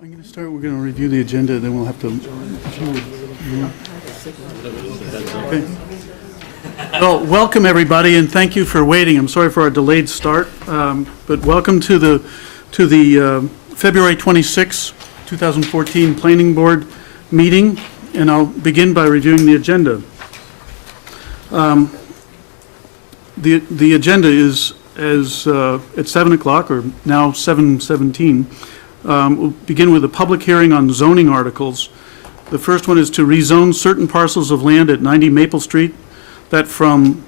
I'm going to start. We're going to review the agenda, then we'll have to. Okay. Well, welcome everybody, and thank you for waiting. I'm sorry for our delayed start, but welcome to the February 26, 2014 Planning Board meeting, and I'll begin by reviewing the agenda. The agenda is at 7 o'clock, or now 7:17. We'll begin with a public hearing on zoning articles. The first one is to rezone certain parcels of land at 90 Maple Street, that from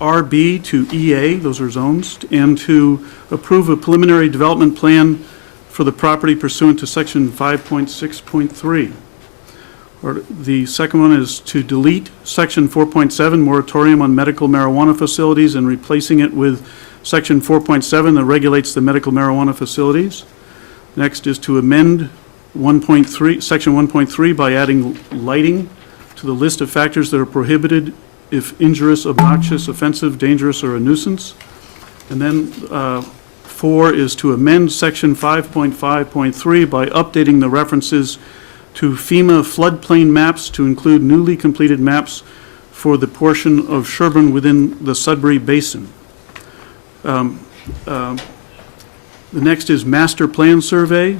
RB to EA, those are zones, and to approve a preliminary development plan for the property pursuant to section 5.6.3. Or the second one is to delete section 4.7, moratorium on medical marijuana facilities, and replacing it with section 4.7 that regulates the medical marijuana facilities. Next is to amend section 1.3 by adding lighting to the list of factors that are prohibited if injurious, obnoxious, offensive, dangerous, or a nuisance. And then 4 is to amend section 5.5.3 by updating the references to FEMA floodplain maps to include newly completed maps for the portion of Sherborn within the Sudbury Basin. The next is master plan survey,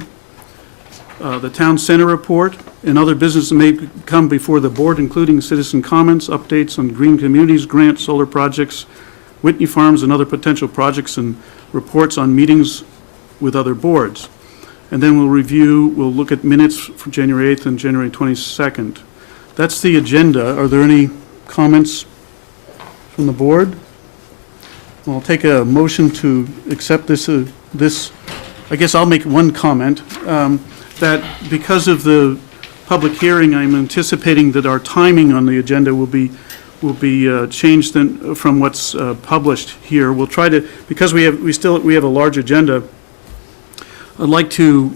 the town center report, and other business that may come before the board, including citizen comments, updates on green communities, grants, solar projects, Whitney Farms, and other potential projects, and reports on meetings with other boards. And then we'll look at minutes for January 8th and January 22nd. That's the agenda. Are there any comments from the board? I'll take a motion to accept this. I guess I'll make one comment, that because of the public hearing, I'm anticipating that our timing on the agenda will be changed from what's published here. We'll try to, because we have a large agenda. I'd like to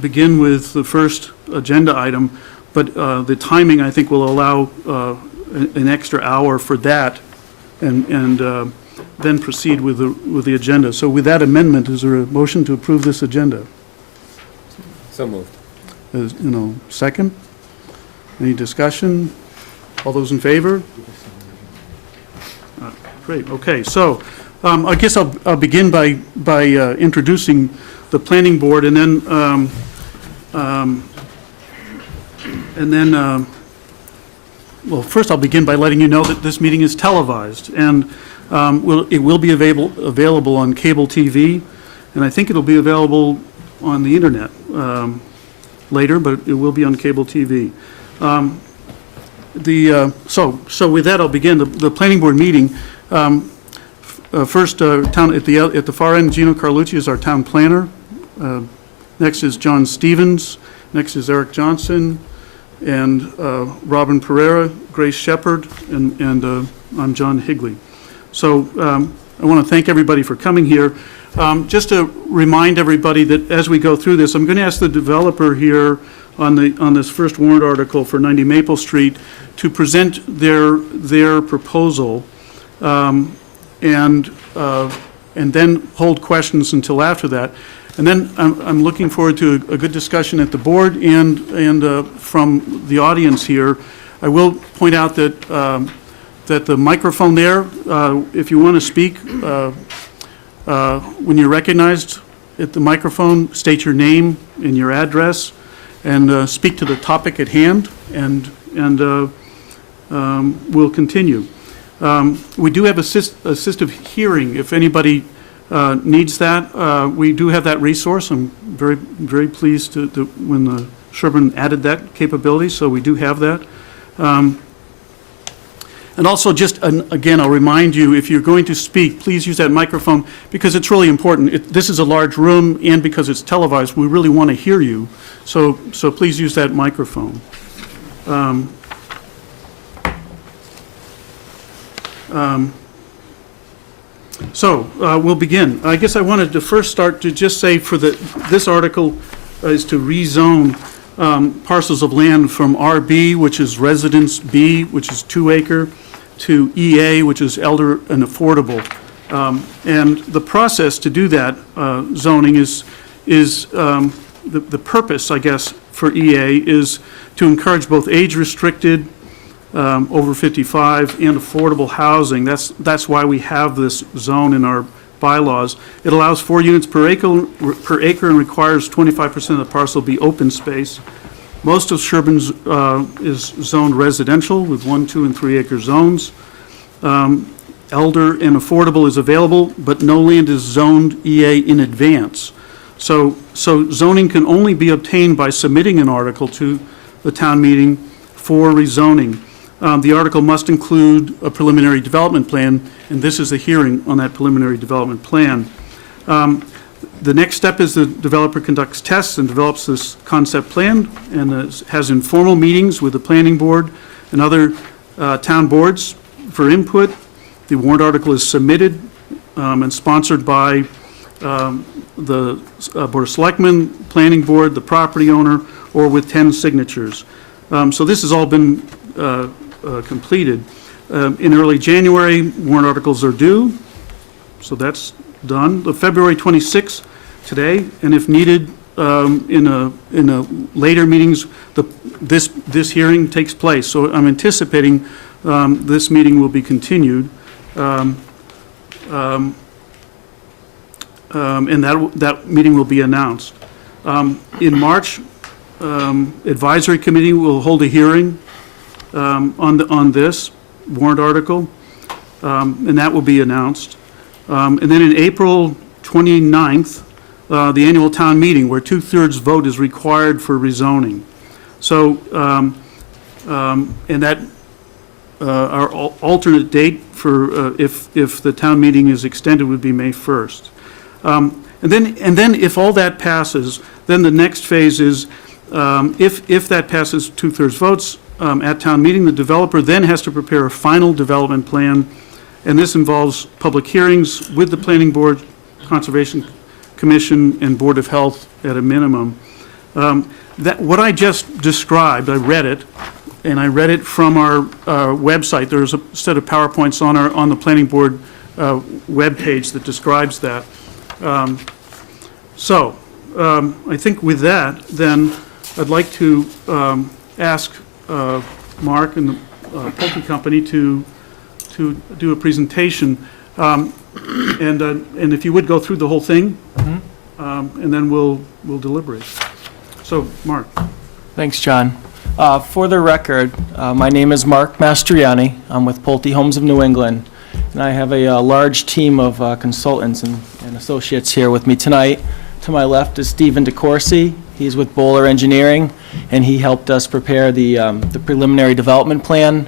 begin with the first agenda item, but the timing, I think, will allow an extra hour for that, and then proceed with the agenda. So with that amendment, is there a motion to approve this agenda? So moved. Second? Any discussion? All those in favor? Great. Okay. So I guess I'll begin by introducing the planning board, and then well, first I'll begin by letting you know that this meeting is televised, and it will be available on cable TV, and I think it'll be available on the internet later, but it will be on cable TV. So with that, I'll begin the planning board meeting. First, town at the far end, Gino Carlucci is our town planner. Next is John Stevens. Next is Eric Johnson, and Robin Pereira, Grace Shepard, and I'm John Higley. So I want to thank everybody for coming here. Just to remind everybody that as we go through this, I'm going to ask the developer here on this first warrant article for 90 Maple Street to present their proposal, and then hold questions until after that. And then I'm looking forward to a good discussion at the board and from the audience here. I will point out that the microphone there, if you want to speak, when you're recognized at the microphone, state your name and your address, and speak to the topic at hand, and we'll continue. We do have assistive hearing if anybody needs that. We do have that resource. I'm very, very pleased to when the Sherborn added that capability, so we do have that. And also, just again, I'll remind you, if you're going to speak, please use that microphone, because it's really important. This is a large room, and because it's televised, we really want to hear you. So please use that microphone. We'll begin. I guess I wanted to first start to just say this article is to rezone parcels of land from RB, which is Residence B, which is 2 acre, to EA, which is elder and affordable. And the process to do that zoning is the purpose, I guess, for EA is to encourage both age-restricted, over 55, and affordable housing. That's why we have this zone in our bylaws. It allows 4 units per acre and requires 25% of the parcel be open space. Most of Sherborn is zoned residential with 1, 2, and 3 acre zones. Elder and affordable is available, but no land is zoned EA in advance. So zoning can only be obtained by submitting an article to the town meeting for rezoning. The article must include a preliminary development plan, and this is a hearing on that preliminary development plan. The next step is the developer conducts tests and develops this concept plan, and has informal meetings with the planning board and other town boards for input. The warrant article is submitted and sponsored by the Board of Selectmen, Planning Board, the property owner, or with 10 signatures. So this has all been completed. In early January, warrant articles are due, so that's done. The February 26th, today, and if needed, in a later meetings, this hearing takes place. So I'm anticipating this meeting will be continued. And that meeting will be announced. In March, advisory committee will hold a hearing on this warrant article, and that will be announced. And then in April 29th, the annual town meeting, where 2/3 vote is required for rezoning. So, and that our alternate date for if the town meeting is extended would be May 1st. And then if all that passes, then the next phase is if that passes 2/3 votes at town meeting, the developer then has to prepare a final development plan, and this involves public hearings with the Planning Board, Conservation Commission, and Board of Health at a minimum. That what I just described, I read it, and I read it from our website. There's a set of PowerPoints on the Planning Board webpage that describes that. I think with that, then I'd like to ask Mark and the Pulte Company to do a presentation, and if you would go through the whole thing, and then we'll deliberate. So, Mark. Thanks, John. For the record, my name is Mark Mastriani. I'm with Pulte Homes of New England, and I have a large team of consultants and associates here with me tonight. To my left is Stephen DeCourcy. He's with Bowler Engineering, and he helped us prepare the preliminary development plan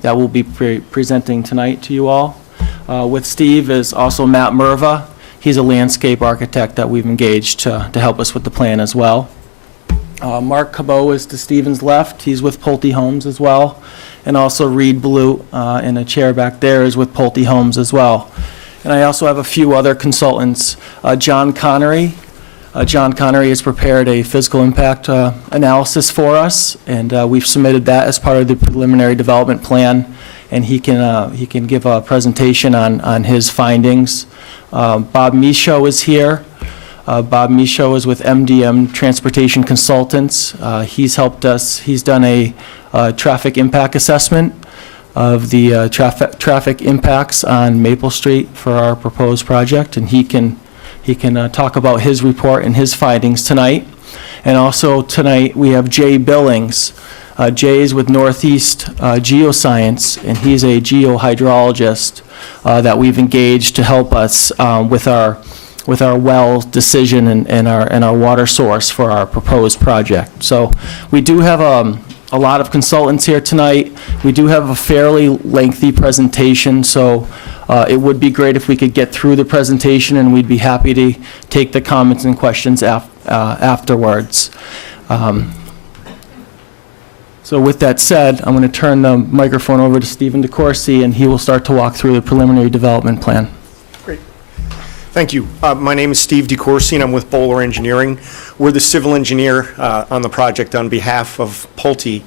that we'll be presenting tonight to you all. With Steve is also Matt Merva. He's a landscape architect that we've engaged to help us with the plan as well. Mark Cabot is to Stephen's left. He's with Pulte Homes as well. And also Reed Blue in a chair back there is with Pulte Homes as well. And I also have a few other consultants. John Connery. John Connery has prepared a physical impact analysis for us, and we've submitted that as part of the preliminary development plan, and he can give a presentation on his findings. Bob Michaud is here. Bob Michaud is with MDM Transportation Consultants. He's helped us. He's done a traffic impact assessment of the traffic impacts on Maple Street for our proposed project, and he can talk about his report and his findings tonight. And also tonight we have Jay Billings. Jay is with Northeast Geoscience, and he's a geohydrologist that we've engaged to help us with our well decision and our water source for our proposed project. So we do have a lot of consultants here tonight. We do have a fairly lengthy presentation, so it would be great if we could get through the presentation, and we'd be happy to take the comments and questions afterwards. So with that said, I'm going to turn the microphone over to Stephen DeCourcy, and he will start to walk through the preliminary development plan. Great. Thank you. My name is Steve DeCourcy, and I'm with Bowler Engineering. We're the civil engineer on the project on behalf of Pulte.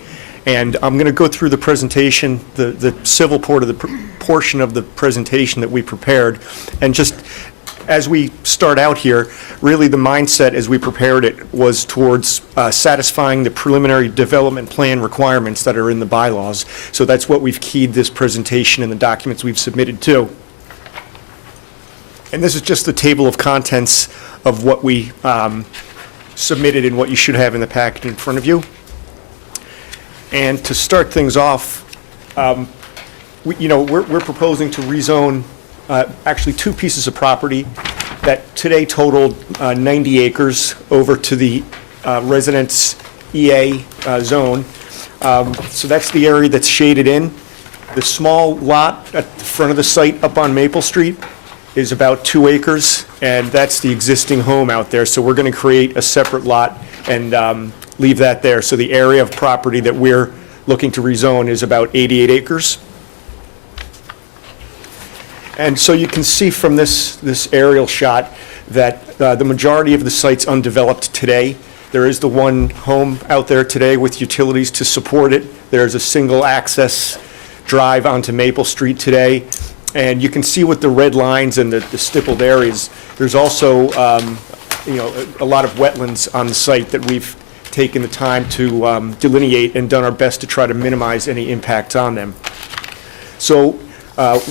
And I'm going to go through the presentation, the civil portion of the presentation that we prepared, and just as we start out here, really the mindset as we prepared it was towards satisfying the preliminary development plan requirements that are in the bylaws. So that's what we've keyed this presentation and the documents we've submitted to. And this is just the table of contents of what we submitted and what you should have in the packet in front of you. And to start things off, we're proposing to rezone actually two pieces of property that today totaled 90 acres over to the residence EA zone. So that's the area that's shaded in. The small lot at the front of the site up on Maple Street is about 2 acres, and that's the existing home out there. So we're going to create a separate lot and leave that there. So the area of property that we're looking to rezone is about 88 acres. And so you can see from this aerial shot that the majority of the site's undeveloped today. There is the one home out there today with utilities to support it. There's a single access drive onto Maple Street today. And you can see with the red lines and the stippled areas, there's also a lot of wetlands on the site that we've taken the time to delineate and done our best to try to minimize any impact on them. So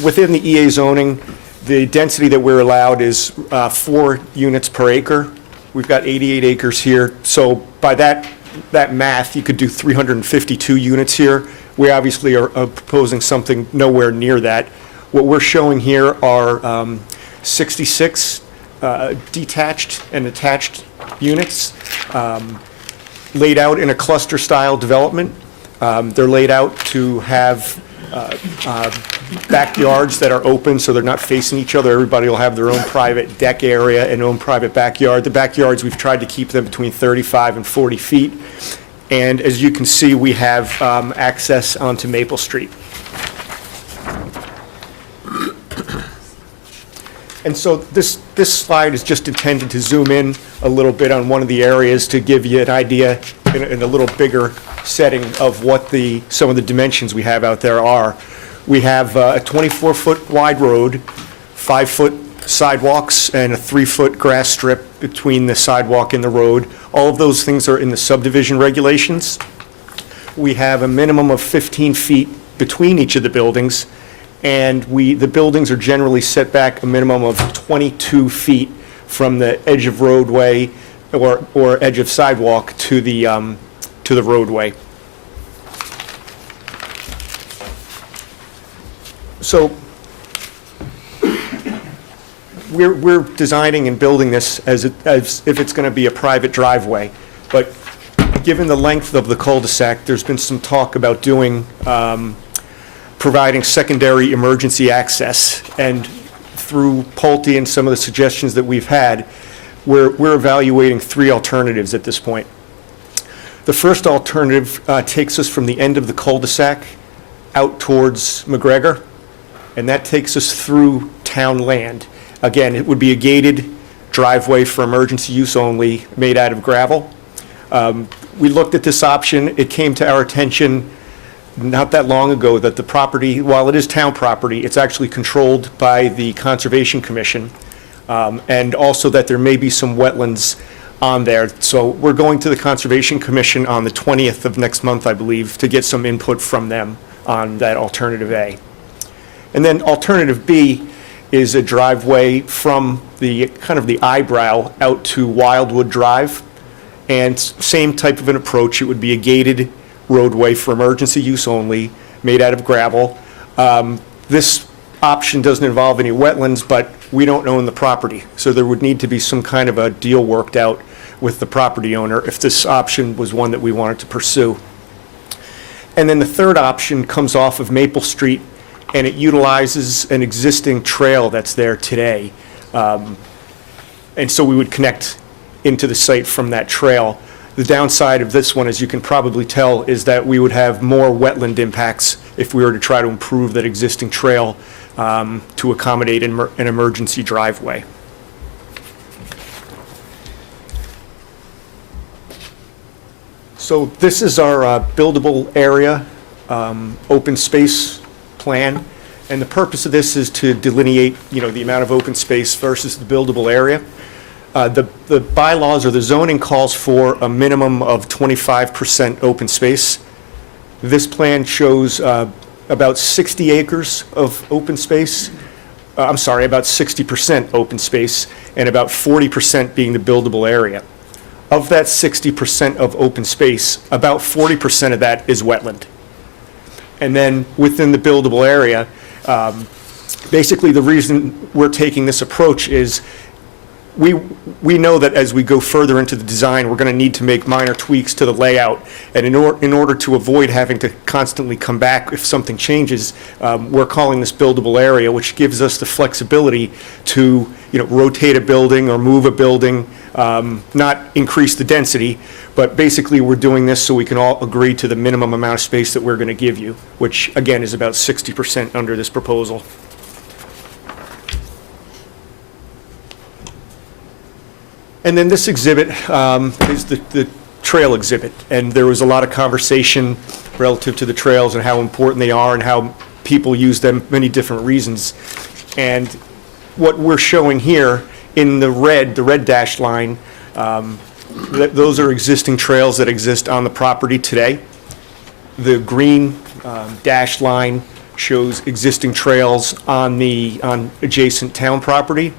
within the EA zoning, the density that we're allowed is 4 units per acre. We've got 88 acres here. So by that math, you could do 352 units here. We obviously are proposing something nowhere near that. What we're showing here are 66 detached and attached units laid out in a cluster-style development. They're laid out to have backyards that are open, so they're not facing each other. Everybody will have their own private deck area and own private backyard. The backyards, we've tried to keep them between 35 and 40 feet. And as you can see, we have access onto Maple Street. And so this slide is just intended to zoom in a little bit on one of the areas to give you an idea in a little bigger setting of what some of the dimensions we have out there are. We have a 24-foot wide road, 5-foot sidewalks, and a 3-foot grass strip between the sidewalk and the road. All of those things are in the subdivision regulations. We have a minimum of 15 feet between each of the buildings, and the buildings are generally set back a minimum of 22 feet from the edge of roadway or edge of sidewalk to the roadway. So we're designing and building this as if it's going to be a private driveway, but given the length of the cul-de-sac, there's been some talk about providing secondary emergency access, and through Pulte and some of the suggestions that we've had, we're evaluating 3 alternatives at this point. The first alternative takes us from the end of the cul-de-sac out towards McGregor, and that takes us through town land. Again, it would be a gated driveway for emergency use only, made out of gravel. We looked at this option. It came to our attention not that long ago that the property, while it is town property, it's actually controlled by the Conservation Commission, and also that there may be some wetlands on there. So we're going to the Conservation Commission on the 20th of next month, I believe, to get some input from them on that alternative A. And then alternative B is a driveway from the kind of the eyebrow out to Wildwood Drive, and same type of an approach. It would be a gated roadway for emergency use only, made out of gravel. This option doesn't involve any wetlands, but we don't own the property, so there would need to be some kind of a deal worked out with the property owner if this option was one that we wanted to pursue. And then the third option comes off of Maple Street, and it utilizes an existing trail that's there today. And so we would connect into the site from that trail. The downside of this one, as you can probably tell, is that we would have more wetland impacts if we were to try to improve that existing trail to accommodate an emergency driveway. So this is our buildable area open space plan. And the purpose of this is to delineate, the amount of open space versus the buildable area. The bylaws or the zoning calls for a minimum of 25% open space. This plan shows about 60 acres of open space. I'm sorry, about 60% open space, and about 40% being the buildable area. Of that 60% of open space, about 40% of that is wetland. And then within the buildable area, basically the reason we're taking this approach is we know that as we go further into the design, we're going to need to make minor tweaks to the layout. And in order to avoid having to constantly come back if something changes, we're calling this buildable area, which gives us the flexibility to, rotate a building or move a building, not increase the density, but basically we're doing this so we can all agree to the minimum amount of space that we're going to give you, which again is about 60% under this proposal. And then this exhibit is the trail exhibit. And there was a lot of conversation relative to the trails and how important they are and how people use them many different reasons. And what we're showing here in the red dashed line, those are existing trails that exist on the property today. The green dashed line shows existing trails on adjacent town property.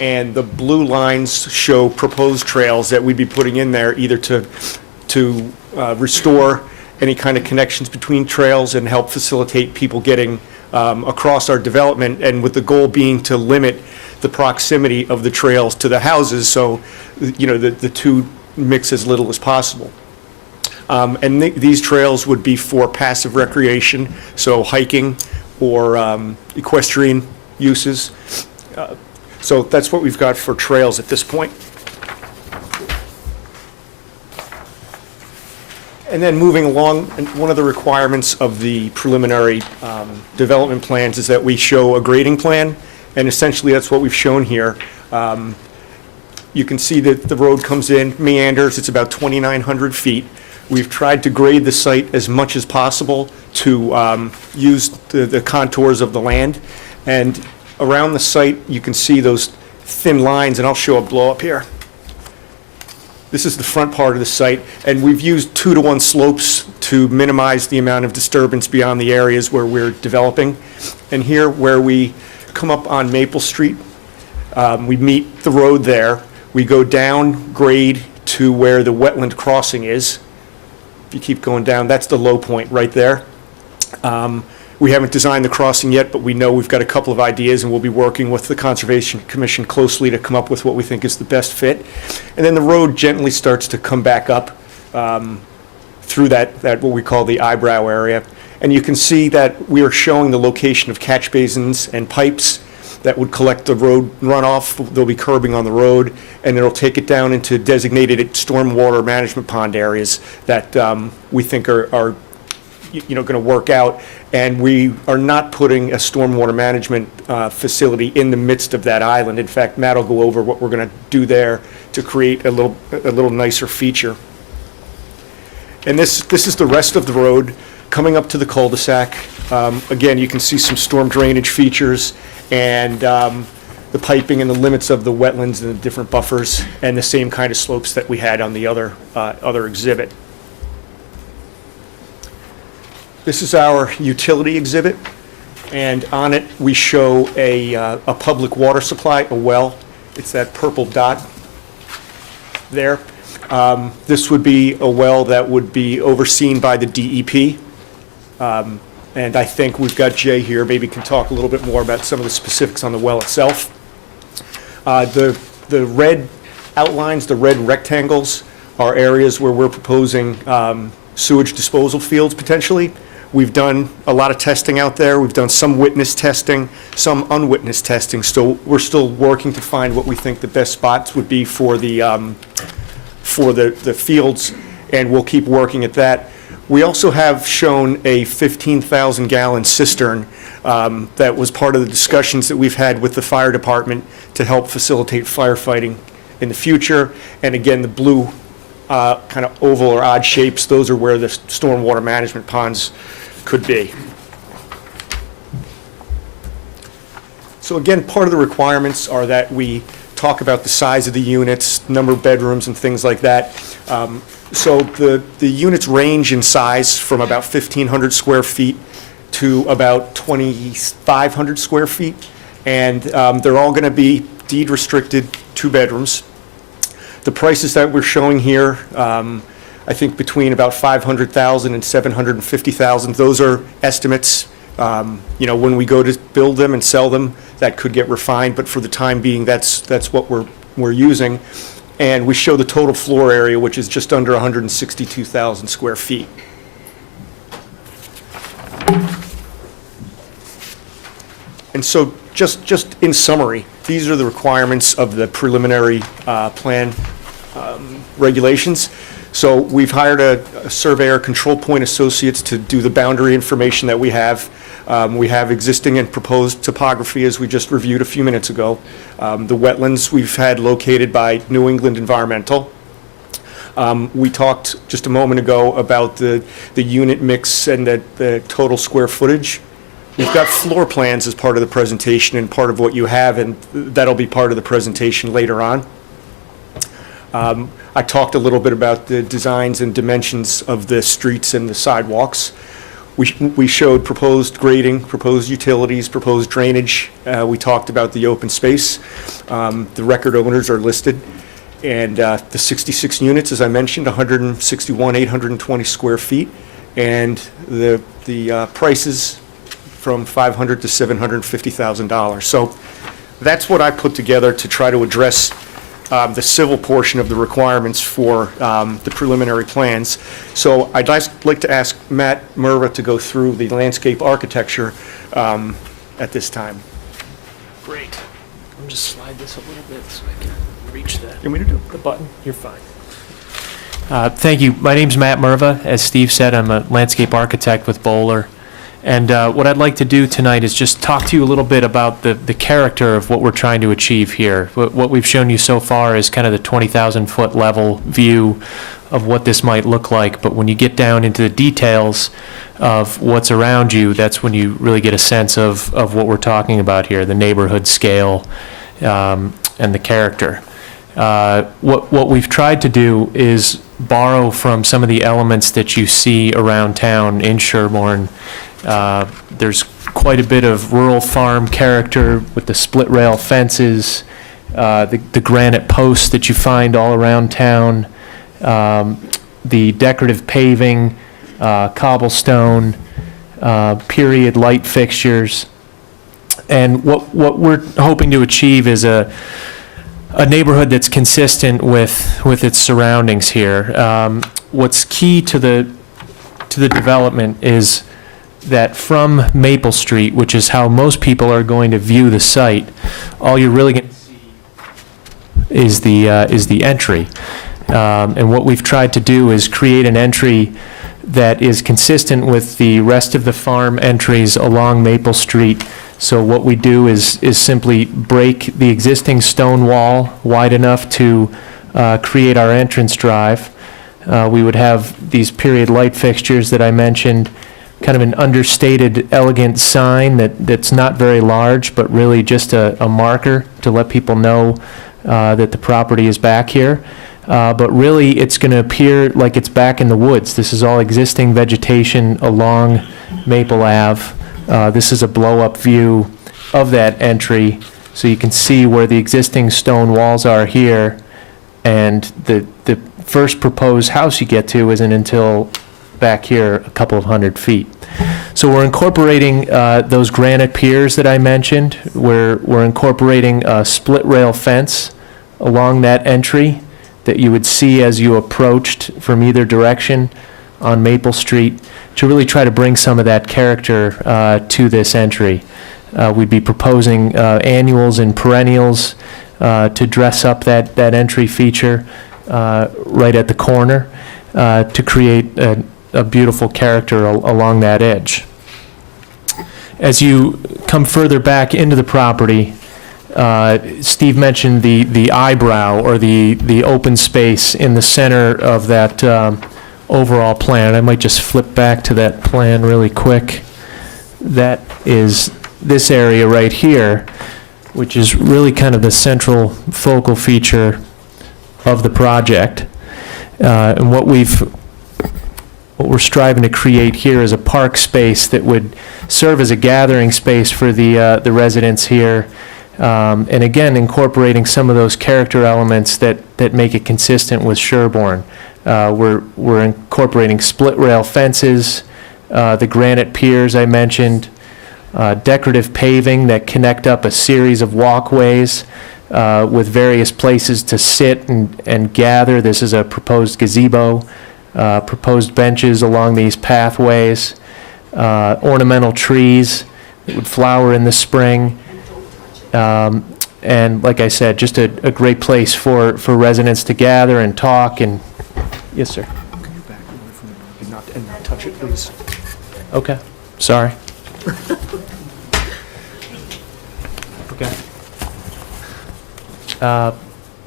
And the blue lines show proposed trails that we'd be putting in there either to restore any kind of connections between trails and help facilitate people getting across our development, and with the goal being to limit the proximity of the trails to the houses so the two mix as little as possible. And these trails would be for passive recreation, so hiking or equestrian uses. So that's what we've got for trails at this point. And then moving along, one of the requirements of the preliminary development plans is that we show a grading plan, and essentially that's what we've shown here. You can see that the road comes in, meanders, it's about 2,900 feet. We've tried to grade the site as much as possible to use the contours of the land. And around the site, you can see those thin lines, and I'll show a blow-up here. This is the front part of the site, and we've used 2-to-1 slopes to minimize the amount of disturbance beyond the areas where we're developing. And here, where we come up on Maple Street, we meet the road there. We go down grade to where the Wetland Crossing is. If you keep going down, that's the low point right there. We haven't designed the crossing yet, but we know we've got a couple of ideas, and we'll be working with the Conservation Commission closely to come up with what we think is the best fit. And then the road gently starts to come back up through that what we call the eyebrow area. And you can see that we are showing the location of catch basins and pipes that would collect the road runoff. There'll be curbing on the road, and it'll take it down into designated stormwater management pond areas that we think are going to work out. And we are not putting a stormwater management facility in the midst of that island. In fact, Matt will go over what we're going to do there to create a little nicer feature. And this is the rest of the road coming up to the cul-de-sac. Again, you can see some storm drainage features and the piping and the limits of the wetlands and the different buffers, and the same kind of slopes that we had on the other exhibit. This is our utility exhibit, and on it we show a public water supply, a well. It's that purple dot there. This would be a well that would be overseen by the DEP. And I think we've got Jay here, maybe can talk a little bit more about some of the specifics on the well itself. The red outlines, the red rectangles, are areas where we're proposing sewage disposal fields potentially. We've done a lot of testing out there. We've done some witness testing, some unwitnessed testing. So we're still working to find what we think the best spots would be for the fields, and we'll keep working at that. We also have shown a 15,000-gallon cistern that was part of the discussions that we've had with the fire department to help facilitate firefighting in the future. And again, the blue kind of oval or odd shapes, those are where the stormwater management ponds could be. So again, part of the requirements are that we talk about the size of the units, number of bedrooms and things like that. So the units range in size from about 1,500 square feet to about 2,500 square feet. And they're all going to be deed restricted 2 bedrooms. The prices that we're showing here, I think between about $500,000 and $750,000, those are estimates. You know, when we go to build them and sell them, that could get refined, but for the time being, that's what we're using. And we show the total floor area, which is just under 162,000 square feet. And so just in summary, these are the requirements of the preliminary plan regulations. So we've hired a surveyor, Control Point Associates, to do the boundary information that we have. We have existing and proposed topography, as we just reviewed a few minutes ago. The wetlands we've had located by New England Environmental. We talked just a moment ago about the unit mix and the total square footage. We've got floor plans as part of the presentation and part of what you have, and that'll be part of the presentation later on. I talked a little bit about the designs and dimensions of the streets and the sidewalks. We showed proposed grading, proposed utilities, proposed drainage. We talked about the open space. The record owners are listed. And the 66 units, as I mentioned, 161,820 square feet. And the prices from $500,000 to $750,000. So that's what I put together to try to address the civil portion of the requirements for the preliminary plans. So I'd like to ask Matt Merva to go through the landscape architecture at this time. Great. I'll just slide this a little bit so I can reach You want me to do it? the button. You're fine. Thank you. My name's Matt Merva. As Steve said, I'm a landscape architect with Bowler. And what I'd like to do tonight is just talk to you a little bit about the character of what we're trying to achieve here. What we've shown you so far is kind of the 20,000-foot level view of what this might look like. But when you get down into the details of what's around you, that's when you really get a sense of what we're talking about here, the neighborhood scale and the character. What we've tried to do is borrow from some of the elements that you see around town in Sherborn. There's quite a bit of rural farm character with the split rail fences, the granite posts that you find all around town, the decorative paving, cobblestone, period light fixtures. And what we're hoping to achieve is a neighborhood that's consistent with its surroundings here. What's key to the development is that from Maple Street, which is how most people are going to view the site, all you're really going to see is the entry. And what we've tried to do is create an entry that is consistent with the rest of the farm entries along Maple Street. So what we do is simply break the existing stone wall wide enough to create our entrance drive. We would have these period light fixtures that I mentioned, kind of an understated, elegant sign that's not very large, but really just a marker to let people know that the property is back here. But really, it's going to appear like it's back in the woods. This is all existing vegetation along Maple Ave. This is a blow-up view of that entry, so you can see where the existing stone walls are here, and the first proposed house you get to isn't until back here a couple of 100 feet. So we're incorporating those granite piers that I mentioned. We're incorporating a split rail fence along that entry that you would see as you approached from either direction on Maple Street to really try to bring some of that character to this entry. We'd be proposing annuals and perennials to dress up that entry feature right at the corner to create a beautiful character along that edge. As you come further back into the property, Steve mentioned the eyebrow or the open space in the center of that overall plan. I might just flip back to that plan really quick. That is this area right here. which is really kind of the central focal feature of the project. And what we're striving to create here is a park space that would serve as a gathering space for the residents here. And again, incorporating some of those character elements that make it consistent with Sherborn. We're incorporating split rail fences, the granite piers I mentioned, decorative paving that connect up a series of walkways with various places to sit and gather. This is a proposed gazebo, proposed benches along these pathways, ornamental trees that would flower in the spring. And like I said, just a great place for residents to gather and talk and, yes, sir. Can you back away from the and not touch it, please? Okay, sorry. Okay.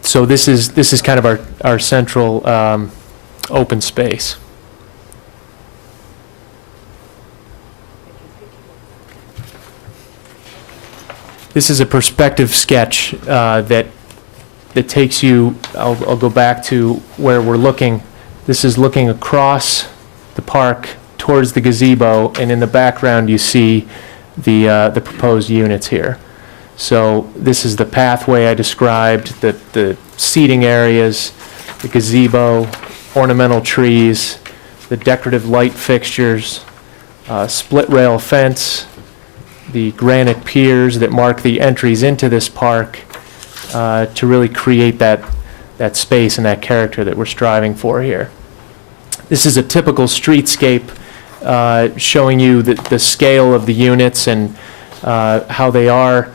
So this is kind of our central open space. This is a perspective sketch that takes you, I'll go back to where we're looking. This is looking across the park towards the gazebo, and in the background you see the proposed units here. So this is the pathway I described, the seating areas, the gazebo, ornamental trees, the decorative light fixtures, split rail fence, the granite piers that mark the entries into this park to really create that space and that character that we're striving for here. This is a typical streetscape showing you the scale of the units and how they are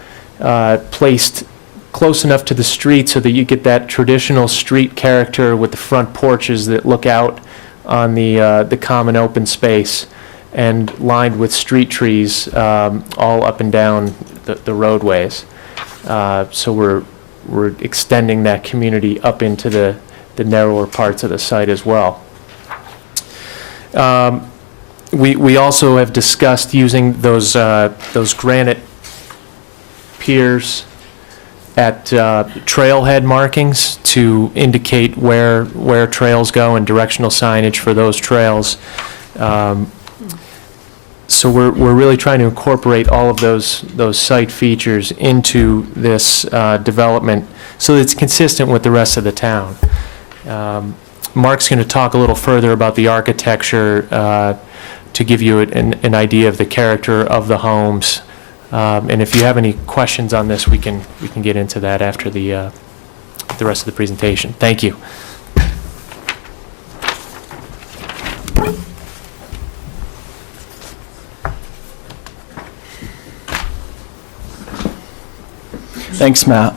placed close enough to the street so that you get that traditional street character with the front porches that look out on the common open space and lined with street trees all up and down the roadways. So we're extending that community up into the narrower parts of the site as well. We also have discussed using those granite piers at trailhead markings to indicate where trails go and directional signage for those trails. So we're really trying to incorporate all of those site features into this development so that it's consistent with the rest of the town. Mark's going to talk a little further about the architecture to give you an idea of the character of the homes. And if you have any questions on this, we can get into that after the rest of the presentation. Thank you. Thanks, Matt.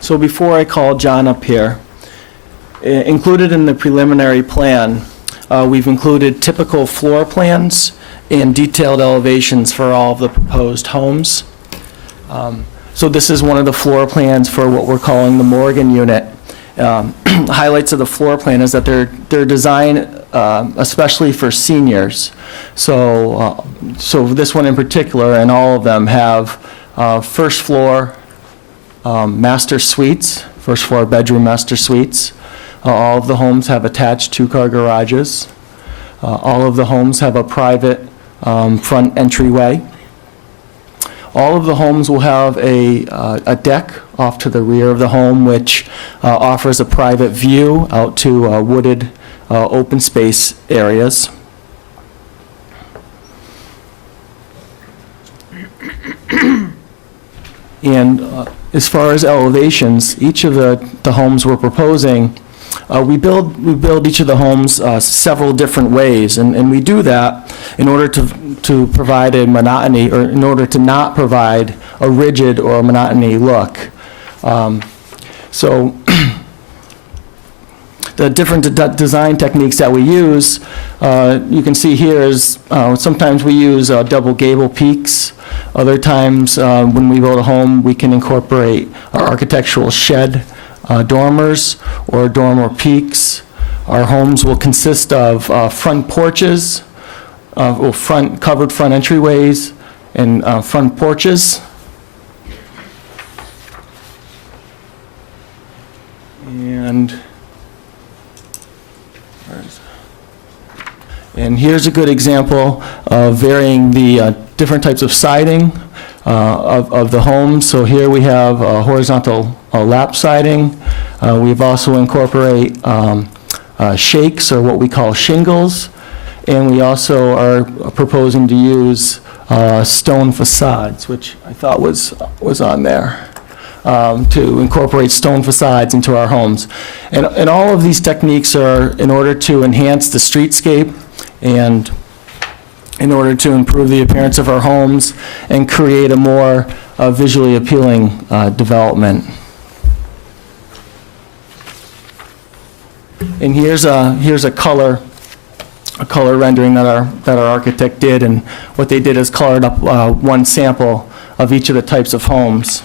So before I call John up here, included in the preliminary plan, we've included typical floor plans and detailed elevations for all of the proposed homes. So this is one of the floor plans for what we're calling the Morgan unit. Highlights of the floor plan is that they're designed especially for seniors. So this one in particular, and all of them have first floor master suites, first floor bedroom master suites. All of the homes have attached two-car garages. All of the homes have a private front entryway. All of the homes will have a deck off to the rear of the home, which offers a private view out to wooded open space areas. And as far as elevations, each of the homes we're proposing, we build each of the homes several different ways, and we do that in order to provide a monotony, or in order to not provide a rigid or a monotony look. So the different design techniques that we use, you can see here is sometimes we use double gable peaks. Other times when we build a home, we can incorporate architectural shed dormers or dormer peaks. Our homes will consist of front porches, covered front entryways, and front porches. And here's a good example of varying the different types of siding of the homes. So here we have horizontal lap siding. We've also incorporate shakes, or what we call shingles. And we also are proposing to use stone facades, which I thought was on there, to incorporate stone facades into our homes. And all of these techniques are in order to enhance the streetscape and in order to improve the appearance of our homes and create a more visually appealing development. And here's a color rendering that our architect did, and what they did is colored up one sample of each of the types of homes.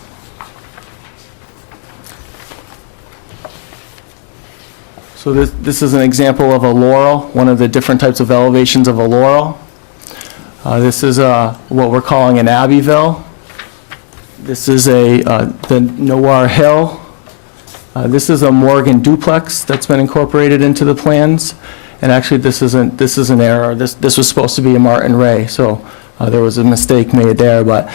So this is an example of a laurel, one of the different types of elevations of a laurel. This is what we're calling an Abbeville. This is the Noir Hill. This is a Morgan duplex that's been incorporated into the plans. And actually, this is an error. This was supposed to be a Martin Ray, so there was a mistake made there. But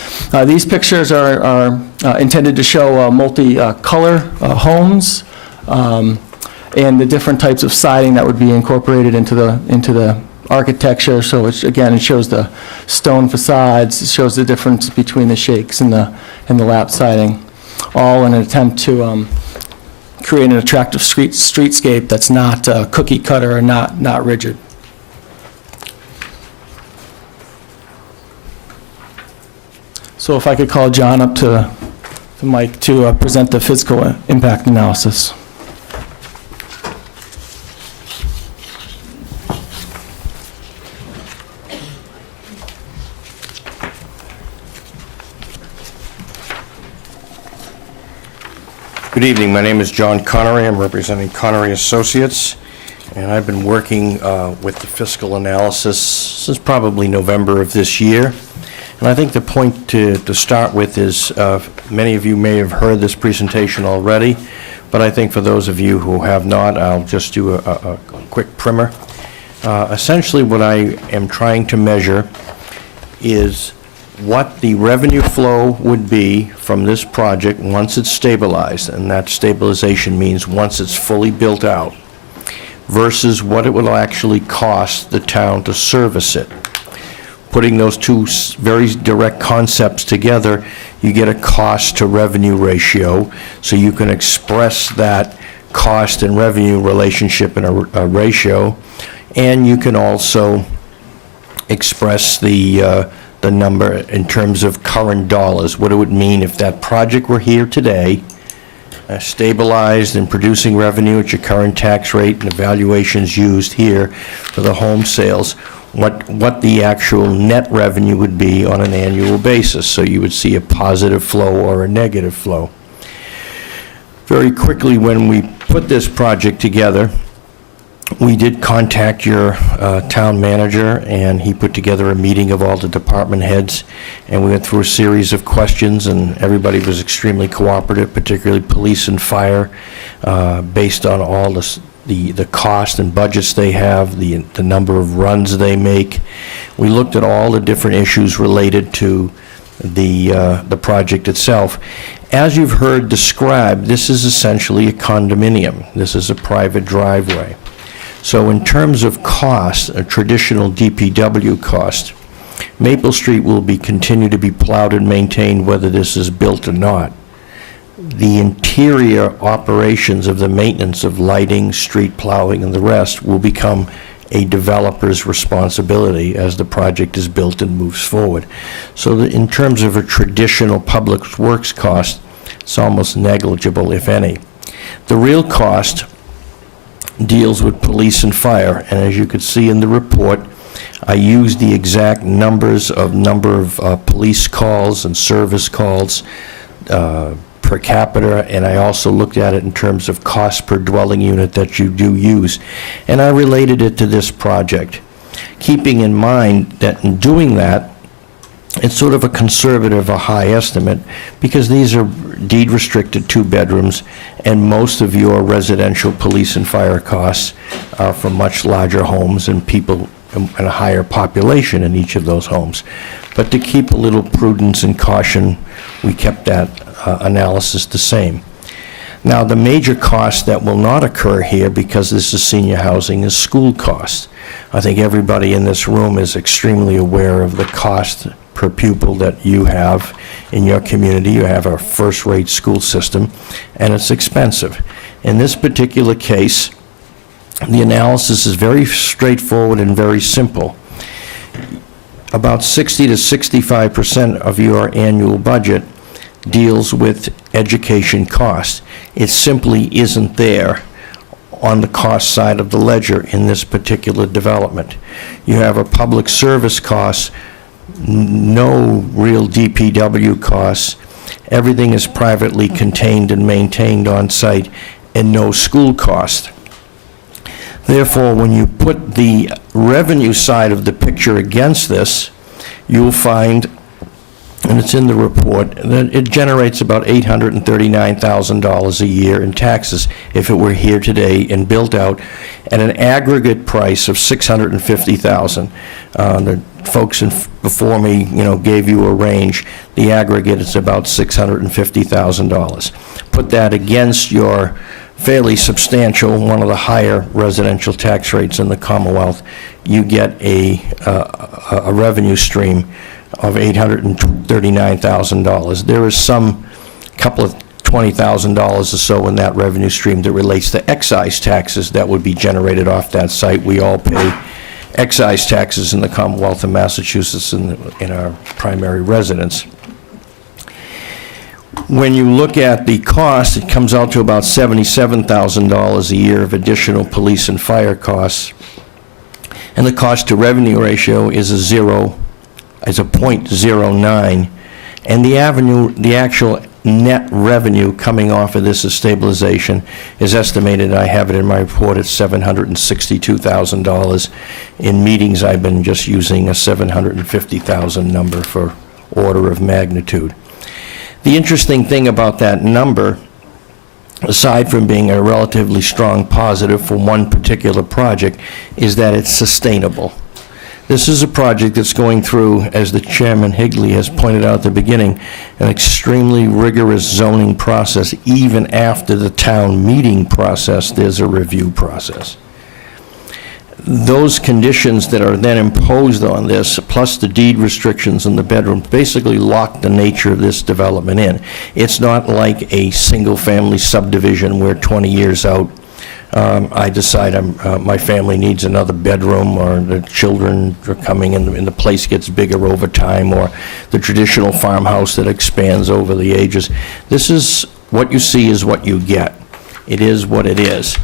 these pictures are intended to show multi-color homes and the different types of siding that would be incorporated into the architecture. So it shows the stone facades. It shows the difference between the shakes and the lap siding, all in an attempt to create an attractive streetscape that's not cookie cutter and not rigid. So if I could call John up to the mic to present the physical impact analysis. Good evening. My name is John Connery. I'm representing Connery Associates, and I've been working with the fiscal analysis since probably November of this year. And I think the point to start with is many of you may have heard this presentation already, but I think for those of you who have not, I'll just do a quick primer. Essentially, what I am trying to measure is what the revenue flow would be from this project once it's stabilized, and that stabilization means once it's fully built out, versus what it will actually cost the town to service it. Putting those two very direct concepts together, you get a cost to revenue ratio, so you can express that cost and revenue relationship in a ratio, and you can also express the number in terms of current dollars, what it would mean if that project were here today, stabilized and producing revenue at your current tax rate and evaluations used here for the home sales, what the actual net revenue would be on an annual basis. So you would see a positive flow or a negative flow. Very quickly, when we put this project together, we did contact your town manager, and he put together a meeting of all the department heads, and we went through a series of questions, and everybody was extremely cooperative, particularly police and fire, based on all the cost and budgets they have, the number of runs they make. We looked at all the different issues related to the project itself. As you've heard described, this is essentially a condominium. This is a private driveway. So in terms of cost, a traditional DPW cost, Maple Street will continue to be plowed and maintained whether this is built or not. The interior operations of the maintenance of lighting, street plowing, and the rest will become a developer's responsibility as the project is built and moves forward. So that in terms of a traditional public works cost, it's almost negligible, if any. The real cost deals with police and fire, and as you could see in the report, I used the exact number of police calls and service calls per capita, and I also looked at it in terms of cost per dwelling unit that you do use, and I related it to this project, keeping in mind that in doing that, It's sort of a conservative, a high estimate, because these are deed-restricted 2-bedrooms, and most of your residential police and fire costs are for much larger homes and people and a higher population in each of those homes. But to keep a little prudence and caution, we kept that analysis the same. Now, the major cost that will not occur here, because this is senior housing, is school costs. I think everybody in this room is extremely aware of the cost per pupil that you have in your community. You have a first-rate school system, and it's expensive. In this particular case, the analysis is very straightforward and very simple. About 60 to 65% of your annual budget deals with education costs. It simply isn't there on the cost side of the ledger in this particular development. You have a public service cost, no real DPW costs. Everything is privately contained and maintained on site, and no school cost. Therefore, when you put the revenue side of the picture against this, you'll find, and it's in the report, that it generates about $839,000 a year in taxes if it were here today and built out at an aggregate price of $650,000. The folks before me, gave you a range. The aggregate is about $650,000. Put that against your fairly substantial, one of the higher residential tax rates in the Commonwealth, you get a revenue stream of $839,000. There is some couple of $20,000 or so in that revenue stream that relates to excise taxes that would be generated off that site. We all pay excise taxes in the Commonwealth of Massachusetts in our primary residence. When you look at the cost, it comes out to about $77,000 a year of additional police and fire costs. And the cost to revenue ratio is a 0.09. And the actual net revenue coming off of this as stabilization is estimated, I have it in my report, at $762,000. In meetings, I've been just using a $750,000 number for order of magnitude. The interesting thing about that number, aside from being a relatively strong positive for one particular project, is that it's sustainable. This is a project that's going through, as the Chairman Higley has pointed out at the beginning, an extremely rigorous zoning process. Even after the town meeting process, there's a review process. Those conditions that are then imposed on this, plus the deed restrictions in the bedroom, basically lock the nature of this development in. It's not like a single-family subdivision where 20 years out, I decide my family needs another bedroom, or the children are coming and the place gets bigger over time, or the traditional farmhouse that expands over the ages. This is what you see is what you get. It is what it is.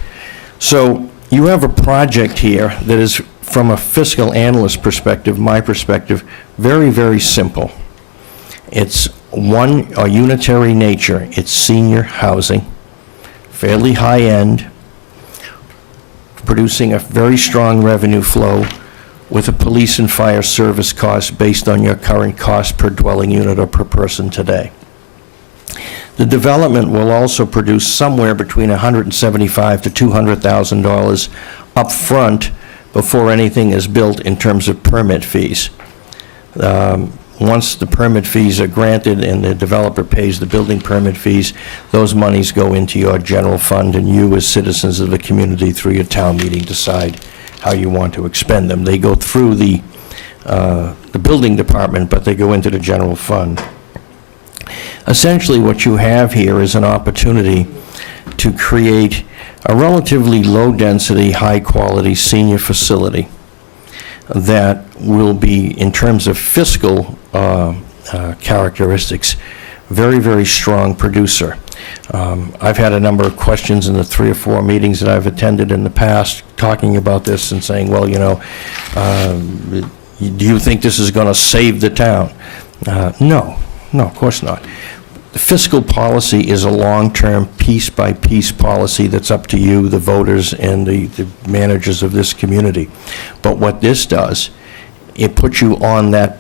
So you have a project here that is, from a fiscal analyst perspective, my perspective, very, very simple. It's a unitary nature. It's senior housing, fairly high-end, producing a very strong revenue flow with a police and fire service cost based on your current cost per dwelling unit or per person today. The development will also produce somewhere between $175,000 to $200,000 up front before anything is built in terms of permit fees. Once the permit fees are granted and the developer pays the building permit fees, those monies go into your general fund, and you, as citizens of the community, through your town meeting, decide how you want to expend them. They go through the building department, but they go into the general fund. Essentially, what you have here is an opportunity to create a relatively low-density, high-quality senior facility that will be, in terms of fiscal characteristics, very, very strong producer. I've had a number of questions in the 3 or 4 meetings that I've attended in the past talking about this and saying, well, do you think this is going to save the town? No, of course not. The fiscal policy is a long-term, piece-by-piece policy that's up to you, the voters, and the managers of this community. But what this does, it puts you on that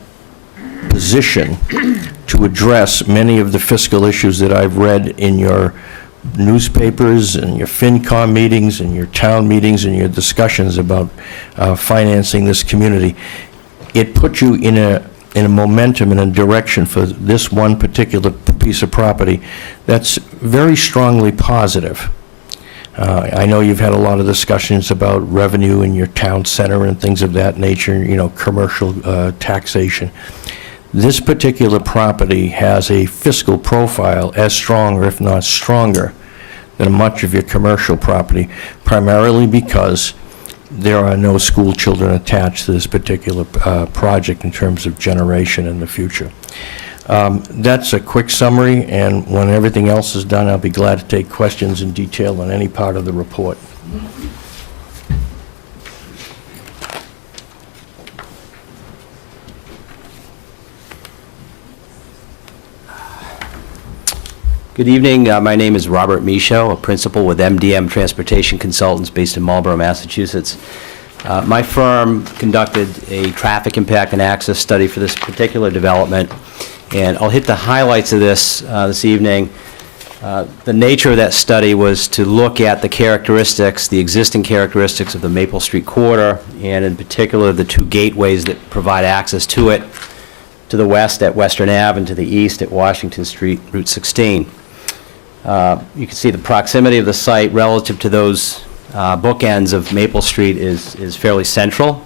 position to address many of the fiscal issues that I've read in your newspapers and your FinCom meetings and your town meetings and your discussions about financing this community. It put you in a momentum, in a direction for this one particular piece of property that's very strongly positive. I know you've had a lot of discussions about revenue in your town center and things of that nature, you know, commercial taxation. This particular property has a fiscal profile as strong, or if not stronger, than much of your commercial property, primarily because there are no school children attached to this particular project in terms of generation in the future. That's a quick summary, and when everything else is done, I'll be glad to take questions in detail on any part of the report. Good evening. My name is Robert Michaud, a principal with MDM Transportation Consultants based in Marlborough, Massachusetts. My firm conducted a traffic impact and access study for this particular development, and I'll hit the highlights of this this evening. The nature of that study was to look at the characteristics, the existing characteristics of the Maple Street corridor, and in particular the two gateways that provide access to it, to the west at Western Ave and to the east at Washington Street, Route 16. You can see the proximity of the site relative to those bookends of Maple Street is fairly central.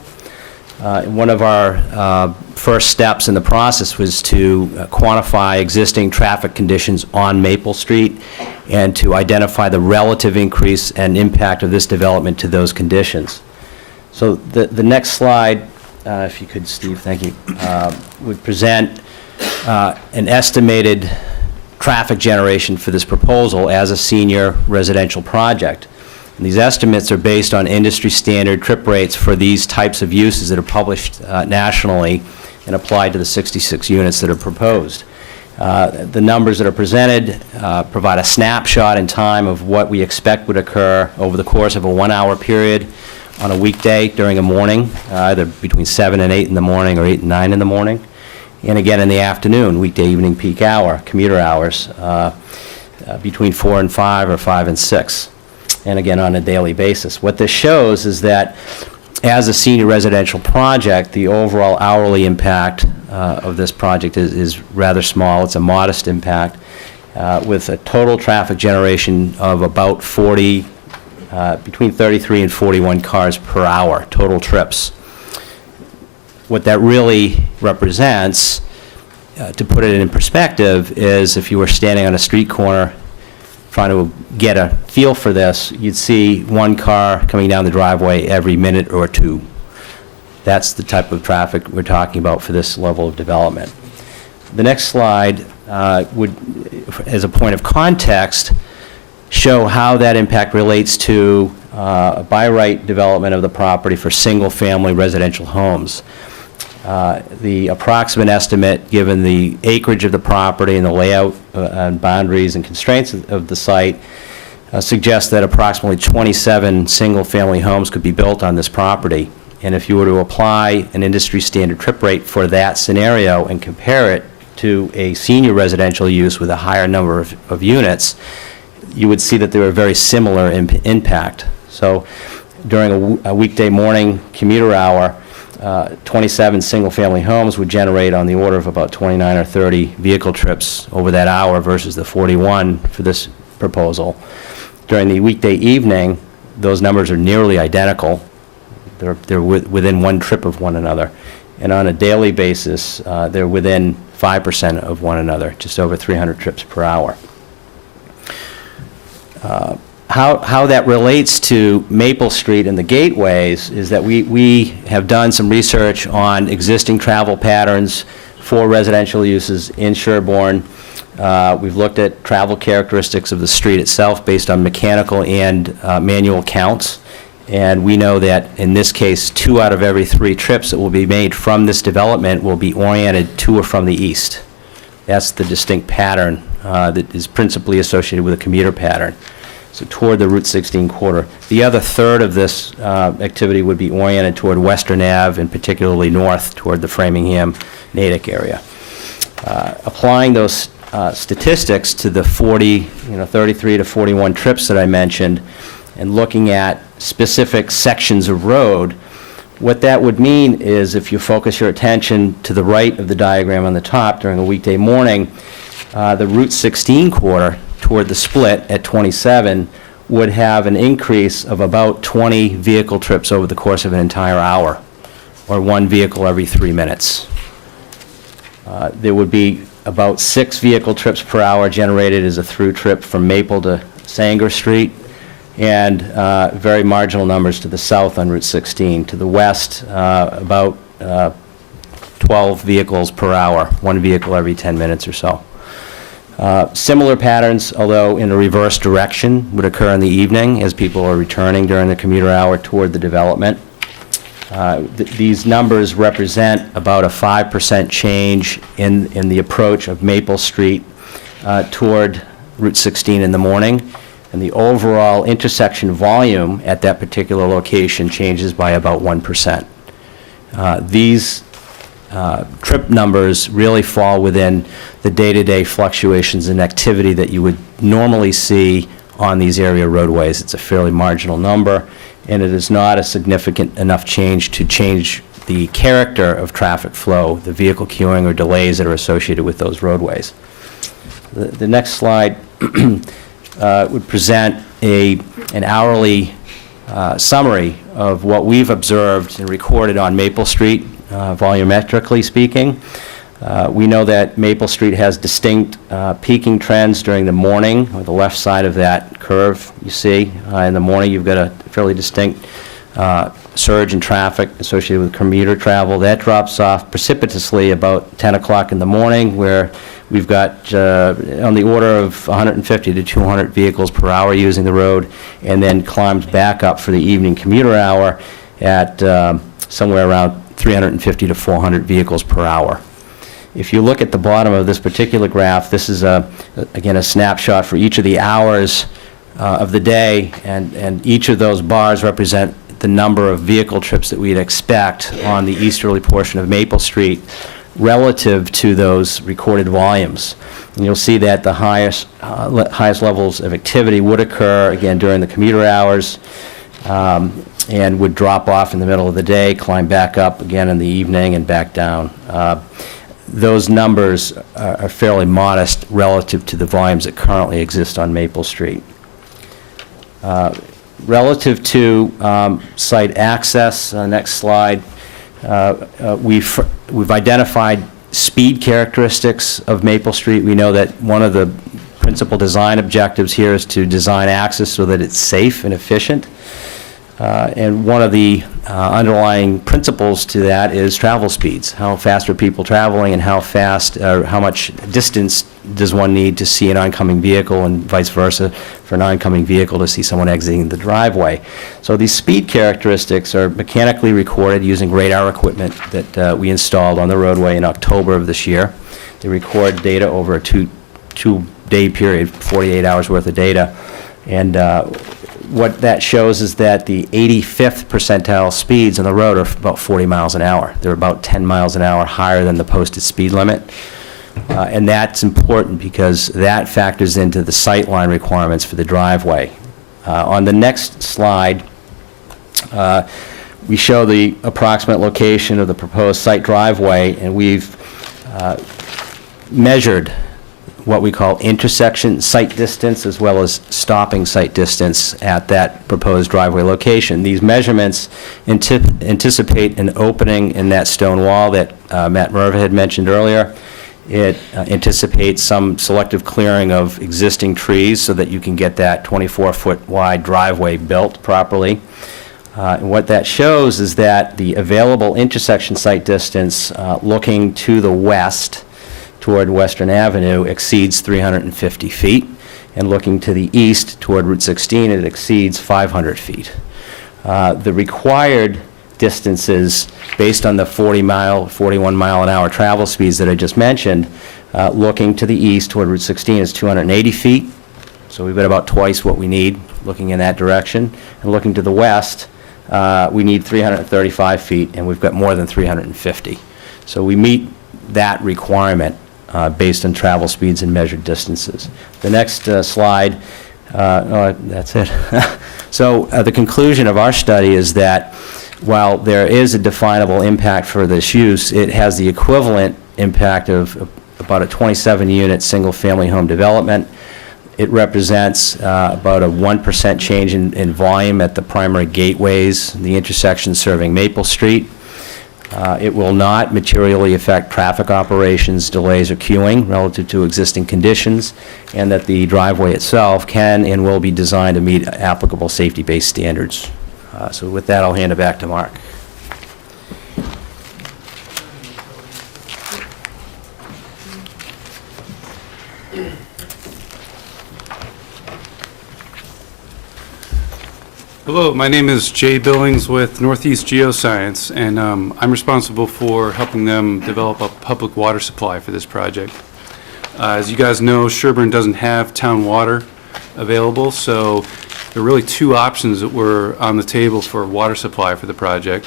One of our first steps in the process was to quantify existing traffic conditions on Maple Street and to identify the relative increase and impact of this development to those conditions. So the next slide, if you could, Steve, thank you, would present an estimated traffic generation for this proposal as a senior residential project. And these estimates are based on industry standard trip rates for these types of uses that are published nationally and applied to the 66 units that are proposed. The numbers that are presented provide a snapshot in time of what we expect would occur over the course of a 1-hour period on a weekday during a morning, either between 7 and 8 in the morning or 8 and 9 in the morning. And again in the afternoon, weekday evening peak hour, commuter hours, between 4 and 5 or 5 and 6, and again on a daily basis. What this shows is that as a senior residential project, the overall hourly impact of this project is rather small. It's a modest impact with a total traffic generation of about between 33 and 41 cars per hour, total trips. What that really represents, to put it in perspective, is if you were standing on a street corner trying to get a feel for this, you'd see one car coming down the driveway every minute or two. That's the type of traffic we're talking about for this level of development. The next slide would, as a point of context, show how that impact relates to a by right development of the property for single-family residential homes. The approximate estimate, given the acreage of the property and the layout and boundaries and constraints of the site, suggests that approximately 27 single-family homes could be built on this property. And if you were to apply an industry standard trip rate for that scenario and compare it to a senior residential use with a higher number of units, you would see that there are very similar impact. So during a weekday morning commuter hour, 27 single-family homes would generate on the order of about 29 or 30 vehicle trips over that hour versus the 41 for this proposal. During the weekday evening, those numbers are nearly identical. They're within one trip of one another. And on a daily basis, they're within 5% of one another, just over 300 trips per hour. How that relates to Maple Street and the gateways is that we have done some research on existing travel patterns for residential uses in Sherborn. We've looked at travel characteristics of the street itself based on mechanical and manual counts. And we know that in this case, 2 out of every 3 trips that will be made from this development will be oriented to or from the east. That's the distinct pattern that is principally associated with a commuter pattern. So toward the Route 16 corridor. The other third of this activity would be oriented toward Western Ave and particularly north toward the Framingham, Natick area. Applying those statistics to the 33 to 41 trips that I mentioned, and looking at specific sections of road, what that would mean is if you focus your attention to the right of the diagram on the top during a weekday morning, the Route 16 corridor toward the split at 27 would have an increase of about 20 vehicle trips over the course of an entire hour, or one vehicle every 3 minutes. There would be about 6 vehicle trips per hour generated as a through trip from Maple to Sanger Street, and very marginal numbers to the south on Route 16. To the west, about 12 vehicles per hour, one vehicle every 10 minutes or so. Similar patterns, although in a reverse direction, would occur in the evening as people are returning during the commuter hour toward the development. These numbers represent about a 5% change in the approach of Maple Street toward Route 16 in the morning, and the overall intersection volume at that particular location changes by about 1%. These trip numbers really fall within the day-to-day fluctuations in activity that you would normally see on these area roadways. It's a fairly marginal number, and it is not a significant enough change to change the character of traffic flow, the vehicle queuing or delays that are associated with those roadways. The next slide would present an hourly summary of what we've observed and recorded on Maple Street, volumetrically speaking. We know that Maple Street has distinct peaking trends during the morning, or the left side of that curve you see. In the morning, you've got a fairly distinct surge in traffic associated with commuter travel. That drops off precipitously about 10 o'clock in the morning, where we've got on the order of 150 to 200 vehicles per hour using the road, and then climbs back up for the evening commuter hour at somewhere around 350 to 400 vehicles per hour. If you look at the bottom of this particular graph, this is, again, a snapshot for each of the hours of the day, and each of those bars represent the number of vehicle trips that we'd expect on the easterly portion of Maple Street relative to those recorded volumes. And you'll see that the highest levels of activity would occur, again, during the commuter hours, and would drop off in the middle of the day, climb back up again in the evening, and back down. Those numbers are fairly modest relative to the volumes that currently exist on Maple Street. Relative to site access, next slide, we've identified speed characteristics of Maple Street. We know that one of the principal design objectives here is to design access so that it's safe and efficient. And one of the underlying principles to that is travel speeds. How fast are people traveling, and how much distance does one need to see an oncoming vehicle, and vice versa for an oncoming vehicle to see someone exiting the driveway. So these speed characteristics are mechanically recorded using radar equipment that we installed on the roadway in October of this year. They record data over a two-day period, 48 hours worth of data. And what that shows is that the 85th percentile speeds on the road are about 40 miles an hour. They're about 10 miles an hour higher than the posted speed limit. And that's important because that factors into the sightline requirements for the driveway. On the next slide, we show the approximate location of the proposed site driveway, and we've measured what we call intersection site distance as well as stopping site distance at that proposed driveway location. These measurements anticipate an opening in that stone wall that Matt Merva had mentioned earlier. It anticipates some selective clearing of existing trees so that you can get that 24-foot wide driveway built properly. And what that shows is that the available intersection site distance looking to the west toward Western Avenue exceeds 350 feet, and looking to the east toward Route 16, it exceeds 500 feet. The required distances, based on the 41 mile an hour travel speeds that I just mentioned, looking to the east toward Route 16 is 280 feet, so we've got about twice what we need looking in that direction. And looking to the west, we need 335 feet, and we've got more than 350. So we meet that requirement based on travel speeds and measured distances. The next slide, that's it. So the conclusion of our study is that while there is a definable impact for this use, it has the equivalent impact of about a 27-unit single-family home development. It represents about a 1% change in volume at the primary gateways, the intersection serving Maple Street. It will not materially affect traffic operations, delays, or queuing relative to existing conditions, and that the driveway itself can and will be designed to meet applicable safety-based standards. So with that, I'll hand it back to Mark. Hello, my name is Jay Billings with Northeast Geoscience, and I'm responsible for helping them develop a public water supply for this project. As you guys know, Sherborn doesn't have town water available, so there are really two options that were on the table for water supply for the project.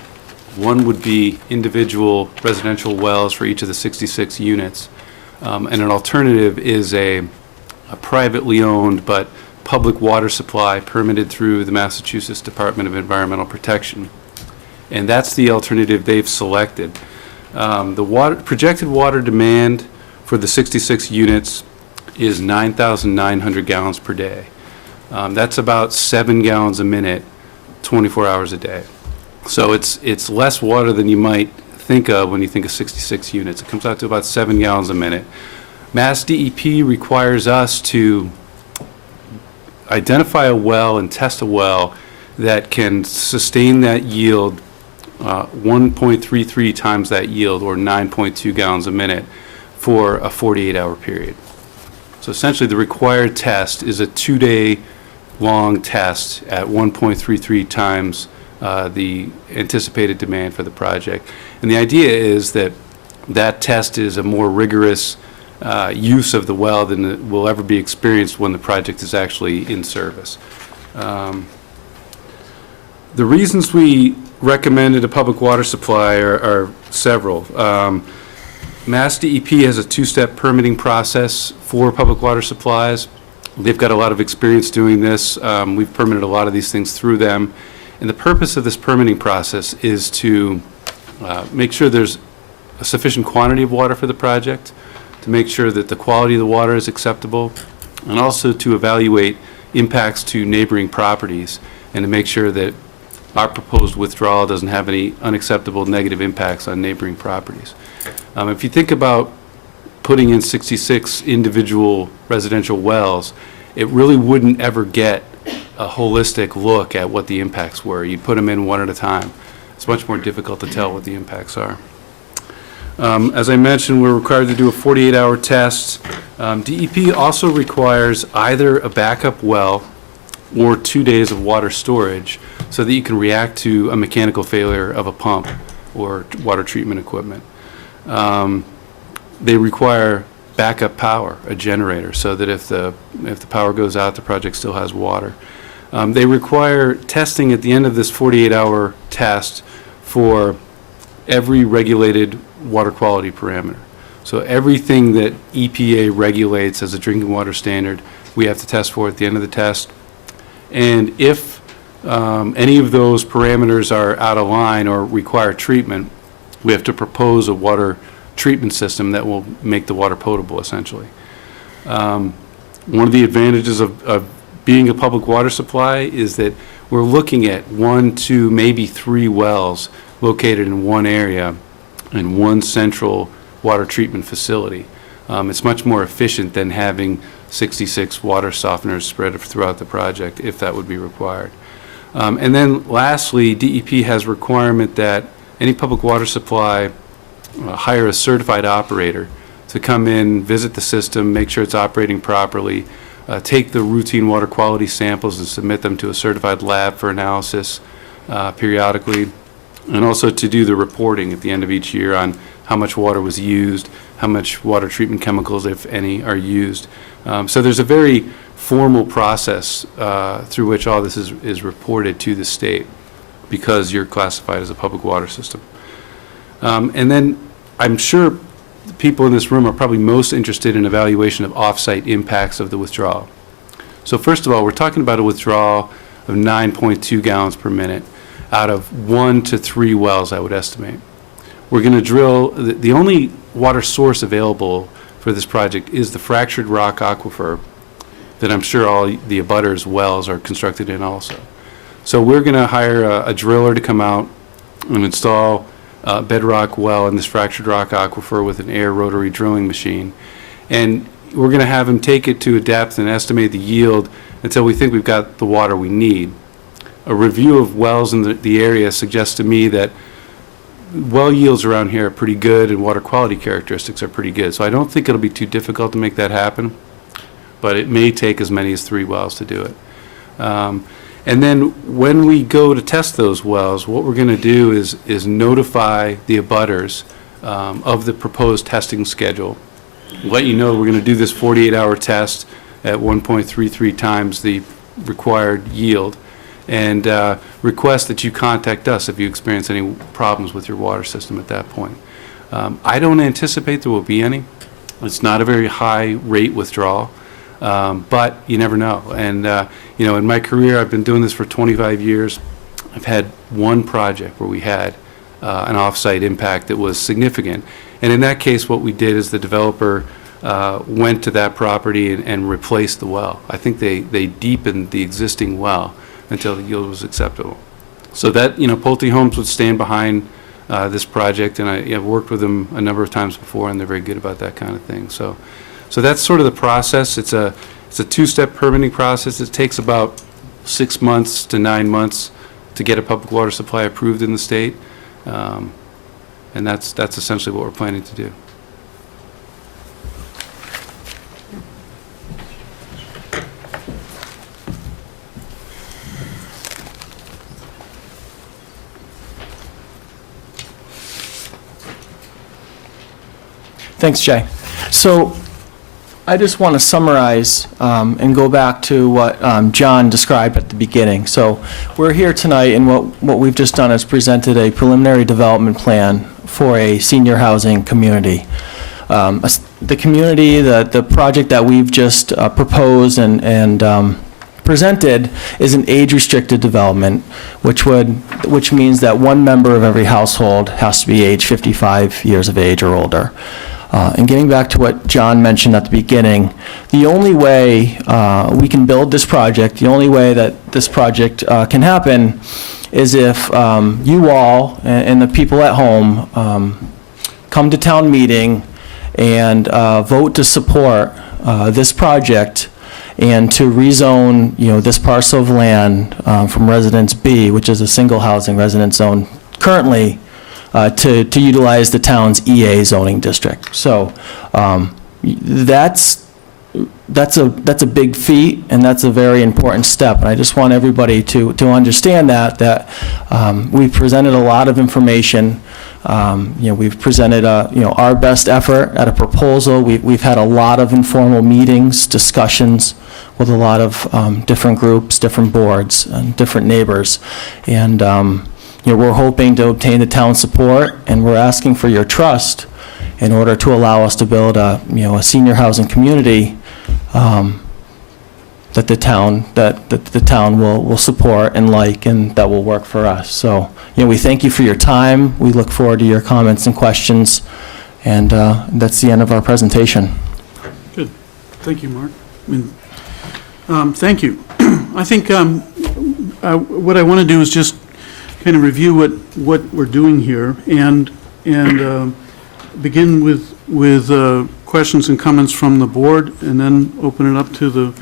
One would be individual residential wells for each of the 66 units, and an alternative is a privately owned but public water supply permitted through the Massachusetts Department of Environmental Protection. And that's the alternative they've selected. The projected water demand for the 66 units is 9,900 gallons per day. That's about 7 gallons a minute, 24 hours a day. So it's less water than you might think of when you think of 66 units. It comes out to about 7 gallons a minute. Mass DEP requires us to identify a well and test a well that can sustain that yield 1.33 times that yield, or 9.2 gallons a minute, for a 48-hour period. So essentially the required test is a 2-day long test at 1.33 times the anticipated demand for the project. And the idea is that that test is a more rigorous use of the well than will ever be experienced when the project is actually in service. The reasons we recommended a public water supply are several. Mass DEP has a 2-step permitting process for public water supplies. They've got a lot of experience doing this. We've permitted a lot of these things through them. And the purpose of this permitting process is to make sure there's a sufficient quantity of water for the project, to make sure that the quality of the water is acceptable, and also to evaluate impacts to neighboring properties, and to make sure that our proposed withdrawal doesn't have any unacceptable negative impacts on neighboring properties. If you think about putting in 66 individual residential wells, it really wouldn't ever get a holistic look at what the impacts were. You'd put them in one at a time. It's much more difficult to tell what the impacts are. As I mentioned, we're required to do a 48-hour test. DEP also requires either a backup well or 2 days of water storage so that you can react to a mechanical failure of a pump or water treatment equipment. They require backup power, a generator, so that if the power goes out, the project still has water. They require testing at the end of this 48-hour test for every regulated water quality parameter. So everything that EPA regulates as a drinking water standard, we have to test for at the end of the test. And if any of those parameters are out of line or require treatment, we have to propose a water treatment system that will make the water potable, essentially. One of the advantages of being a public water supply is that we're looking at 1, 2, maybe 3 wells located in one area and one central water treatment facility. It's much more efficient than having 66 water softeners spread throughout the project, if that would be required. And then lastly, DEP has requirement that any public water supply hire a certified operator to come in, visit the system, make sure it's operating properly, take the routine water quality samples and submit them to a certified lab for analysis periodically, and also to do the reporting at the end of each year on how much water was used, how much water treatment chemicals, if any, are used. So there's a very formal process through which all this is reported to the state because you're classified as a public water system. And then I'm sure the people in this room are probably most interested in evaluation of off-site impacts of the withdrawal. So first of all, we're talking about a withdrawal of 9.2 gallons per minute out of 1 to 3 wells, I would estimate. We're going to drill, the only water source available for this project is the fractured rock aquifer that I'm sure all the abutters' wells are constructed in also. So we're going to hire a driller to come out and install a bedrock well in this fractured rock aquifer with an air rotary drilling machine. And we're going to have him take it to a depth and estimate the yield until we think we've got the water we need. A review of wells in the area suggests to me that well yields around here are pretty good and water quality characteristics are pretty good. So I don't think it'll be too difficult to make that happen, but it may take as many as 3 wells to do it. And then when we go to test those wells, what we're going to do is notify the abutters of the proposed testing schedule. Let you know we're going to do this 48-hour test at 1.33 times the required yield, and request that you contact us if you experience any problems with your water system at that point. I don't anticipate there will be any. It's not a very high rate withdrawal. But you never know. And, you know, in my career, I've been doing this for 25 years. I've had one project where we had an off-site impact that was significant. And in that case, what we did is the developer went to that property and replaced the well. I think they deepened the existing well until the yield was acceptable. So that, you know, Pulte Homes would stand behind this project, and I've worked with them a number of times before, and they're very good about that kind of thing. So that's sort of the process. It's a 2-step permitting process. It takes about 6 months to 9 months to get a public water supply approved in the state, and that's essentially what we're planning to do. Thanks, Jay. So I just want to summarize and go back to what John described at the beginning. So we're here tonight, and what we've just done is presented a preliminary development plan for a senior housing community. The community, the project that we've just proposed and presented is an age-restricted development, which means that one member of every household has to be age 55 years of age or older. And getting back to what John mentioned at the beginning, the only way we can build this project, the only way that this project can happen is if you all and the people at home come to town meeting and vote to support this project and to rezone, you know, this parcel of land from Residence B, which is a single housing residence zone currently, to utilize the town's EA zoning district. So that's a big feat, and that's a very important step. And I just want everybody to understand that we've presented a lot of information. You know, we've presented our best effort at a proposal. We've had a lot of informal meetings, discussions with a lot of different groups, different boards, and different neighbors, and you know, we're hoping to obtain the town's support, and we're asking for your trust in order to allow us to build a senior housing community that the town will support and like, and that will work for us. So, you know, we thank you for your time. We look forward to your comments and questions, and that's the end of our presentation. Good. Thank you, Mark. Thank you. I think what I want to do is just kind of review what we're doing here and begin with questions and comments from the board, and then open it up to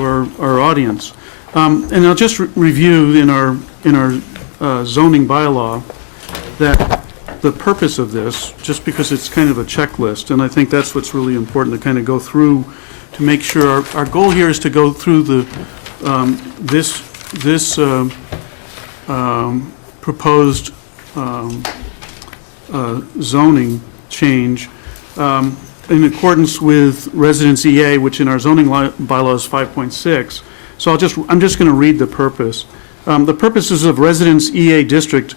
our audience. And I'll just review in our zoning bylaw that the purpose of this, just because it's kind of a checklist, and I think that's what's really important to kind of go through to make sure our goal here is to go through the this proposed zoning change in accordance with Residence EA, which in our zoning bylaw is 5.6. So I'm just going to read the purpose. The purposes of Residence EA District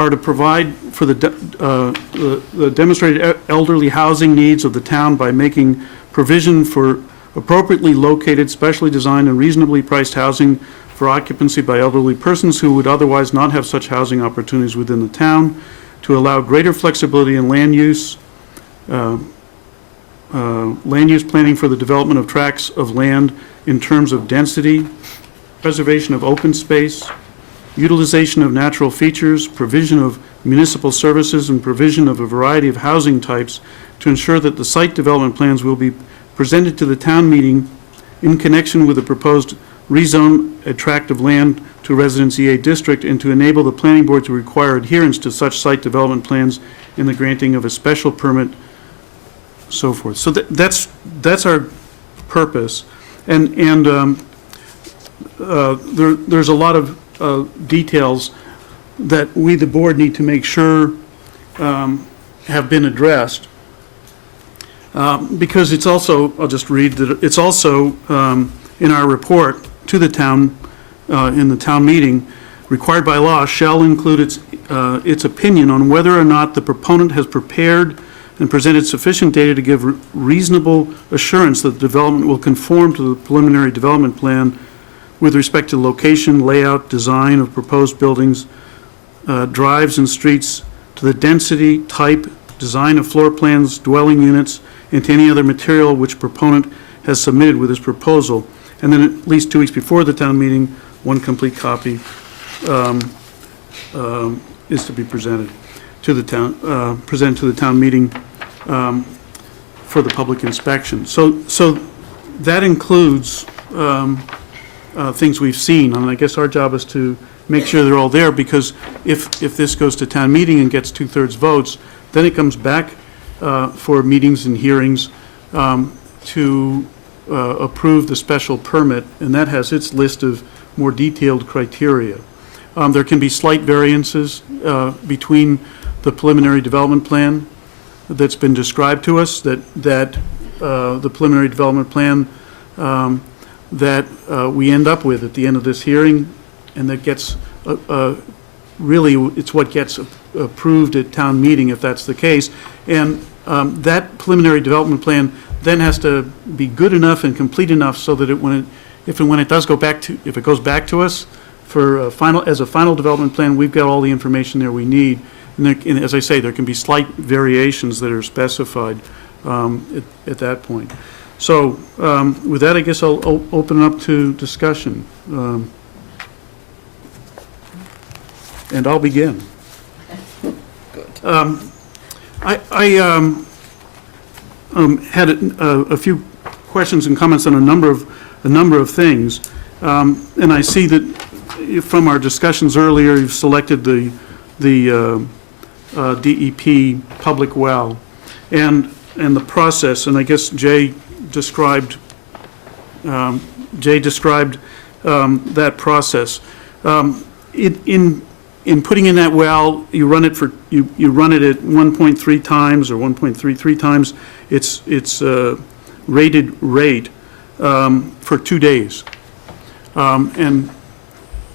are to provide for the demonstrated elderly housing needs of the town by making provision for appropriately located, specially designed, and reasonably priced housing for occupancy by elderly persons who would otherwise not have such housing opportunities within the town, to allow greater flexibility in land use planning for the development of tracts of land in terms of density, preservation of open space, utilization of natural features, provision of municipal services, and provision of a variety of housing types to ensure that the site development plans will be presented to the town meeting in connection with the proposed rezone a tract of land to Residence EA District, and to enable the planning board to require adherence to such site development plans in the granting of a special permit, so forth. So that's our purpose. And there's a lot of details that we, the board, need to make sure have been addressed. Because it's also, I'll just read that, it's also in our report to the town, in the town meeting, required by law shall include its opinion on whether or not the proponent has prepared and presented sufficient data to give reasonable assurance that the development will conform to the preliminary development plan with respect to location, layout, design of proposed buildings, drives and streets, to the density, type, design of floor plans, dwelling units, and to any other material which proponent has submitted with his proposal. And then at least 2 weeks before the town meeting, one complete copy is to be presented to the town, meeting for the public inspection. So that includes things we've seen, and I guess our job is to make sure they're all there, because if this goes to town meeting and gets 2/3 votes, then it comes back for meetings and hearings to approve the special permit, and that has its list of more detailed criteria. There can be slight variances between the preliminary development plan that's been described to us, that the preliminary development plan that we end up with at the end of this hearing, and that gets, really, it's what gets approved at town meeting if that's the case. And that preliminary development plan then has to be good enough and complete enough so that if and when it does go back to, if it goes back to us for as a final development plan, we've got all the information there we need. And as I say, there can be slight variations that are specified at that point. So with that, I guess I'll open it up to discussion. And I'll begin. I had a few questions and comments on a number of things, and I see that from our discussions earlier, you've selected the DEP public well, and the process, and I guess Jay described that process. In putting in that well, you run it at 1.3 times or 1.33 times its rated rate for 2 days. And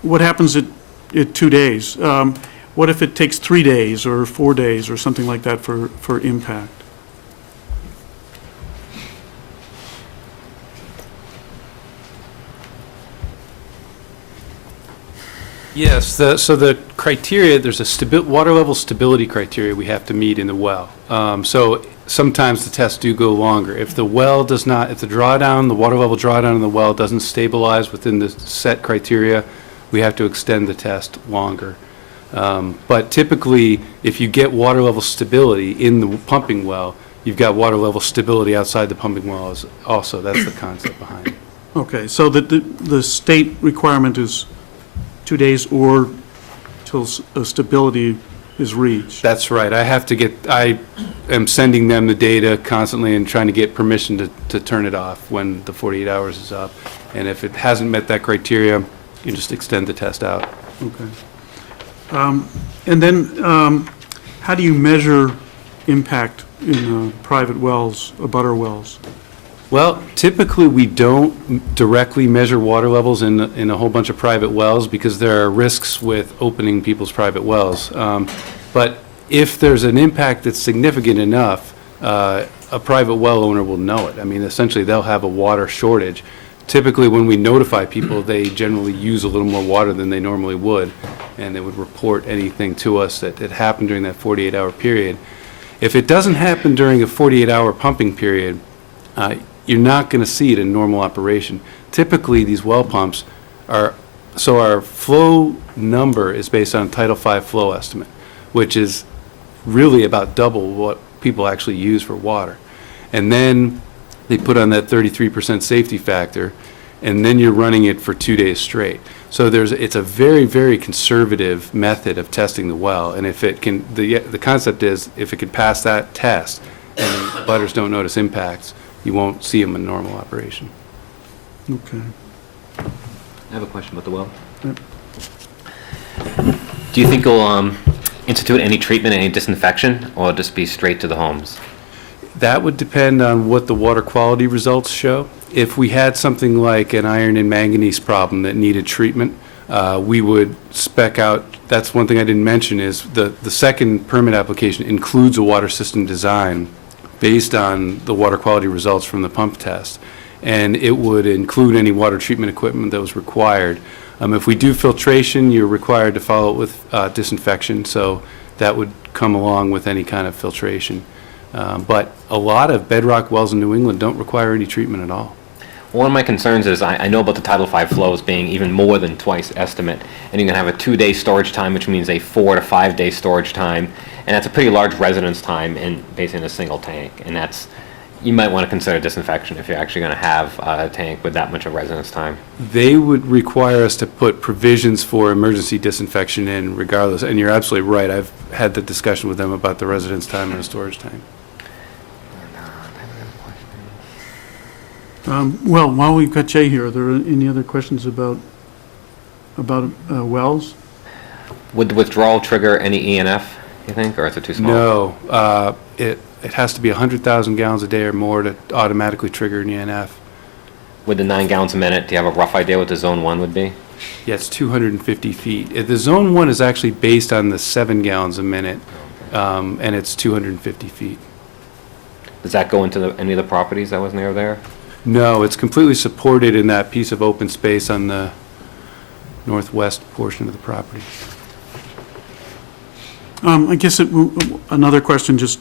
what happens at 2 days? What if it takes 3 days or 4 days or something like that for impact? Yes, so the criteria, there's a water level stability criteria we have to meet in the well. So sometimes the tests do go longer. If the well does not, if the water level drawdown in the well doesn't stabilize within the set criteria, we have to extend the test longer. But typically, if you get water level stability in the pumping well, you've got water level stability outside the pumping well also. That's the concept behind it. Okay, so the state requirement is 2 days or till stability is reached. That's right. I am sending them the data constantly and trying to get permission to turn it off when the 48 hours is up. And if it hasn't met that criteria, you just extend the test out. Okay. And then how do you measure impact in private wells, abutter wells? Well, typically, we don't directly measure water levels in a whole bunch of private wells because there are risks with opening people's private wells. But if there's an impact that's significant enough, a private well owner will know it. I mean, essentially, they'll have a water shortage. Typically, when we notify people, they generally use a little more water than they normally would, and they would report anything to us that had happened during that 48-hour period. If it doesn't happen during a 48-hour pumping period, you're not going to see it in normal operation. Typically, these well pumps so our flow number is based on Title V flow estimate, which is really about double what people actually use for water. And then they put on that 33% safety factor, and then you're running it for 2 days straight. So it's a very, very conservative method of testing the well, and if it can, the concept is if it can pass that test and butters don't notice impacts, you won't see them in normal operation. Okay. I have a question about the well. Yep. Do you think you'll institute any treatment, any disinfection, or just be straight to the homes? That would depend on what the water quality results show. If we had something like an iron and manganese problem that needed treatment, we would spec out. That's one thing I didn't mention is the second permit application includes a water system design based on the water quality results from the pump test. And it would include any water treatment equipment that was required. If we do filtration, you're required to follow it with disinfection, so that would come along with any kind of filtration. But a lot of bedrock wells in New England don't require any treatment at all. One of my concerns is I know about the Title V flows being even more than twice estimate, and you're going to have a 2-day storage time, which means a 4 to 5 day storage time, and that's a pretty large residence time based in a single tank, and you might want to consider disinfection if you're actually going to have a tank with that much of residence time. They would require us to put provisions for emergency disinfection in regardless, and you're absolutely right. I've had the discussion with them about the residence time and the storage time. Well, while we've got Jay here, are there any other questions about wells? Would the withdrawal trigger any ENF, you think, or is it too small? No. It has to be 100,000 gallons a day or more to automatically trigger an ENF. With the 9 gallons a minute, do you have a rough idea what the Zone 1 would be? Yeah, it's 250 feet. The Zone 1 is actually based on the 7 gallons a minute, and it's 250 feet. Does that go into any of the properties that was near there? No, it's completely supported in that piece of open space on the northwest portion of the property. I guess another question, just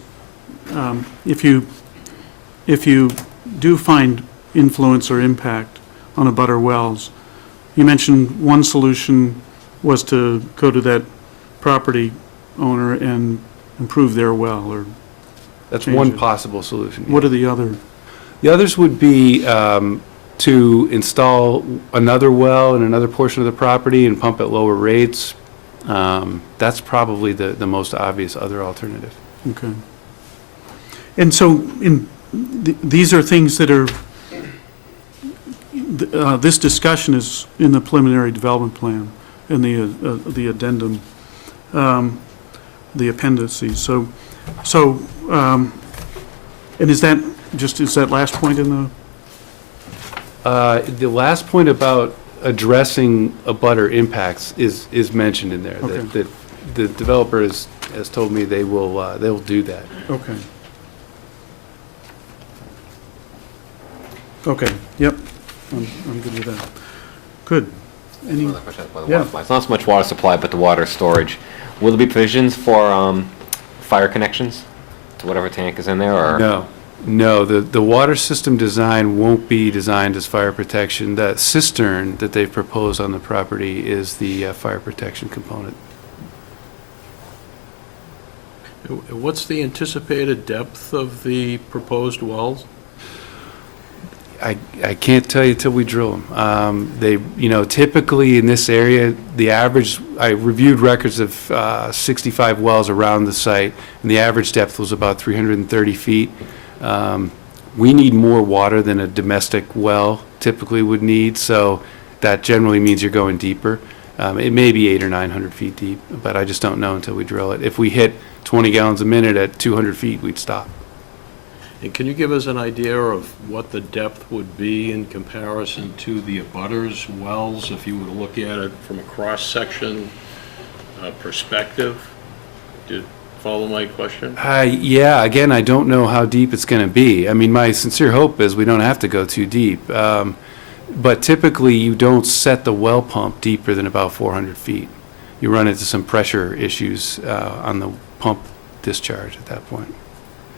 if you do find influence or impact on abutter wells, you mentioned one solution was to go to that property owner and improve their well, or That's change one it. possible solution. What are the other? The others would be to install another well in another portion of the property and pump at lower rates. That's probably the most obvious other alternative. Okay. And so these are things that are, this discussion is in the preliminary development plan and the addendum, the appendices. So and is that last point in The last point about addressing abutter impacts is mentioned in there. Okay. The developer has told me they'll do that. Okay. Okay, yep, I'm good with that. Good. Any, Another question about the Yeah. water supply. It's not so much water supply, but the water storage. Will there be provisions for fire connections to whatever tank is in there, or? No, the water system design won't be designed as fire protection. The cistern that they've proposed on the property is the fire protection component. What's the anticipated depth of the proposed wells? I can't tell you till we drill them. Typically in this area, the average, I reviewed records of 65 wells around the site, and the average depth was about 330 feet. We need more water than a domestic well typically would need, so that generally means you're going deeper. It may be 800 or 900 feet deep, but I just don't know until we drill it. If we hit 20 gallons a minute at 200 feet, we'd stop. And can you give us an idea of what the depth would be in comparison to the abutters wells, if you were to look at it from a cross-section perspective? Did you follow my question? Yeah, again, I don't know how deep it's going to be. I mean, my sincere hope is we don't have to go too deep. But typically, you don't set the well pump deeper than about 400 feet. You run into some pressure issues on the pump discharge at that point.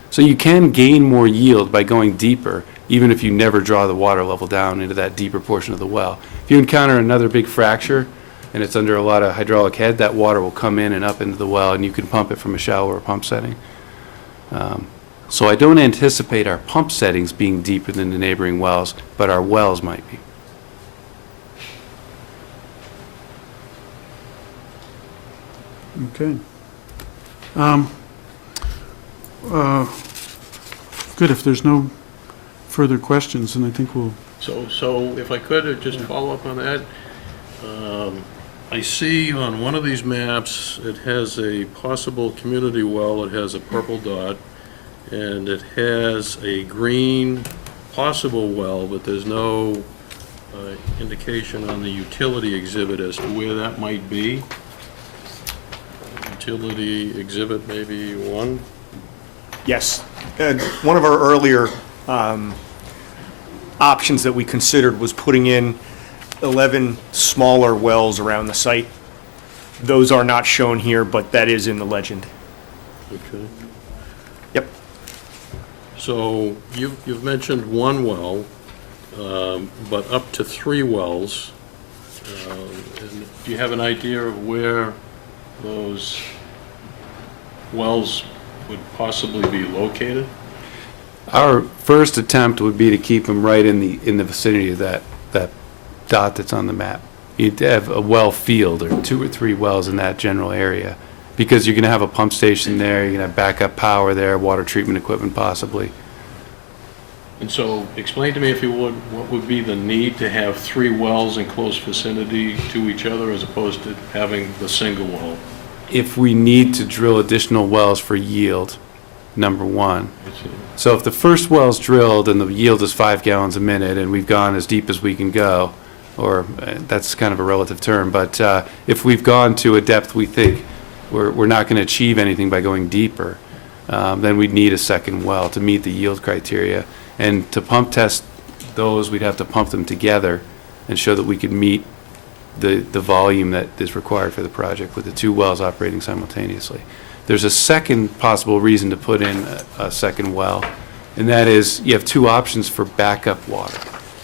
So you can gain more yield by going deeper, even if you never draw the water level down into that deeper portion of the well. If you encounter another big fracture and it's under a lot of hydraulic head, that water will come in and up into the well, and you can pump it from a shallower pump setting. So I don't anticipate our pump settings being deeper than the neighboring wells, but our wells might be. Okay. Good, if there's no further questions, then I think we'll, So if I could just follow up on that, I see on one of these maps, it has a possible community well, it has a purple dot, and it has a green possible well, but there's no indication on the utility exhibit as to where that might be. Utility exhibit maybe 1? Yes. One of our earlier options that we considered was putting in 11 smaller wells around the site. Those are not shown here, but that is in the legend. Okay. Yep. So you've mentioned 1 well, but up to 3 wells. And do you have an idea of where those wells would possibly be located? Our first attempt would be to keep them right in the vicinity of that dot that's on the map. You'd have a well field or 2 or 3 wells in that general area, because you're going to have a pump station there, you're going to have backup power there, water treatment equipment possibly. And so explain to me, if you would, what would be the need to have 3 wells in close vicinity to each other as opposed to having the single well? If we need to drill additional wells for yield, number 1. So if the first well's drilled and the yield is 5 gallons a minute and we've gone as deep as we can go, or that's kind of a relative term, but if we've gone to a depth we think we're not going to achieve anything by going deeper, then we'd need a second well to meet the yield criteria. And to pump test those, we'd have to pump them together and show that we could meet the volume that is required for the project with the 2 wells operating simultaneously. There's a second possible reason to put in a second well, and that is you have 2 options for backup water.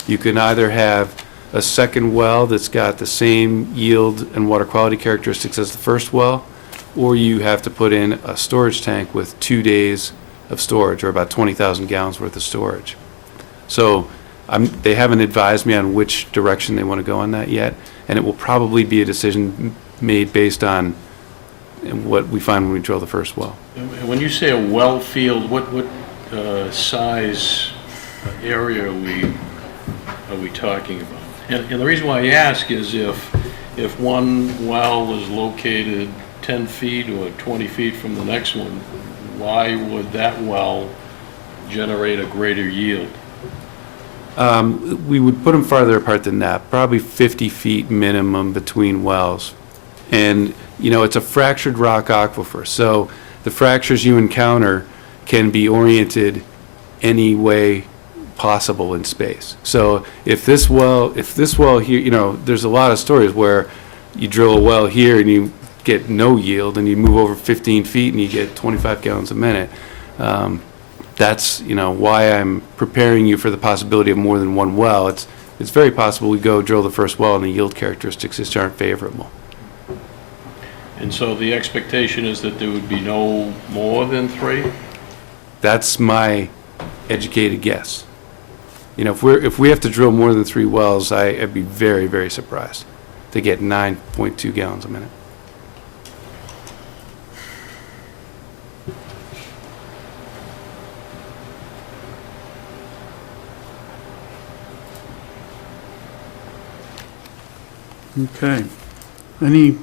You can either have a second well that's got the same yield and water quality characteristics as the first well, or you have to put in a storage tank with 2 days of storage, or about 20,000 gallons worth of storage. So they haven't advised me on which direction they want to go on that yet, and it will probably be a decision made based on what we find when we drill the first well. And when you say a well field, what size area are we talking about? And the reason why I ask is if one well is located 10 feet or 20 feet from the next one, why would that well generate a greater yield? We would put them farther apart than that, probably 50 feet minimum between wells. And, it's a fractured rock aquifer, so the fractures you encounter can be oriented any way possible in space. So if this well here, there's a lot of stories where you drill a well here and you get no yield, and you move over 15 feet and you get 25 gallons a minute. That's why I'm preparing you for the possibility of more than 1 well. It's very possible we go drill the first well and the yield characteristics just aren't favorable. And so the expectation is that there would be no more than 3? That's my educated guess. If we have to drill more than 3 wells, I'd be very, very surprised to get 9.2 gallons a minute. okay. Any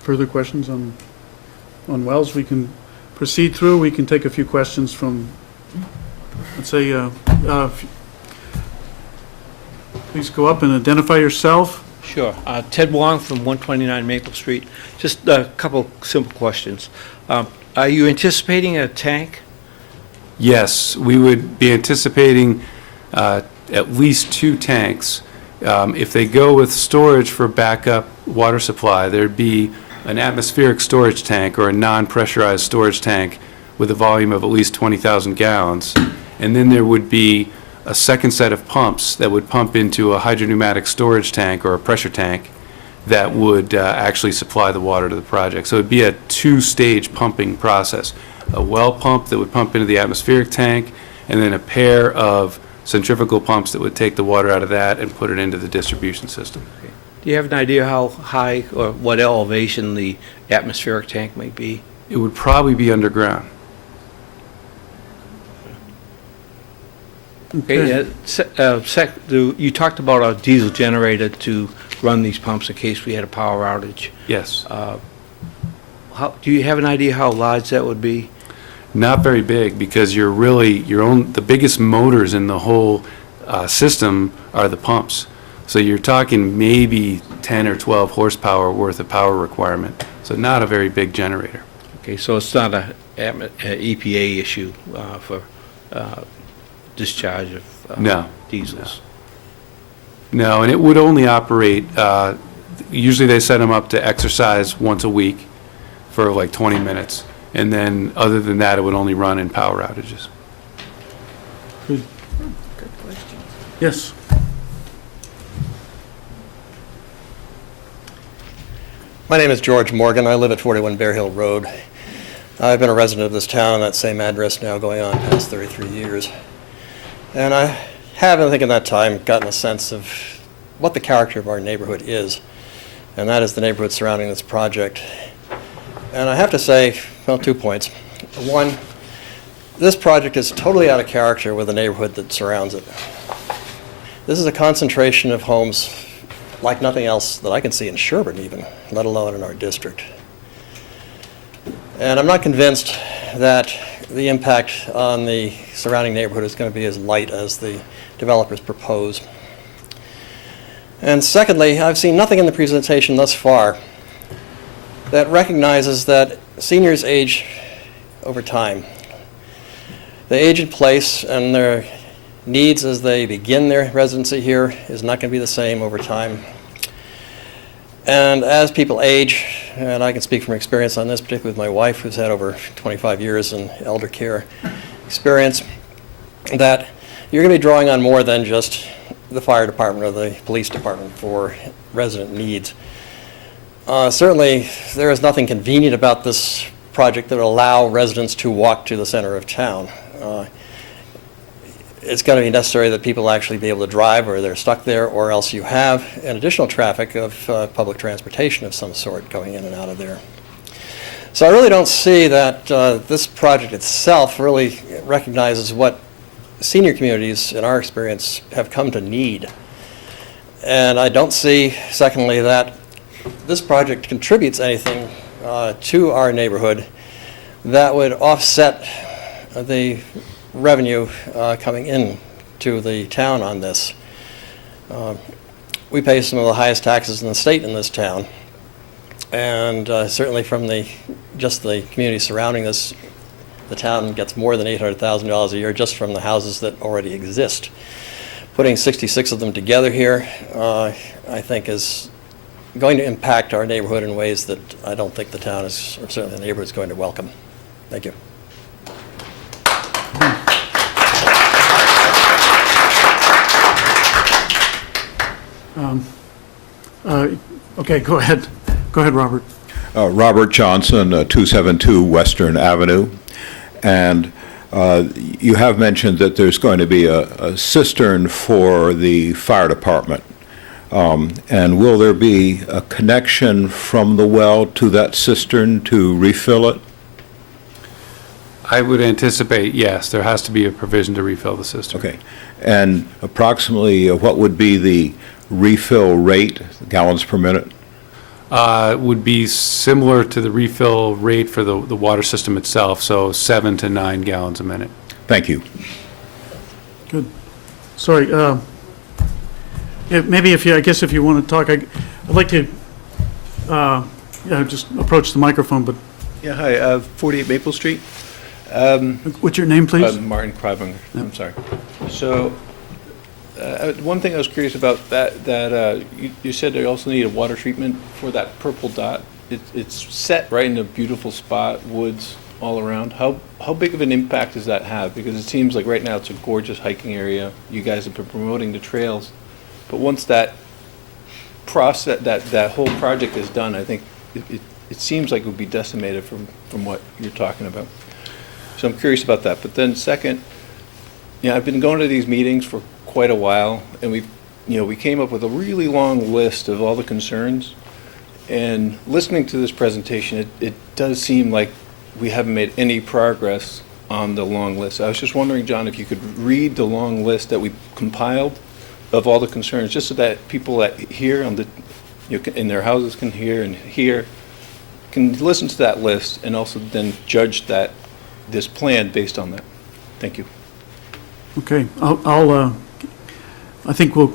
further questions on wells? We can proceed through. We can take a few questions from the Let's say, please go up and identify yourself. Sure. Ted Wong from 129 Maple Street. Just a couple simple questions. Are you anticipating a tank? Yes, we would be anticipating at least 2 tanks. If they go with storage for backup water supply, there'd be an atmospheric storage tank or a non-pressurized storage tank with a volume of at least 20,000 gallons. And then there would be a second set of pumps that would pump into a hydropneumatic storage tank or a pressure tank that would actually supply the water to the project. So it'd be a 2-stage pumping process. A well pump that would pump into the atmospheric tank, and then a pair of centrifugal pumps that would take the water out of that and put it into the distribution system. Do you have an idea how high or what elevation the atmospheric tank might be? It would probably be underground. Okay. You talked about a diesel generator to run these pumps in case we had a power outage. Yes. Do you have an idea how large that would be? Not very big, because the biggest motors in the whole system are the pumps. So you're talking maybe 10 or 12 horsepower worth of power requirement. So not a very big generator. Okay, so it's not a EPA issue for discharge of No. diesels? No, and it would only operate, usually they set them up to exercise once a week for like 20 minutes. And then, other than that, it would only run in power outages. Good. Yes. My name is George Morgan. I live at 41 Bear Hill Road. I've been a resident of this town on that same address now going on past 33 years. And I have, I think, in that time gotten a sense of what the character of our neighborhood is, and that is the neighborhood surrounding this project. And I have to say, well, 2 points. One, this project is totally out of character with the neighborhood that surrounds it. This is a concentration of homes like nothing else that I can see in Sherborn even, let alone in our district. And I'm not convinced that the impact on the surrounding neighborhood is going to be as light as the developers propose. And secondly, I've seen nothing in the presentation thus far that recognizes that seniors age over time. They age in place, and their needs as they begin their residency here is not going to be the same over time. And as people age, and I can speak from experience on this, particularly with my wife, who's had over 25 years in elder care experience, that you're going to be drawing on more than just the fire department or the police department for resident needs. Certainly, there is nothing convenient about this project that will allow residents to walk to the center of town. It's going to be necessary that people actually be able to drive, or they're stuck there, or else you have an additional traffic of public transportation of some sort going in and out of there. So I really don't see that this project itself really recognizes what senior communities, in our experience, have come to need. And I don't see, secondly, that this project contributes anything to our neighborhood that would offset the revenue coming in to the town on this. We pay some of the highest taxes in the state in this town, and certainly from just the community surrounding this, the town gets more than $800,000 a year just from the houses that already exist. Putting 66 of them together here, I think, is going to impact our neighborhood in ways that I don't think the town is, or certainly the neighborhood is going to welcome. Thank you. Okay, go ahead. Go ahead, Robert. Robert Johnson, 272 Western Avenue. And you have mentioned that there's going to be a cistern for the fire department. And will there be a connection from the well to that cistern to refill it? I would anticipate, yes, there has to be a provision to refill the cistern. Okay. And approximately what would be the refill rate, gallons per minute? Would be similar to the refill rate for the water system itself, so 7 to 9 gallons a minute. Thank you. Good. Sorry, maybe if you, I guess if you want to talk, I'd like to just approach the microphone, but Yeah, hi, 48 Maple Street. what's your name, please? Martin Kreibinger, I'm sorry. So, one thing I was curious about, you said they also need a water treatment for that purple dot. It's set right in a beautiful spot, woods all around. How big of an impact does that have? Because it seems like right now it's a gorgeous hiking area. You guys have been promoting the trails. But once that process, that whole project is done, I think it seems like it would be decimated from what you're talking about. So I'm curious about that. But then second, I've been going to these meetings for quite a while, and we came up with a really long list of all the concerns. And listening to this presentation, it does seem like we haven't made any progress on the long list. I was just wondering, John, if you could read the long list that we compiled of all the concerns, just so that people that hear on the, in their houses can hear and hear, can listen to that list and also then judge this plan based on that. Thank you. Okay, I think we'll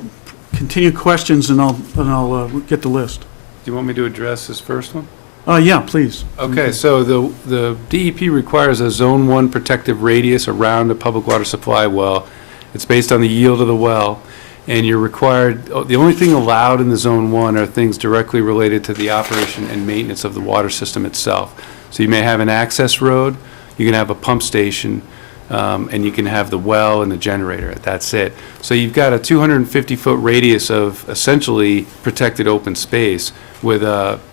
continue questions and I'll get the list. Do you want me to address this first one? Yeah, please. Okay, so the DEP requires a Zone 1 protective radius around a public water supply well. It's based on the yield of the well, and you're required, the only thing allowed in the Zone 1 are things directly related to the operation and maintenance of the water system itself. So you may have an access road, you can have a pump station, and you can have the well and the generator. That's it. So you've got a 250-foot radius of essentially protected open space with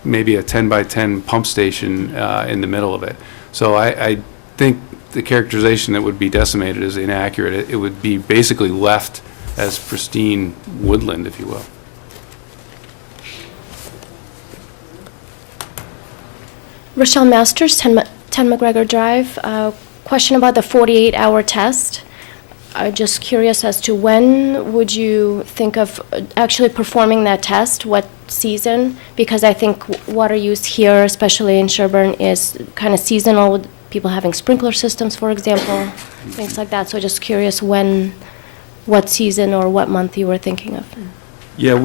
maybe a 10 by 10 pump station in the middle of it. So I think the characterization that would be decimated is inaccurate. It would be basically left as pristine woodland, if you will. Rochelle Masters, 10 McGregor Drive. Question about the 48-hour test. I'm just curious as to when would you think of actually performing that test, what season? Because I think water use here, especially in Sherborn, is kind of seasonal, with people having sprinkler systems, for example, things like that. So just curious what season or what month you were thinking of. Yeah,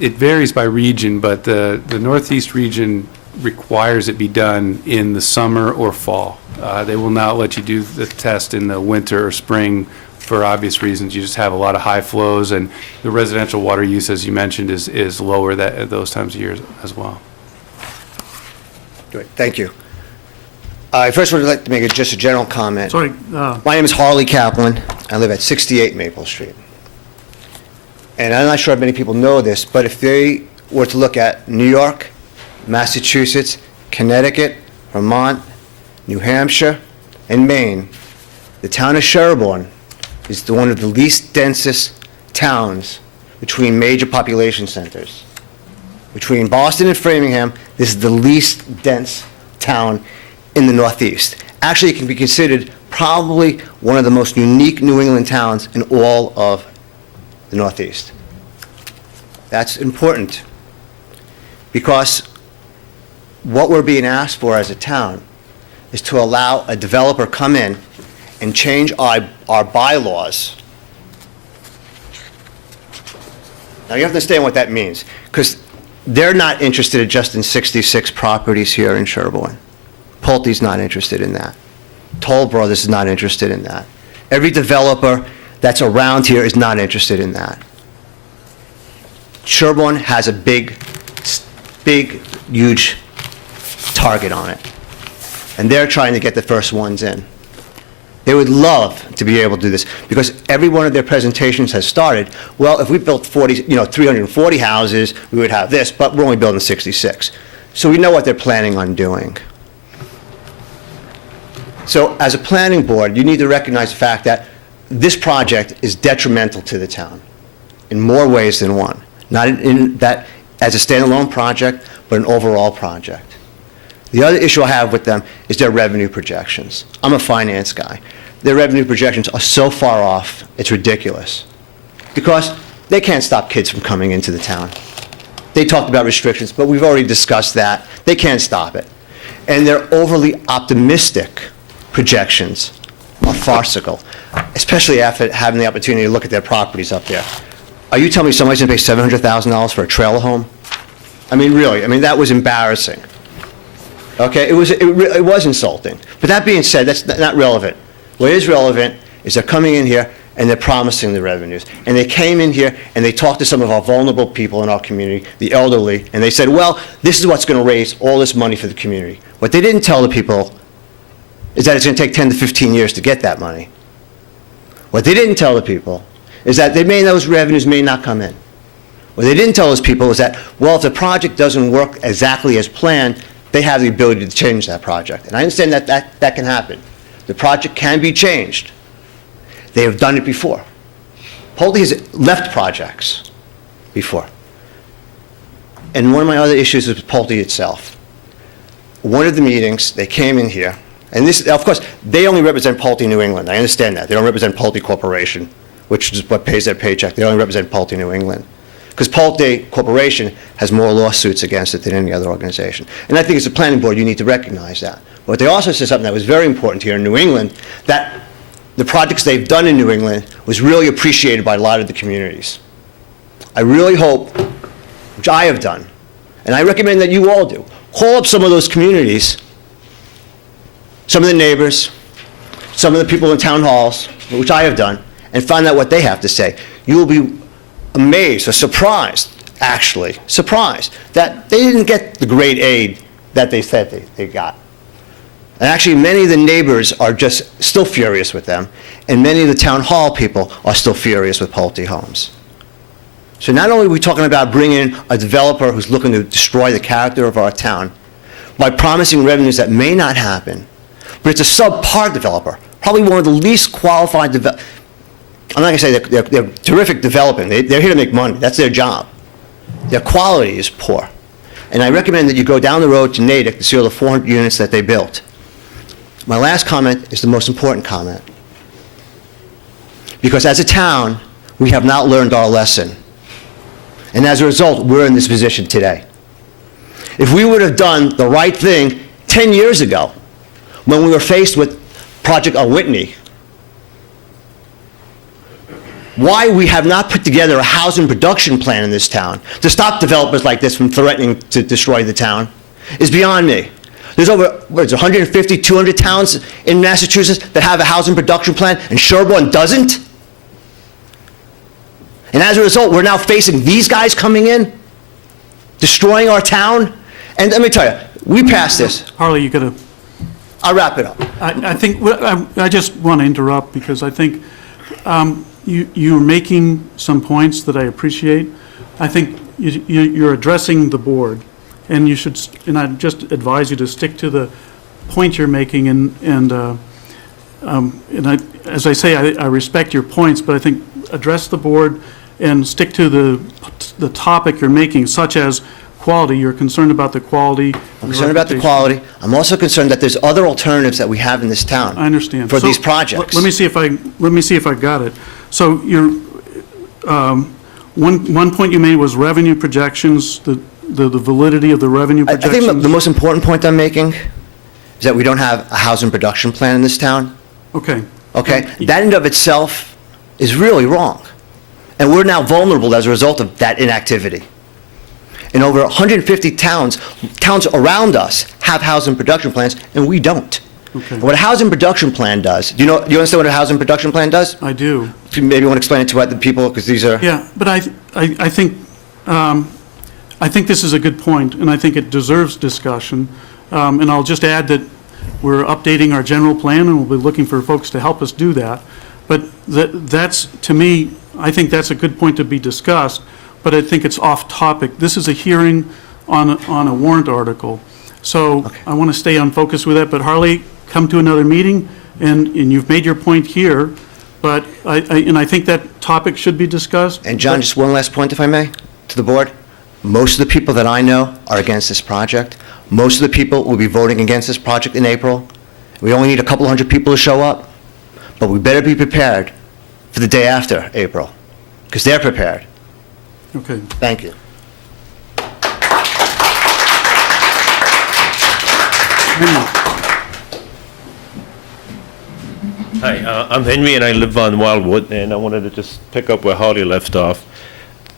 it varies by region, but the Northeast region requires it be done in the summer or fall. They will not let you do the test in the winter or spring for obvious reasons. You just have a lot of high flows, and the residential water use, as you mentioned, is lower at those times of year as well. Good, thank you. I first would like to make just a general comment. Sorry. My name is Harley Kaplan. I live at 68 Maple Street. And I'm not sure if many people know this, but if they were to look at New York, Massachusetts, Connecticut, Vermont, New Hampshire, and Maine, the town of Sherborn is one of the least densest towns between major population centers. Between Boston and Framingham, this is the least dense town in the Northeast. Actually, it can be considered probably one of the most unique New England towns in all of the Northeast. That's important because what we're being asked for as a town is to allow a developer come in and change our bylaws. Now you have to understand what that means, because they're not interested just in 66 properties here in Sherborn. Pulte's not interested in that. Toll Brothers is not interested in that. Every developer that's around here is not interested in that. Sherborn has a big, huge target on it. And they're trying to get the first ones in. They would love to be able to do this because every one of their presentations has started, well, if we built 340 houses, we would have this, but we're only building 66. So we know what they're planning on doing. So as a planning board, you need to recognize the fact that this project is detrimental to the town in more ways than one. Not in that as a standalone project, but an overall project. The other issue I have with them is their revenue projections. I'm a finance guy. Their revenue projections are so far off, it's ridiculous. Because they can't stop kids from coming into the town. They talked about restrictions, but we've already discussed that. They can't stop it. And their overly optimistic projections are farcical. especially after having the opportunity to look at their properties up there. Are you telling me somebody's going to pay $700,000 for a trailer home? I mean, really, I mean, that was embarrassing. Okay, it was insulting. But that being said, that's not relevant. What is relevant is they're coming in here and they're promising the revenues. And they came in here and they talked to some of our vulnerable people in our community, the elderly, and they said, well, this is what's going to raise all this money for the community. What they didn't tell the people is that it's going to take 10 to 15 years to get that money. What they didn't tell the people is that those revenues may not come in. What they didn't tell those people is that, well, if the project doesn't work exactly as planned, they have the ability to change that project. And I understand that can happen. The project can be changed. They have done it before. Pulte has left projects before. And one of my other issues is with Pulte itself. One of the meetings, they came in here, and this, of course, they only represent Pulte New England. I understand that. They don't represent Pulte Corporation, which is what pays their paycheck. They only represent Pulte New England. Because Pulte Corporation has more lawsuits against it than any other organization. And I think as a planning board, you need to recognize that. But they also said something that was very important here in New England, that the projects they've done in New England was really appreciated by a lot of the communities. I really hope, which I have done, and I recommend that you all do, call up some of those communities, some of the neighbors, some of the people in town halls, which I have done, and find out what they have to say. You will be amazed or surprised, actually, surprised, that they didn't get the great aid that they said they got. And actually, many of the neighbors are just still furious with them, and many of the town hall people are still furious with Pulte Homes. So not only are we talking about bringing in a developer who's looking to destroy the character of our town by promising revenues that may not happen, but it's a subpar developer, probably one of the least qualified developers. I'm not going to say they're terrific developing. They're here to make money. That's their job. Their quality is poor. And I recommend that you go down the road to Natick to see all the 400 units that they built. My last comment is the most important comment. Because as a town, we have not learned our lesson. And as a result, we're in this position today. If we would have done the right thing 10 years ago, when we were faced with Project Whitney, why we have not put together a housing production plan in this town to stop developers like this from threatening to destroy the town is beyond me. There's over, 150, 200 towns in Massachusetts that have a housing production plan, and Sherborn doesn't? And as a result, we're now facing these guys coming in, destroying our town. And let me tell you, we passed this. Harley, you got to... I'll wrap it up. I think, I just want to interrupt because I think you're making some points that I appreciate. I think you're addressing the board, and you should, and I just advise you to stick to the point you're making, and as I say, I respect your points, but I think address the board and stick to the topic you're making, such as quality. You're concerned about the quality. I'm concerned about the quality. I'm also concerned that there's other alternatives that we have in this town. I understand. For these projects. Let me see if I got it. So your one point you made was revenue projections, the validity of the revenue I projections. think the most important point I'm making is that we don't have a housing production plan in this town. Okay. Okay? That in and of itself is really wrong. And we're now vulnerable as a result of that inactivity. In over 150 towns around us have housing production plans, and we don't. Okay. What a housing production plan does, do you understand what a housing production plan does? I do. Maybe you want to explain it to the people, because these are... Yeah, but I think this is a good point, and I think it deserves discussion. And I'll just add that we're updating our general plan, and we'll be looking for folks to help us do that. But that's, to me, I think that's a good point to be discussed, but I think it's off topic. This is a hearing on a warrant article. So okay. I want to stay on focus with that, but Harley, come to another meeting, and you've made your point here, but I think that topic should be discussed. And John, just one last point, if I may, to the board. Most of the people that I know are against this project. Most of the people will be voting against this project in April. We only need a couple hundred people to show up, but we better be prepared for the day after April, because they're prepared. Okay. Thank you. Hi, I'm Henry, and I live on Wildwood, and I wanted to just pick up where Harley left off.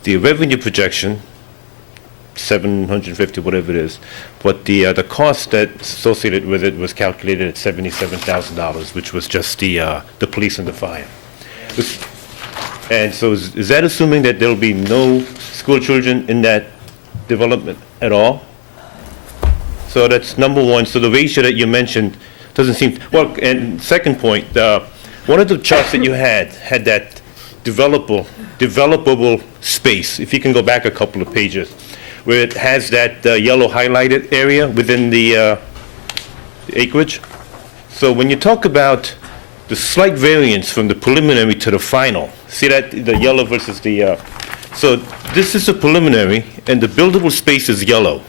The revenue projection, 750, whatever it is, but the cost that's associated with it was calculated at $77,000, which was just the police and the fire. And so is that assuming that there'll be no school children in that development at all? So that's number one. So the ratio that you mentioned doesn't seem, well, and second point, one of the charts that you had that developable space, if you can go back a couple of pages, where it has that yellow highlighted area within the acreage. So when you talk about the slight variance from the preliminary to the final, see that, the yellow versus the, so this is a preliminary, and the buildable space is yellow.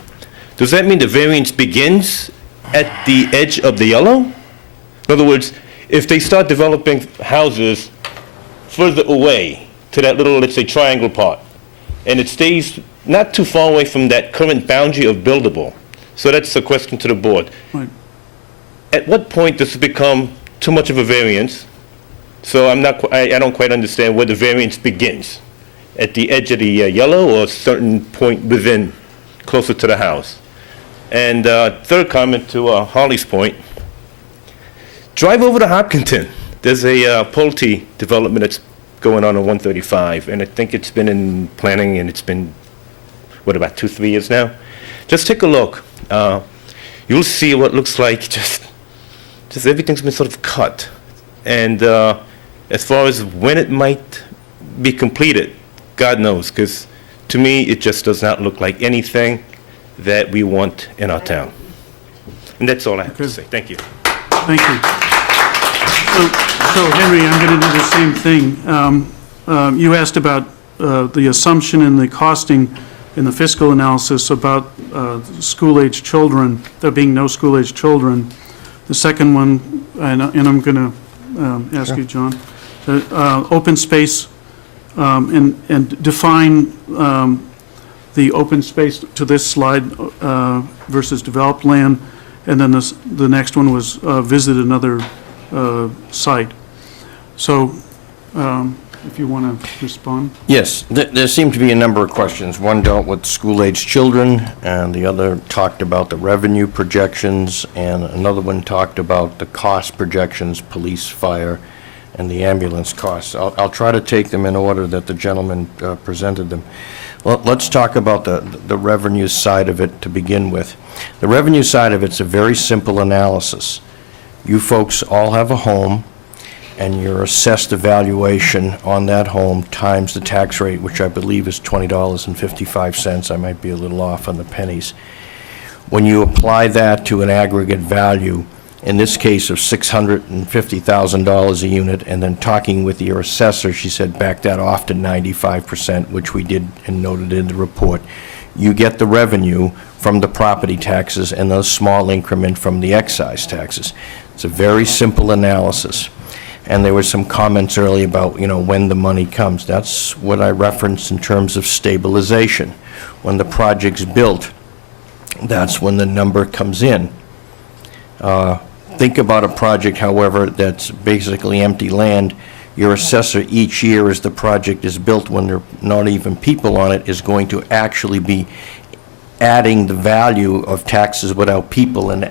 Does that mean the variance begins at the edge of the yellow? In other words, if they start developing houses further away to that little, let's say, triangle part, and it stays not too far away from that current boundary of buildable. So that's a question to the board. Right. At what point does it become too much of a variance? So I don't quite understand where the variance begins. At the edge of the yellow, or a certain point within, closer to the house? And third comment to Harley's point, drive over to Hopkinton. There's a Pulte development that's going on 135, and I think it's been in planning, and it's been, what, about 2-3 years now? Just take a look. You'll see what looks like just everything's been sort of cut. And as far as when it might be completed, God knows, because to me, it just does not look like anything that we want in our town. And that's all I have to say. Thank you. Thank you. So Henry, I'm going to do the same thing. You asked about the assumption in the costing in the fiscal analysis about school-age children, there being no school-age children. The second one, and I'm going to ask you, John, open space and define the open space to this slide versus developed land, and then the next one was visit another site. So if you want to respond. Yes, there seem to be a number of questions. One dealt with school-age children, and the other talked about the revenue projections, and another one talked about the cost projections, police, fire, and the ambulance costs. I'll try to take them in order that the gentleman presented them. Well, let's talk about the revenue side of it to begin with. The revenue side of it's a very simple analysis. You folks all have a home, and your assessed evaluation on that home times the tax rate, which I believe is $20.55. I might be a little off on the pennies. When you apply that to an aggregate value, in this case of $650,000 a unit, and then talking with your assessor, she said back that off to 95%, which we did and noted in the report. You get the revenue from the property taxes and a small increment from the excise taxes. It's a very simple analysis. And there were some comments earlier about, when the money comes. That's what I referenced in terms of stabilization. When the project's built, that's when the number comes in. Think about a project, however, that's basically empty land. Your assessor each year as the project is built, when there are not even people on it, is going to actually be adding the value of taxes without people and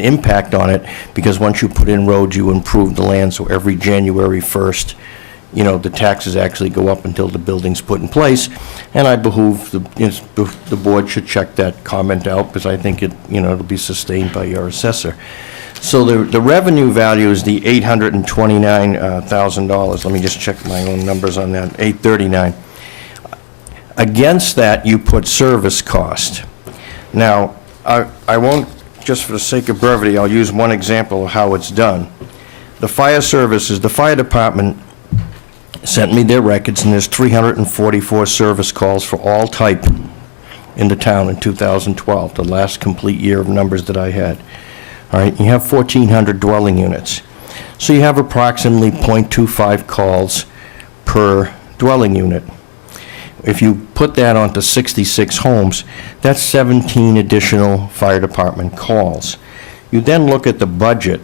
impact on it, because once you put in roads, you improve the land, so every January 1st, the taxes actually go up until the building's put in place. And I behoove the board should check that comment out, because I think it'll be sustained by your assessor. So the revenue value is the $829,000. Let me just check my own numbers on that, $839,000. Against that, you put service cost. Now, I won't, just for the sake of brevity, I'll use one example of how it's done. The fire services, the fire department sent me their records, and there's 344 service calls for all type in the town in 2012, the last complete year of numbers that I had. All right, you have 1,400 dwelling units. So you have approximately 0.25 calls per dwelling unit. If you put that onto 66 homes, that's 17 additional fire department calls. You then look at the budget,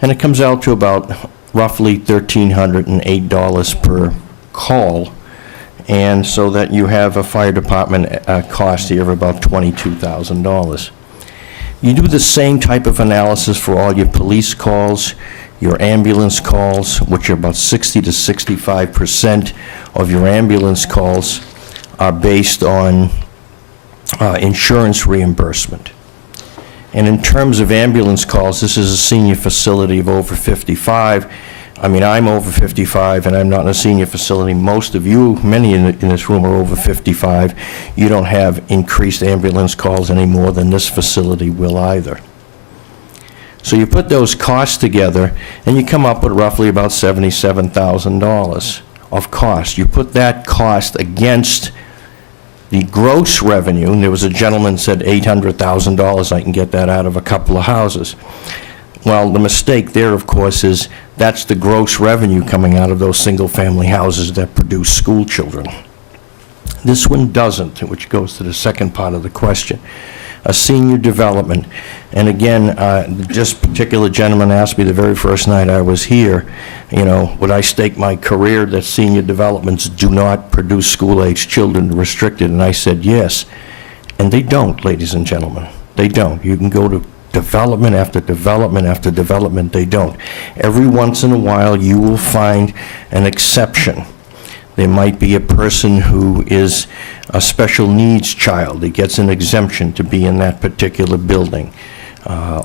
and it comes out to about roughly $1,308 per call, and so that you have a fire department cost here of about $22,000. You do the same type of analysis for all your police calls, your ambulance calls, which are about 60 to 65% of your ambulance calls are based on insurance reimbursement. And in terms of ambulance calls, this is a senior facility of over 55. I mean, I'm over 55, and I'm not in a senior facility. Most of you, many in this room are over 55. You don't have increased ambulance calls any more than this facility will either. So you put those costs together, and you come up with roughly about $77,000 of cost. You put that cost against the gross revenue, and there was a gentleman said $800,000, I can get that out of a couple of houses. Well, the mistake there, of course, is that's the gross revenue coming out of those single-family houses that produce school children. This one doesn't, which goes to the second part of the question. A senior development, and again, this particular gentleman asked me the very first night I was here, you know, would I stake my career that senior developments do not produce school-age children restricted, and I said yes. And they don't, ladies and gentlemen. They don't. You can go to development after development after development, they don't. Every once in a while, you will find an exception. There might be a person who is a special needs child that gets an exemption to be in that particular building,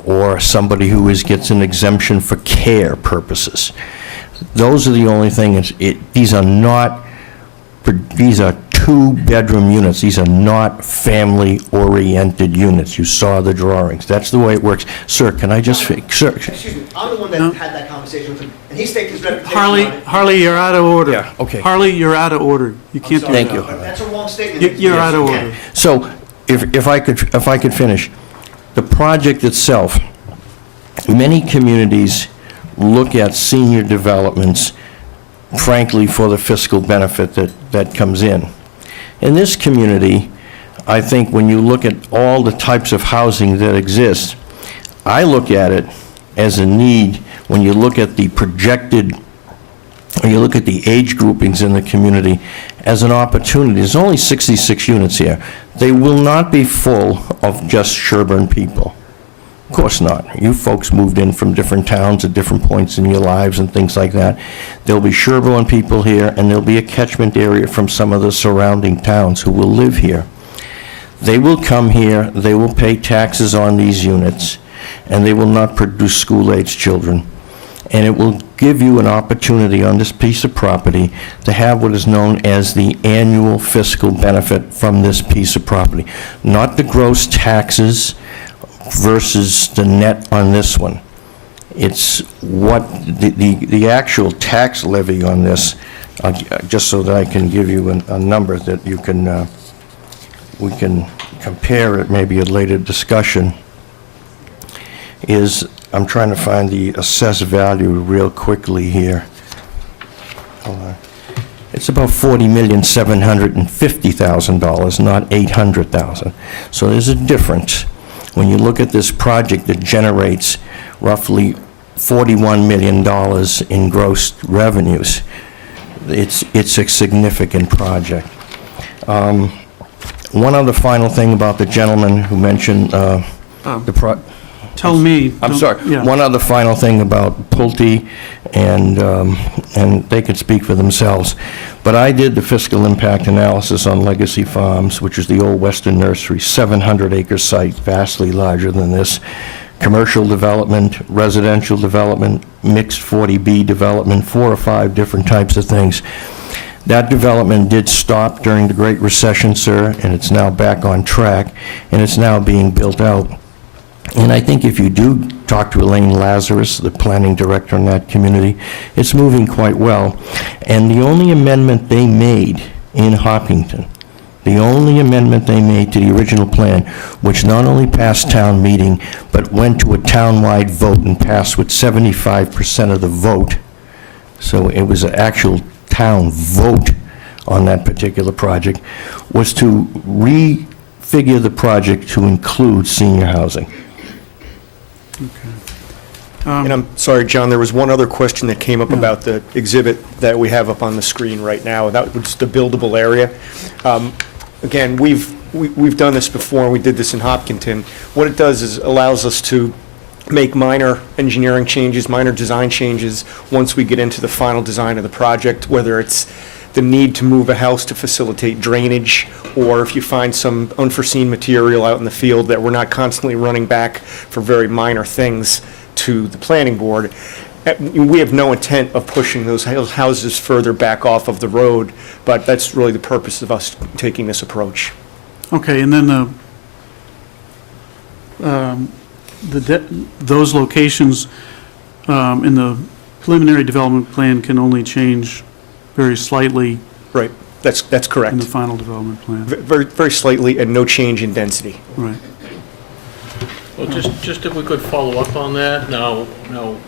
or somebody who gets an exemption for care purposes. Those are the only things. These are two-bedroom units. These are not family-oriented units. You saw the drawings. That's the way it works. Sir, can I just... Sir, Excuse me, I'm the one that had that conversation with him, and he staked his reputation on it. Harley, you're out of order. Yeah, okay. Harley, you're out of order. You can't do that. Thank you. That's a wrong statement. You're out of Yes, you order. can. So, if I could finish, the project itself, many communities look at senior developments, frankly, for the fiscal benefit that comes in. In this community, I think when you look at all the types of housing that exist, I look at it as a need when you look at the projected, when you look at the age groupings in the community, as an opportunity. There's only 66 units here. They will not be full of just Sherborn people. Of course not. You folks moved in from different towns at different points in your lives and things like that. There'll be Sherborn people here, and there'll be a catchment area from some of the surrounding towns who will live here. They will come here, they will pay taxes on these units, and they will not produce school-age children. And it will give you an opportunity on this piece of property to have what is known as the annual fiscal benefit from this piece of property. Not the gross taxes versus the net on this one. It's what the actual tax levy on this, just so that I can give you a number that you can, we can compare it maybe at later discussion, is, I'm trying to find the assessed value real quickly here. Hold on. It's about $40,750,000, not $800,000. So there's a difference. When you look at this project that generates roughly $41 million in gross revenues, it's a significant project. One other final thing about the gentleman who mentioned Tell me. I'm sorry. Yeah. One other final thing about Pulte, and they could speak for themselves. But I did the fiscal impact analysis on Legacy Farms, which is the old Western Nursery, 700-acre site, vastly larger than this. Commercial development, residential development, mixed 40B development, 4 or 5 different types of things. That development did stop during the Great Recession, sir, and it's now back on track, and it's now being built out. And I think if you do talk to Elaine Lazarus, the planning director in that community, it's moving quite well. And the only amendment they made in Hopkinton, the only amendment they made to the original plan, which not only passed town meeting, but went to a town-wide vote and passed with 75% of the vote, so it was an actual town vote on that particular project, was to refigure the project to include senior housing. And I'm sorry, John, there was one other question that came up about the exhibit that we have up on the screen right now. That was the buildable area. Again, we've done this before, and we did this in Hopkinton. What it does is allows us to make minor engineering changes, minor design changes once we get into the final design of the project, whether it's the need to move a house to facilitate drainage, or if you find some unforeseen material out in the field that we're not constantly running back for very minor things to the planning board. We have no intent of pushing those houses further back off of the road, but that's really the purpose of us taking this approach. Okay, and then those locations in the preliminary development plan can only change very slightly. Right, that's correct. In the final development plan. Very, very slightly, and no change in density. Right. Well, just if we could follow up on that. Now,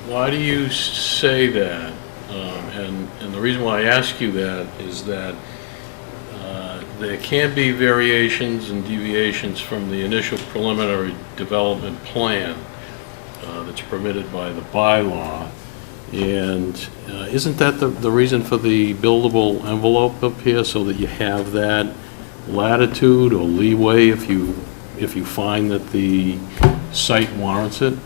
why do you say that? And the reason why I ask you that is that there can be variations and deviations from the initial preliminary development plan that's permitted by the bylaw. And isn't that the reason for the buildable envelope up here, so that you have that latitude or leeway if you find that the site warrants it?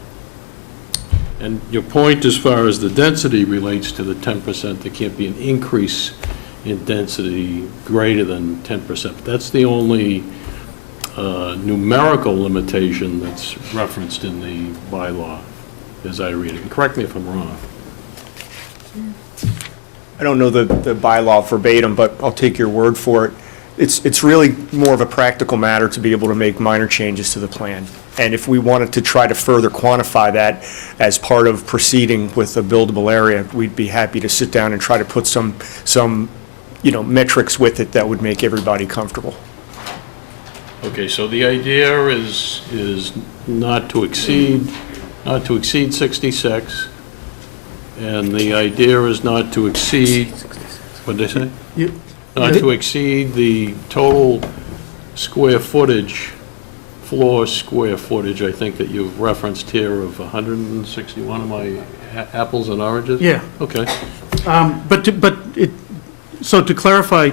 And your point as far as the density relates to the 10%, there can't be an increase in density greater than 10%. That's the only numerical limitation that's referenced in the bylaw, as I read it. And correct me if I'm wrong. I don't know the bylaw verbatim, but I'll take your word for it. It's really more of a practical matter to be able to make minor changes to the plan. And if we wanted to try to further quantify that as part of proceeding with a buildable area, we'd be happy to sit down and try to put some metrics with it that would make everybody comfortable. Okay, so the idea is not to exceed 66, and the idea is not to exceed, what did they say? Not to exceed the total square footage, floor square footage, I think that you've referenced here, of 161. Am I apples and oranges? Yeah. Okay. So to clarify,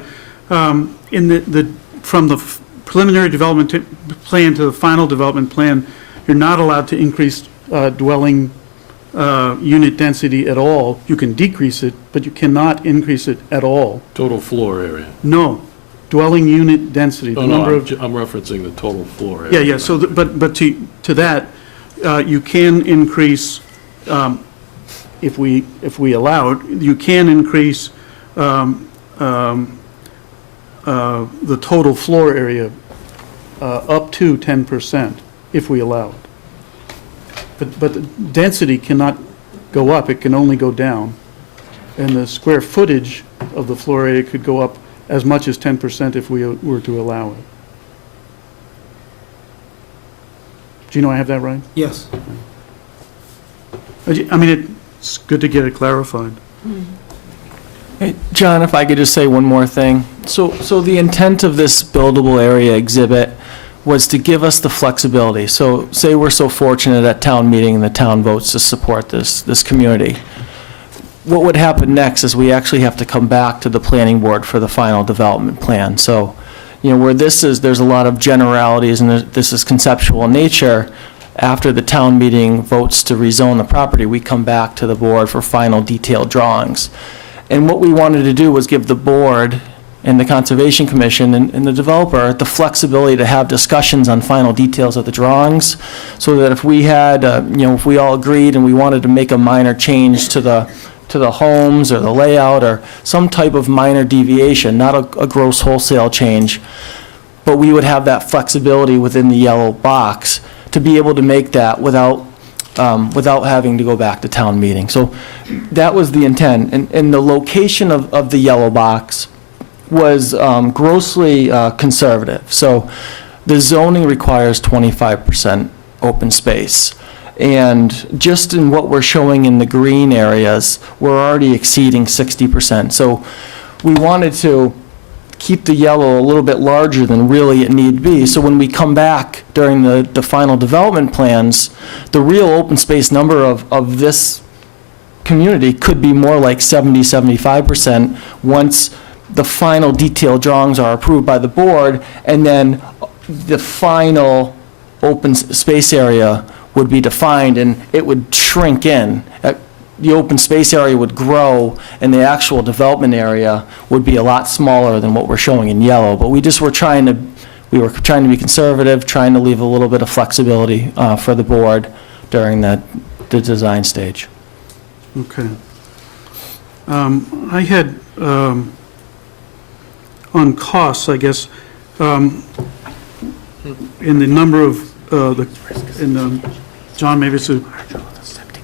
from the preliminary development plan to the final development plan, you're not allowed to increase dwelling unit density at all. You can decrease it, but you cannot increase it at all. Total floor area. No, dwelling unit density. I'm referencing the total floor area. Yeah. So, but to that, you can increase, if we allow it, you can increase the total floor area up to 10% if we allow it. But the density cannot go up, it can only go down. And the square footage of the floor area could go up as much as 10% if we were to allow it. Do you know I have that right? Yes. I mean, it's good to get it clarified. Hey, John, if I could just say one more thing. So the intent of this buildable area exhibit was to give us the flexibility. So say we're so fortunate at town meeting and the town votes to support this community. What would happen next is we actually have to come back to the planning board for the final development plan. So, where there's a lot of generalities and this is conceptual in nature. After the town meeting votes to rezone the property, we come back to the board for final detailed drawings. And what we wanted to do was give the board and the Conservation Commission and the developer the flexibility to have discussions on final details of the drawings, so that if we had, if we all agreed and we wanted to make a minor change to the homes or the layout or some type of minor deviation, not a gross wholesale change, but we would have that flexibility within the yellow box to be able to make that without having to go back to town meeting. So that was the intent. And the location of the yellow box was grossly conservative. So the zoning requires 25% open space. And just in what we're showing in the green areas, we're already exceeding 60%. So we wanted to keep the yellow a little bit larger than really it need be. So when we come back during the final development plans, the real open space number of this community could be more like 70-75% once the final detailed drawings are approved by the board, and then the final open space area would be defined, and it would shrink in. The open space area would grow, and the actual development area would be a lot smaller than what we're showing in yellow. But we were trying to be conservative, trying to leave a little bit of flexibility for the board during the design stage. Okay. I had, on costs, I guess, in the number of, John,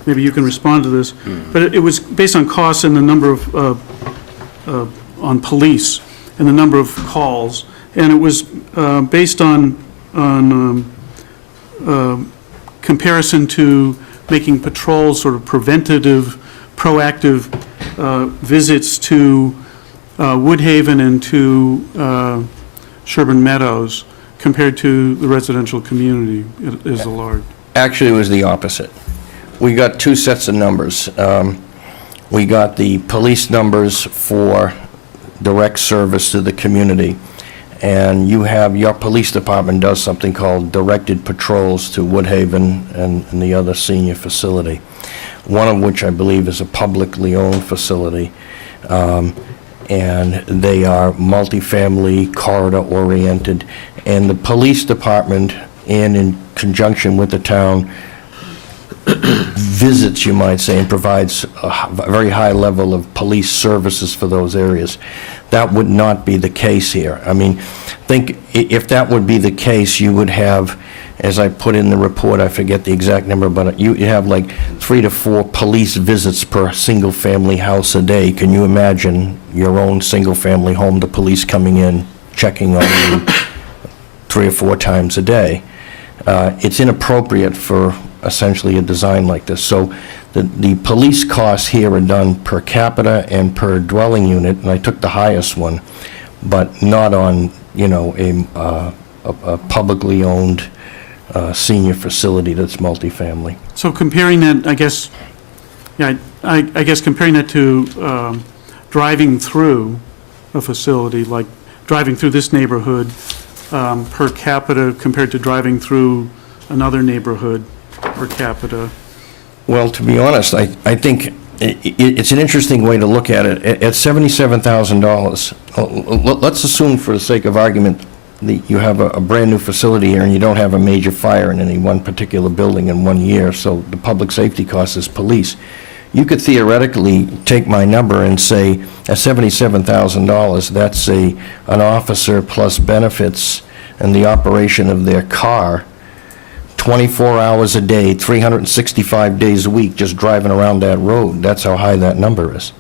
maybe you can respond to this, but it was based on costs and the number of, on police and the number of calls, and it was based on comparison to making patrols sort of preventative, proactive visits to Woodhaven and to Sherborn Meadows compared to the residential community as a large. Actually, it was the opposite. We got two sets of numbers. We got the police numbers for direct service to the community, and you have, your police department does something called directed patrols to Woodhaven and the other senior facility, one of which I believe is a publicly owned facility, and they are multifamily, corridor-oriented, and the police department, and in conjunction with the town, visits, you might say, and provides a very high level of police services for those areas. That would not be the case here. I mean, think if that would be the case, you would have, as I put in the report, I forget the exact number, but you have like 3 to 4 police visits per single-family house a day. Can you imagine your own single-family home, the police coming in, checking on you 3 or 4 times a day? It's inappropriate for essentially a design like this. So the police costs here are done per capita and per dwelling unit, and I took the highest one, but not on, you know, a publicly owned senior facility that's multifamily. So comparing that, I guess, yeah, I guess comparing that to driving through a facility, like driving through this neighborhood per capita compared to driving through another neighborhood per capita. Well, to be honest, I think it's an interesting way to look at it. At $77,000, let's assume for the sake of argument that you have a brand-new facility here and you don't have a major fire in any one particular building in 1 year, so the public safety cost is police. You could theoretically take my number and say, at $77,000, that's an officer plus benefits and the operation of their car, 24 hours a day, 365 days a week, just driving around that road. That's how high that number is.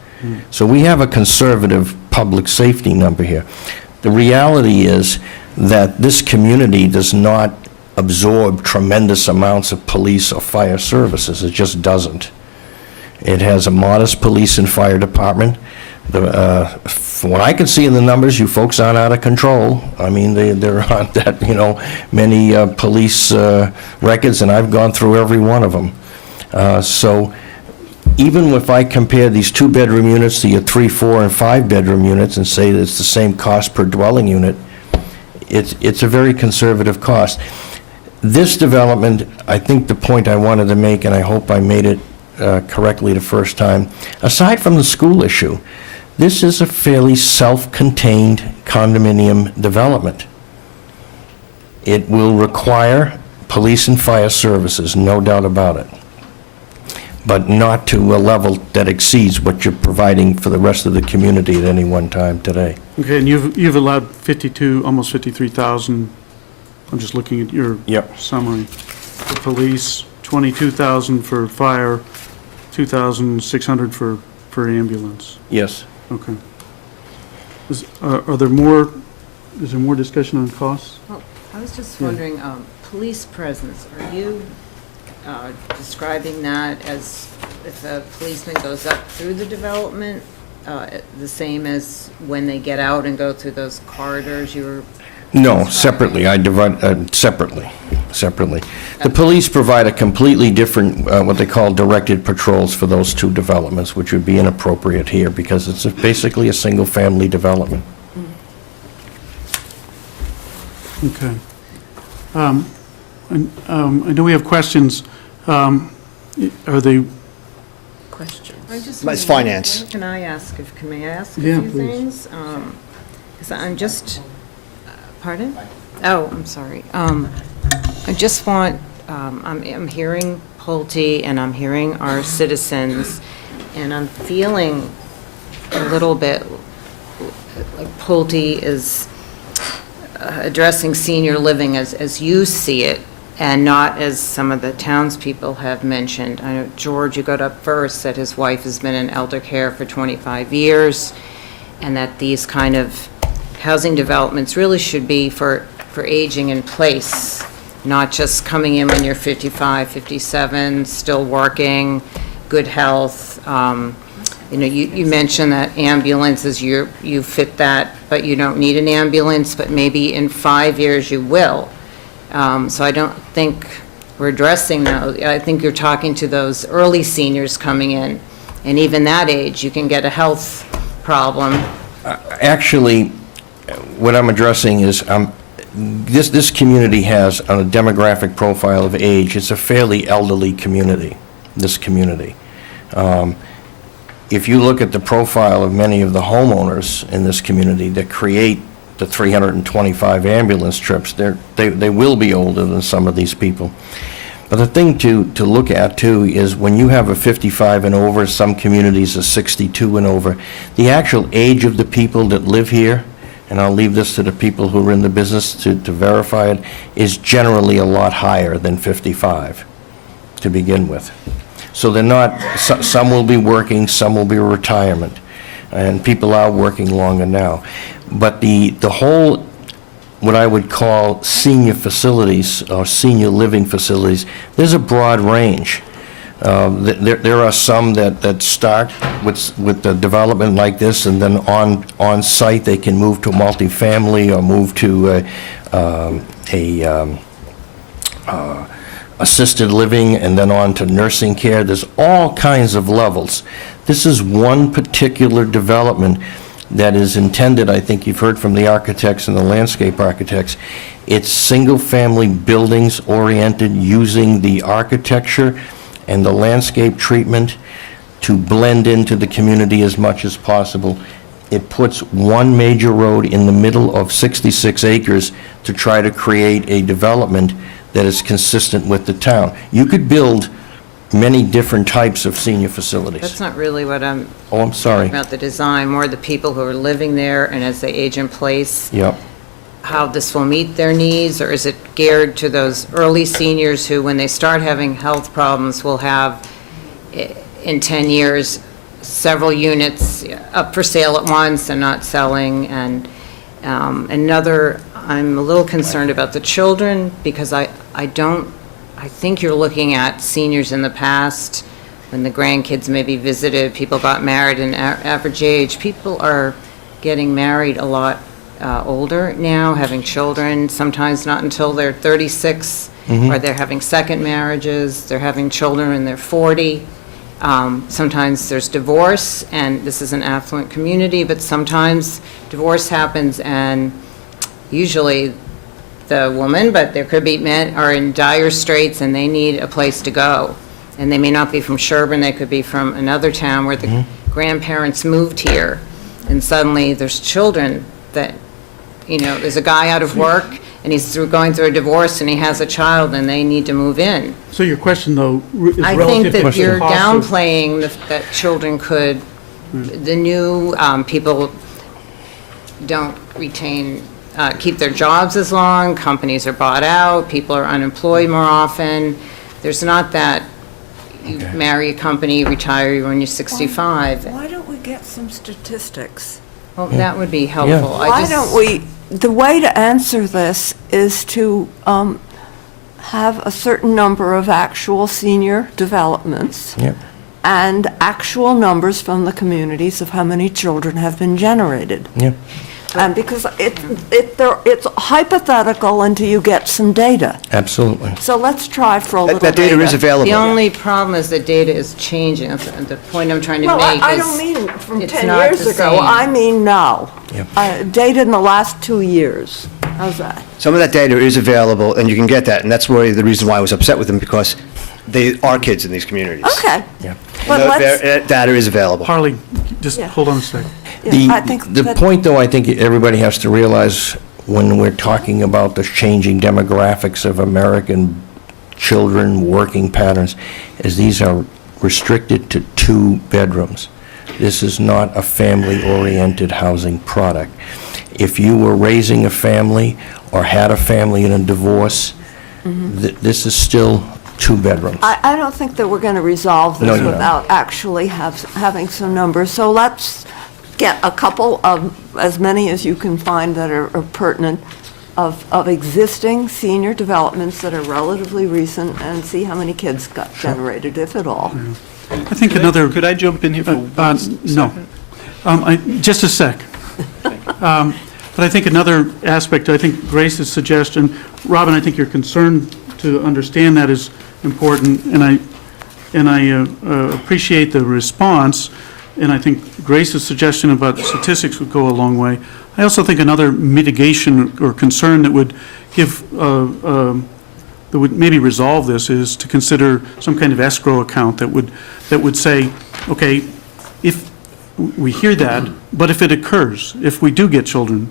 So we have a conservative public safety number here. The reality is that this community does not absorb tremendous amounts of police or fire services. It just doesn't. It has a modest police and fire department. From what I can see in the numbers, you folks aren't out of control. I mean, there aren't that, many police records, and I've gone through every one of them. So even if I compare these 2-bedroom units to your 3, 4, and 5-bedroom units and say that it's the same cost per dwelling unit, it's a very conservative cost. This development, I think the point I wanted to make, and I hope I made it correctly the first time, aside from the school issue, this is a fairly self-contained condominium development. It will require police and fire services, no doubt about it, but not to a level that exceeds what you're providing for the rest of the community at any one time today. Okay, and you've allowed 52, almost 53,000. I'm just looking at your summary. For police, 22,000 for fire, 2,600 for ambulance. Yes. Okay. Are there more? Is there more discussion on costs? Well, I was just wondering, police presence. Are you describing that as if a policeman goes up through the development the same as when they get out and go through those corridors you were? No, separately, I divide, separately. The police provide a completely different, what they call directed patrols for those two developments, which would be inappropriate here, because it's basically a single-family development. Okay. I know we have questions. Are they? Question. It's finance. Can I ask, may I ask a Yeah, few please. things? Because I'm just, pardon? Oh, I'm sorry. I just want, I'm hearing Pulte and I'm hearing our citizens, and I'm feeling a little bit like Pulte is addressing senior living as you see it, and not as some of the townspeople have mentioned. I know, George, you got up first, said his wife has been in elder care for 25 years, and that these kind of housing developments really should be for aging in place, not just coming in when you're 55, 57, still working, good health. You know, you mentioned that ambulances, you fit that, but you don't need an ambulance, but maybe in 5 years you will. So I don't think we're addressing those. I think you're talking to those early seniors coming in, and even that age, you can get a health problem. Actually, what I'm addressing is, this community has, on a demographic profile of age, it's a fairly elderly community, this community. If you look at the profile of many of the homeowners in this community that create the 325 ambulance trips, they will be older than some of these people. But the thing to look at, too, is when you have a 55 and over, some communities are 62 and over, the actual age of the people that live here, and I'll leave this to the people who are in the business to verify it, is generally a lot higher than 55 to begin with. So they're not, some will be working, some will be retirement, and people are working longer now. But the whole, what I would call senior facilities or senior living facilities, there's a broad range. There are some that start with the development like this, and then on site they can move to multifamily or move to assisted living, and then on to nursing care. There's all kinds of levels. This is one particular development that is intended, I think you've heard from the architects and the landscape architects, it's single-family buildings oriented, using the architecture and the landscape treatment to blend into the community as much as possible. It puts one major road in the middle of 66 acres to try to create a development that is consistent with the town. You could build many different types of senior facilities. That's not really what I'm... Oh, I'm sorry. About the design, more the people who are living there, and as they age in place, Yep. how this will meet their needs, or is it geared to those early seniors who, when they start having health problems, will have, in 10 years, several units up for sale at once and not selling? And I'm a little concerned about the children, because I think you're looking at seniors in the past, when the grandkids maybe visited, people got married in average age. People are getting married a lot older now, having children, sometimes not until they're 36, or they're having second marriages, they're having children when they're 40. Sometimes there's divorce, and this is an affluent community, but sometimes divorce happens, and usually the woman, but there could be men, are in dire straits and they need a place to go. And they may not be from Sherborn, they could be from another town where the grandparents moved here. And suddenly there's children that, you know, there's a guy out of work and he's going through a divorce and he has a child and they need to move in. So your question, though, is I relative think to that you're cost of- downplaying that children could, the new people don't retain, keep their jobs as long, companies are bought out, people are unemployed more often. There's not that you marry a company, retire when you're 65. Why don't we get some statistics? Well, that would be helpful. Why don't we, the way to answer this is to have a certain number of actual senior developments. Yep. and actual numbers from the communities of how many children have been generated. Yeah. And because it's hypothetical until you get some data. Absolutely. So let's try for a little That data is available. The only problem is the data is changing. That's the point I'm trying to Well, make. I is don't mean from it's 10 not years the ago. same. I mean now. Yep. Data in the last 2 years. How's that? Some of that data is available, and you can get that, and that's where the reason why I was upset with them, because they are kids in these communities. Okay. Yeah. But And let's, that data is available. Harley, just Yeah. hold on a second. yeah, I think The that- point, though, I think everybody has to realize when we're talking about the changing demographics of American children, working patterns, is these are restricted to 2 bedrooms. This is not a family-oriented housing product. If you were raising a family or had a family in a divorce, this is still 2 bedrooms. I don't think that we're going to resolve No, this no, no. without actually having some numbers. So let's get a couple of, as many as you can find that are pertinent, of existing senior developments that are relatively recent, and see how many kids got generated, if at all. I think another... Could I jump in here for one No. Just a sec. But I think another aspect, I think Grace's suggestion, Robin, I think your concern to understand that is important, and I appreciate the response, and I think Grace's suggestion about statistics would go a long way. I also think another mitigation or concern that would give, that would maybe resolve this is to consider some kind of escrow account that would say, okay, if we hear that, but if it occurs, if we do get children,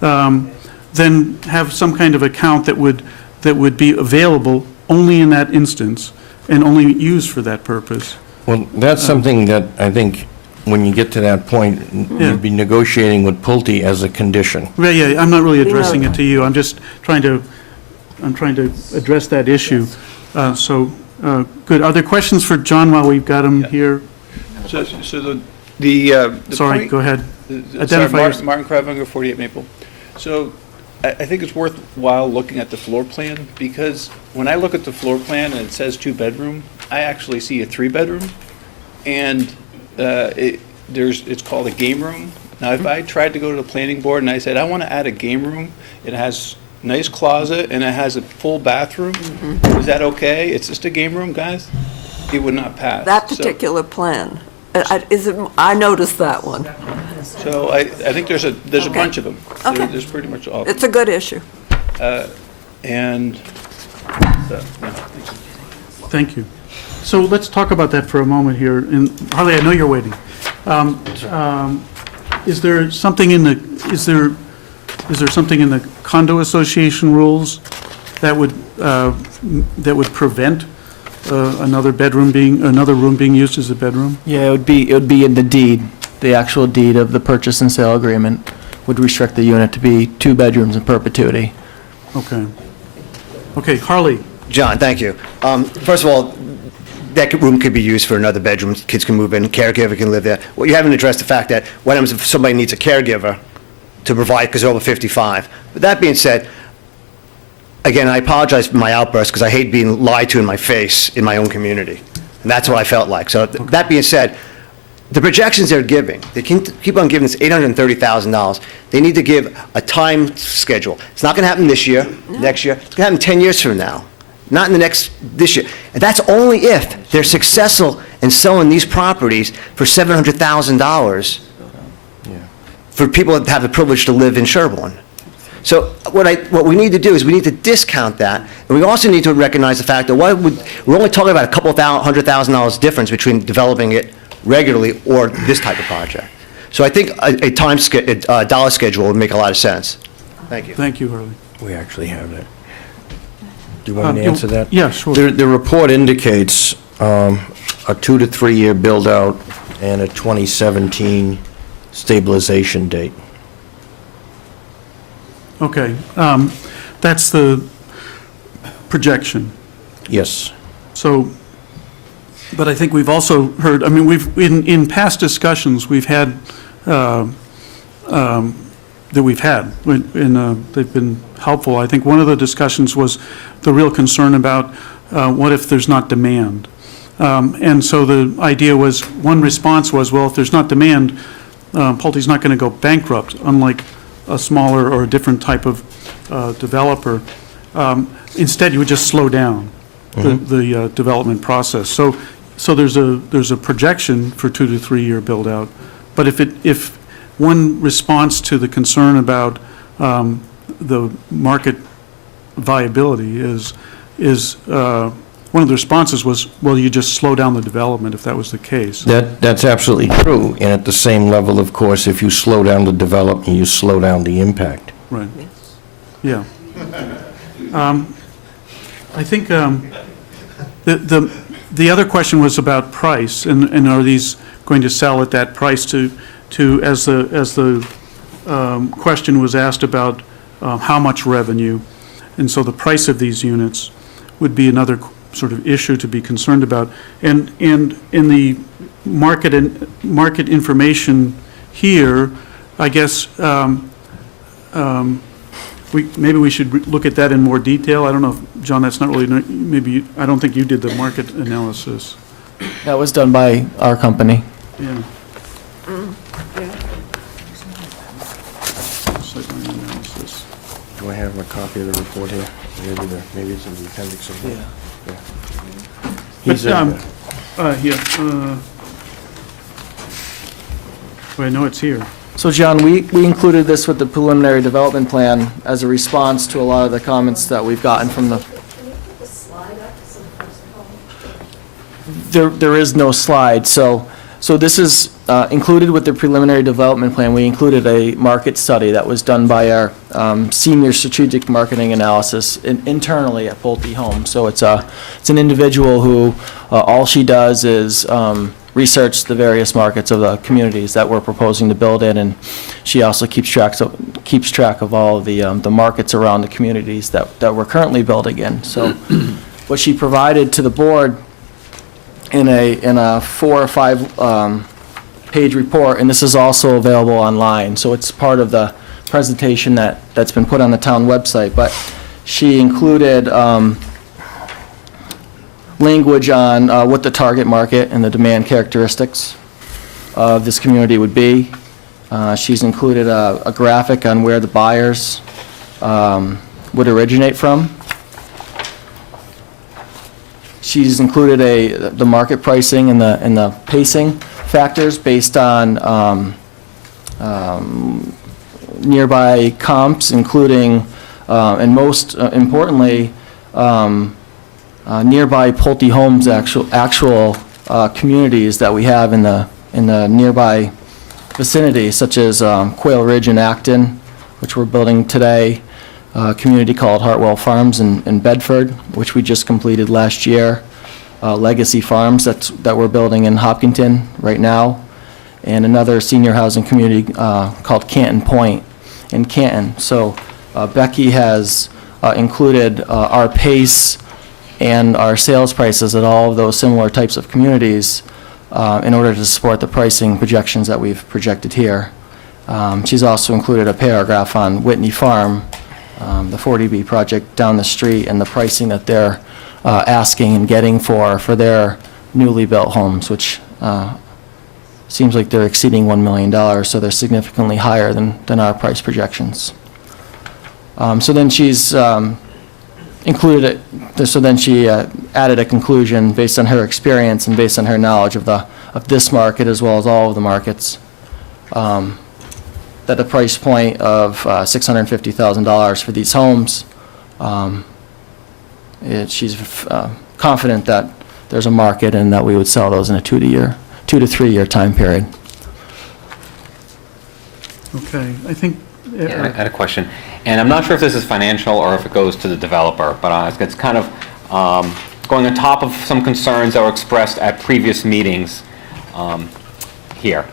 then have some kind of account that would be available only in that instance and only used for that purpose. Well, that's something that I think, when you get to that point, you'd be negotiating with Pulte as a condition. Yeah, I'm not really addressing it to you. I'm just trying to address that issue. Good. Are there questions for John while we've got him here? So the Sorry, point- go ahead. Sorry, Identify yourself. Martin Kravanger, 48 Maple. So I think it's worthwhile looking at the floor plan, because when I look at the floor plan and it says 2-bedroom, I actually see a 3-bedroom, and it's called a game room. Now, if I tried to go to the planning board and I said, I want to add a game room, it has nice closet and it has a full bathroom, is that okay? It's just a game room, guys? It would not pass. That So- particular plan, I noticed that one. So I think there's a Okay. bunch of them. Okay. There's pretty much all. It's a good issue. And, Thank you. So let's talk about that for a moment here. And Harley, I know you're waiting. Is there something in the condo association rules that would prevent another room being used as a bedroom? Yeah, it would be in the deed. The actual deed of the purchase and sale agreement would restrict the unit to be 2 bedrooms in perpetuity. Okay. Okay, Harley. John, thank you. First of all, that room could be used for another bedroom. Kids can move in, caregiver can live there. Well, you haven't addressed the fact that what happens if somebody needs a caregiver to provide because they're over 55. But that being said, again, I apologize for my outburst because I hate being lied to in my face in my own community. And that's what I felt like. So that being said, the projections they're giving, they can keep on giving us $830,000. They need to give a time schedule. It's not going to happen this year, next year. It's going to happen 10 years from now, not in this year. And that's only if they're successful in selling these properties for $700,000 for people that have the privilege to live in Sherborn. So what we need to do is we need to discount that, and we also need to recognize the fact that we're only talking about a couple $100,000 difference between developing it regularly or this type of project. So I think a dollar schedule would make a lot of sense. Thank you. Thank you, Harley. We actually have that. Do you want me to answer that? Yeah, sure. The report indicates a 2 to 3 year build-out and a 2017 stabilization date. Okay. That's the projection. Yes. So, but I think we've also heard, I mean, in past discussions, we've had, they've been helpful. I think one of the discussions was the real concern about what if there's not demand. And so the idea was, one response was, well, if there's not demand, Pulte's not going to go bankrupt, unlike a smaller or a different type of developer. Instead, you would just slow down the development process. So there's a projection for 2 to 3 year build out. But if one response to the concern about the market viability is one of the responses was, well, you just slow down the development if that was the case. That's absolutely true, and at the same level, of course, if you slow down the development, you slow down the impact. Right. Yeah. I think the other question was about price, and are these going to sell at that price to as the question was asked about how much revenue, and so the price of these units would be another sort of issue to be concerned about. And in the market information here, I guess maybe we should look at that in more detail. I don't know, if, John, that's not really, maybe, I don't think you did the market analysis. That was done by our company. Yeah. Site line analysis. Do I have a copy of the report here? Maybe it's in the appendix somewhere. Yeah. He's Well, I know it's here. So John, we included this with the preliminary development plan as a response to a lot of the comments that we've gotten from the... There is no slide, so this is included with the preliminary development plan. We included a market study that was done by our senior strategic marketing analysis internally at Pulte Homes. So it's an individual who all she does is research the various markets of the communities that we're proposing to build in, and she also keeps track of all of the markets around the communities that we're currently building in. So what she provided to the board in a 4 or 5 page report, and this is also available online, so it's part of the presentation that's been put on the town website, but she included language on what the target market and the demand characteristics of this community would be. She's included a graphic on where the buyers would originate from. She's included the market pricing and the pacing factors based on nearby comps, including, and most importantly, nearby Pulte Homes actual communities that we have in the nearby vicinity, such as Quail Ridge and Acton, which we're building today, a community called Hartwell Farms in Bedford, which we just completed last year, Legacy Farms that we're building in Hopkinton right now, and another senior housing community called Canton Point in Canton. So Becky has included our pace and our sales prices at all of those similar types of communities in order to support the pricing projections that we've projected here. She's also included a paragraph on Whitney Farm, the 40B project down the street, and the pricing that they're asking and getting for their newly built homes, which seems like they're exceeding $1 million, so they're significantly higher than our price projections. So then she's included it, so then she added a conclusion based on her experience and based on her knowledge of this market as well as all of the markets, that the price point of $650,000 for these homes, she's confident that there's a market and that we would sell those in a 2 to 3 year time period. Okay, I think... Yeah, I had a question, and I'm not sure if this is financial or if it goes to the developer, but it's kind of going on top of some concerns that were expressed at previous meetings here.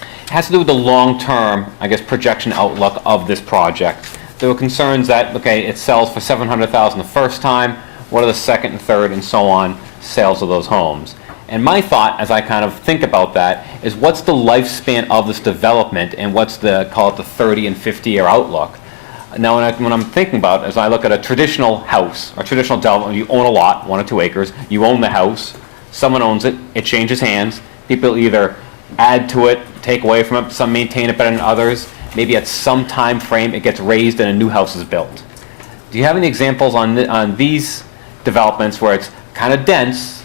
It has to do with the long-term, I guess, projection outlook of this project. There were concerns that, okay, it sells for $700,000 the first time, what are the second and third and so on sales of those homes? And my thought, as I kind of think about that, is what's the lifespan of this development and what's the, call it the 30 and 50-year outlook? Now, when I'm thinking about, as I look at a traditional house, a traditional development, you own a lot, 1 or 2 acres, you own the house, someone owns it, it changes hands, people either add to it, take away from it, some maintain it better than others, maybe at some time frame it gets raised and a new house is built. Do you have any examples on these developments where it's kind of dense,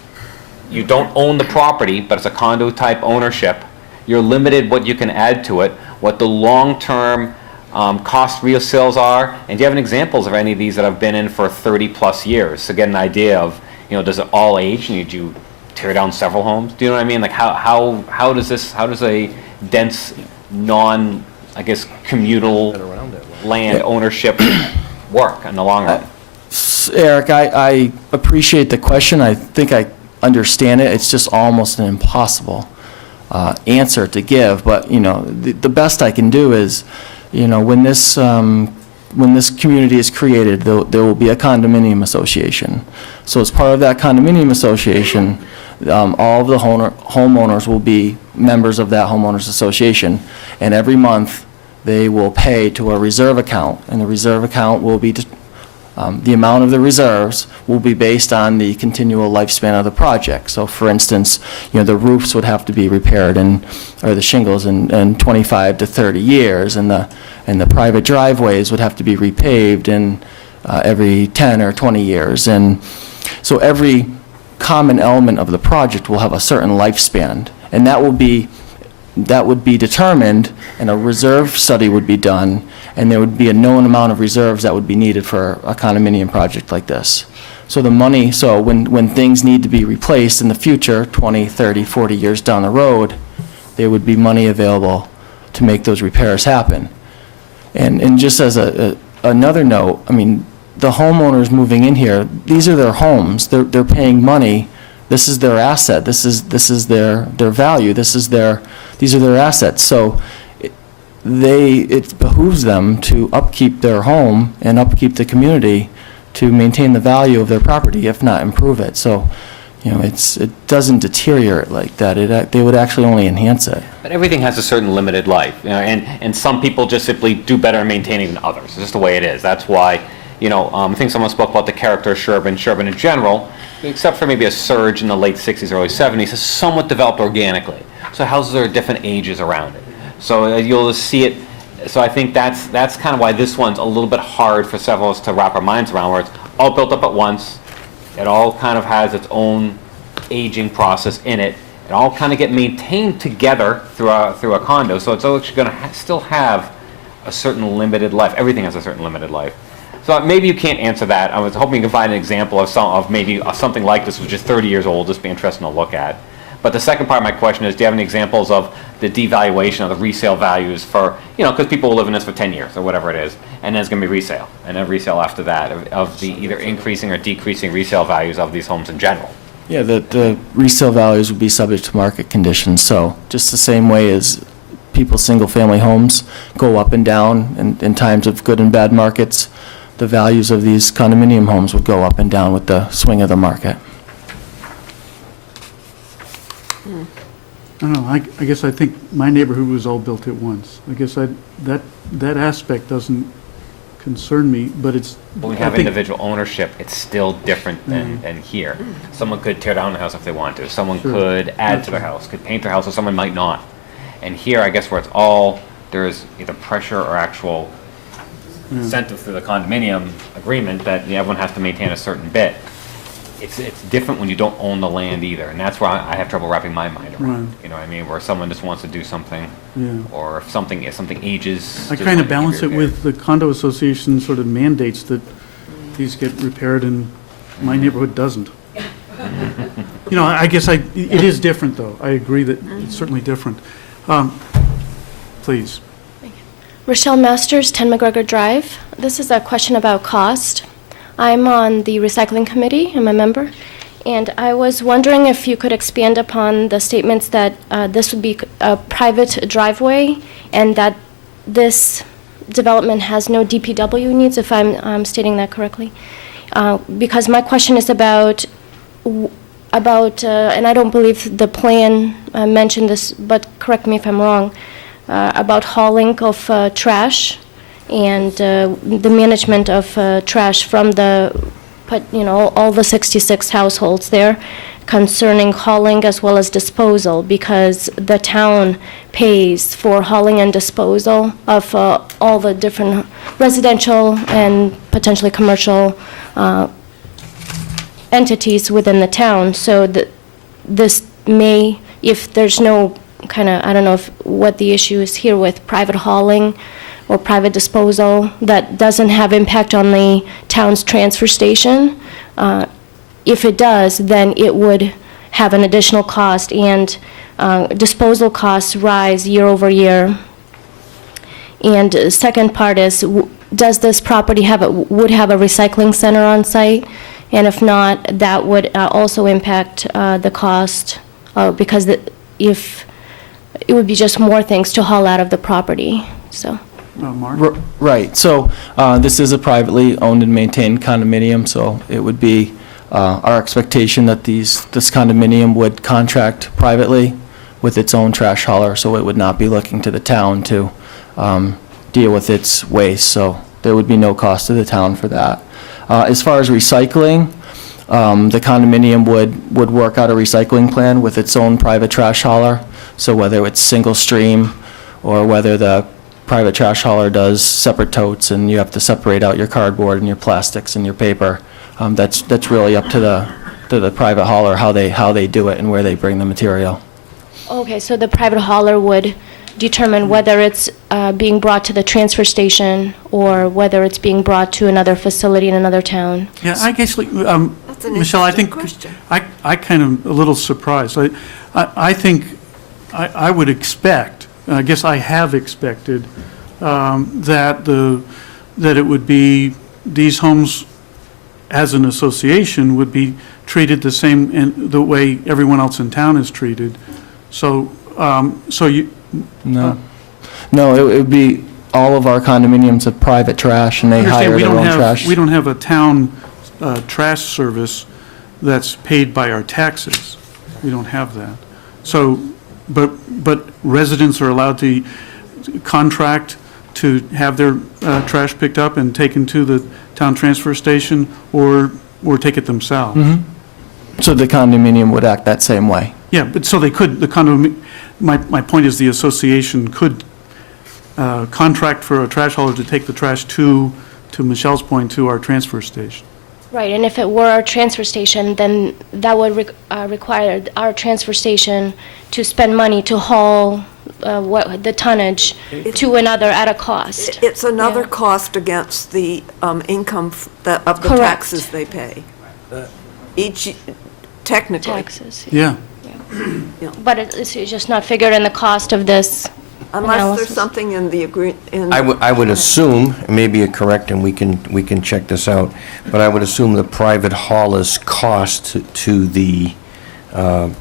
you don't own the property, but it's a condo type ownership, you're limited what you can add to it, what the long-term cost resales are, and do you have any examples of any of these that have been in for 30 plus years to get an idea of, does it all age and you tear down several homes? Do you know what I mean? Like how does a dense communal land ownership work in the long run? Eric, I appreciate the question. I think I understand it. It's just almost an impossible answer to give. But, the best I can do is, when this community is created, there will be a condominium association. So as part of that condominium association, all of the homeowners will be members of that homeowners association. And every month, they will pay to a reserve account. And the reserve account will be, the amount of the reserves will be based on the continual lifespan of the project. So for instance, the roofs would have to be repaired or the shingles in 25 to 30 years, and the private driveways would have to be repaved in every 10 or 20 years. And so every common element of the project will have a certain lifespan, and that would be determined, and a reserve study would be done, and there would be a known amount of reserves that would be needed for a condominium project like this. So the money, when things need to be replaced in the future, 20, 30, 40 years down the road, there would be money available to make those repairs happen. And just as another note, I mean, the homeowners moving in here, these are their homes. They're paying money. This is their asset. This is their value. These are their assets. So it behooves them to upkeep their home and upkeep the community to maintain the value of their property, if not improve it. So, it doesn't deteriorate like that. They would actually only enhance it. But everything has a certain limited life, and some people just simply do better in maintaining than others. It's just the way it is. That's why, I think someone spoke about the character of Sherborn in general, except for maybe a surge in the late 60s, early 70s, is somewhat developed organically. So houses are different ages around it. So you'll see it. So I think that's kind of why this one's a little bit hard for several of us to wrap our minds around, where it's all built up at once. It all kind of has its own aging process in it. It all kind of get maintained together through a condo. So it's actually going to still have a certain limited life. Everything has a certain limited life. So maybe you can't answer that. I was hoping you could find an example of maybe something like this, which is 30 years old, just be interesting to look at. But the second part of my question is, do you have any examples of the devaluation of the resale values for, because people will live in this for 10 years or whatever it is, and then it's going to be resale, and then resale after that, of the either increasing or decreasing resale values of these homes in general? Yeah, the resale values would be subject to market conditions. So just the same way as people's single-family homes go up and down in times of good and bad markets, the values of these condominium homes would go up and down with the swing of the market. I don't know, I guess I think my neighborhood was all built at once. I guess that aspect doesn't concern me, but it's... When we have individual ownership, it's still different than here. Someone could tear down the house if they want to. Someone could add to their house, could paint their house, or someone might not. And here, I guess where it's all, there is either pressure or actual incentive through the condominium agreement that everyone has to maintain a certain bit. It's different when you don't own the land either, and that's where I have trouble wrapping my mind around. Right. You know what I mean? Where someone just wants to do something, or if something ages. I kind of balance it with the condo association sort of mandates that these get repaired, and my neighborhood doesn't. I guess it is different, though. I agree that it's certainly different. Please. Rochelle Masters, 10 McGregor Drive. This is a question about cost. I'm on the recycling committee. I'm a member. And I was wondering if you could expand upon the statements that this would be a private driveway and that this development has no DPW needs, if I'm stating that correctly. Because my question is about, and I don't believe the plan mentioned this, but correct me if I'm wrong, about hauling of trash and the management of trash from all the 66 households there concerning hauling as well as disposal, because the town pays for hauling and disposal of all the different residential and potentially commercial entities within the town. So this may, if there's no kind of, I don't know what the issue is here with private hauling or private disposal, that doesn't have impact on the town's transfer station. If it does, then it would have an additional cost, and disposal costs rise year over year. And the second part is, does this property would have a recycling center on site? And if not, that would also impact the cost, because if it would be just more things to haul out of the property, so. Mark? Right, so this is a privately owned and maintained condominium, so it would be our expectation that this condominium would contract privately with its own trash hauler, so it would not be looking to the town to deal with its waste, so there would be no cost to the town for that. As far as recycling, the condominium would work out a recycling plan with its own private trash hauler, so whether it's single stream or whether the private trash hauler does separate totes and you have to separate out your cardboard and your plastics and your paper, that's really up to the private hauler how they do it and where they bring the material. Okay, so the private hauler would determine whether it's being brought to the transfer station or whether it's being brought to another facility in another town. Yeah, I guess, That's an Michelle, I think, question. I kind of a little surprised. I think I would expect, I guess I have expected, that it would be, these homes as an association would be treated the same in the way everyone else in town is treated. So, you. No, it would be all of our condominiums of private trash, and they hire their own trash. We don't have a town trash service that's paid by our taxes. We don't have that. So, but residents are allowed to contract to have their trash picked up and taken to the town transfer station, or take it themselves. Mm-hmm. So the condominium would act that same way? Yeah, but so they could, my point is the association could contract for a trash hauler to take the trash to Michelle's point, to our transfer station. Right, and if it were our transfer station, then that would require our transfer station to spend money to haul the tonnage to another at a cost. It's another Yeah. cost against the income of the Correct. taxes they pay. Each, technically. Taxes. Yeah. But it's just not figured in the cost of this Unless analysis. there's something in the agreement. I would assume, maybe you're correct, and we can check this out, but I would assume the private hauler's cost to the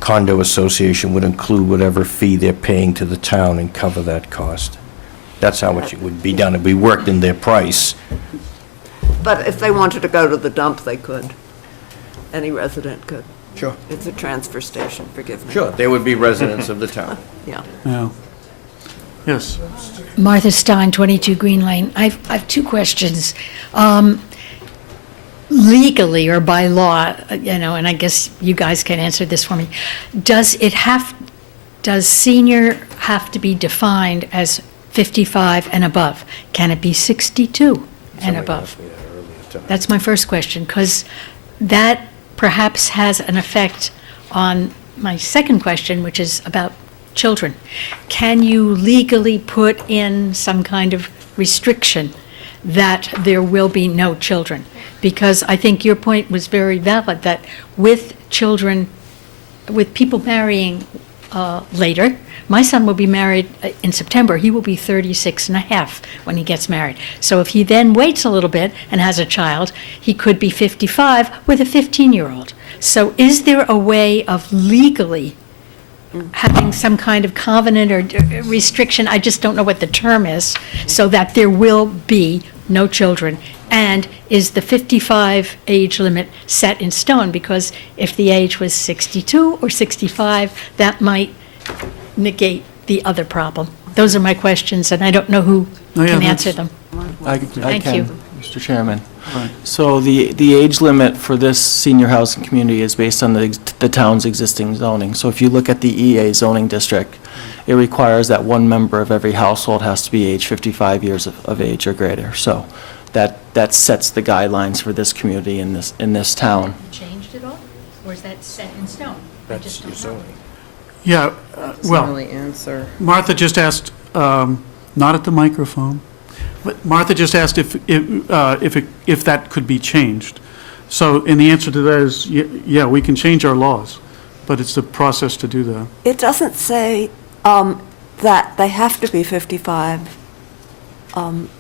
condo association would include whatever fee they're paying to the town and cover that cost. That's how it would be done. It'd be worked in their price. But if they wanted to go to the dump, they could. Any resident could. Sure. It's a transfer station, forgive me. Sure, they would be residents of the town. Yeah. Yeah. Yes. Martha Stein, 22 Green Lane. I have two questions. Legally or by law, and I guess you guys can answer this for me, does senior have to be defined as 55 and above? Can it be 62 and above? That's my first question, because that perhaps has an effect on my second question, which is about children. Can you legally put in some kind of restriction that there will be no children? Because I think your point was very valid, that with children, with people marrying later, my son will be married in September. He will be 36 and a half when he gets married. So if he then waits a little bit and has a child, he could be 55 with a 15-year-old. So is there a way of legally having some kind of covenant or restriction, I just don't know what the term is, so that there will be no children? And is the 55 age limit set in stone? Because if the age was 62 or 65, that might negate the other problem. Those are my questions, and I don't know who can answer them. I Thank can. you. Mr. Chairman. Right. So the age limit for this senior housing community is based on the town's existing zoning. So if you look at the EA zoning district, it requires that one member of every household has to be age 55 years of age or greater. So that sets the guidelines for this community in this town. Changed at all? Or is that set in stone? I just don't know. Yeah, Doesn't well, really answer. Martha just asked, not at the microphone, but Martha just asked if that could be changed. So, and the answer to that is, yeah, we can change our laws, but it's the process to do that. It doesn't say that they have to be 55.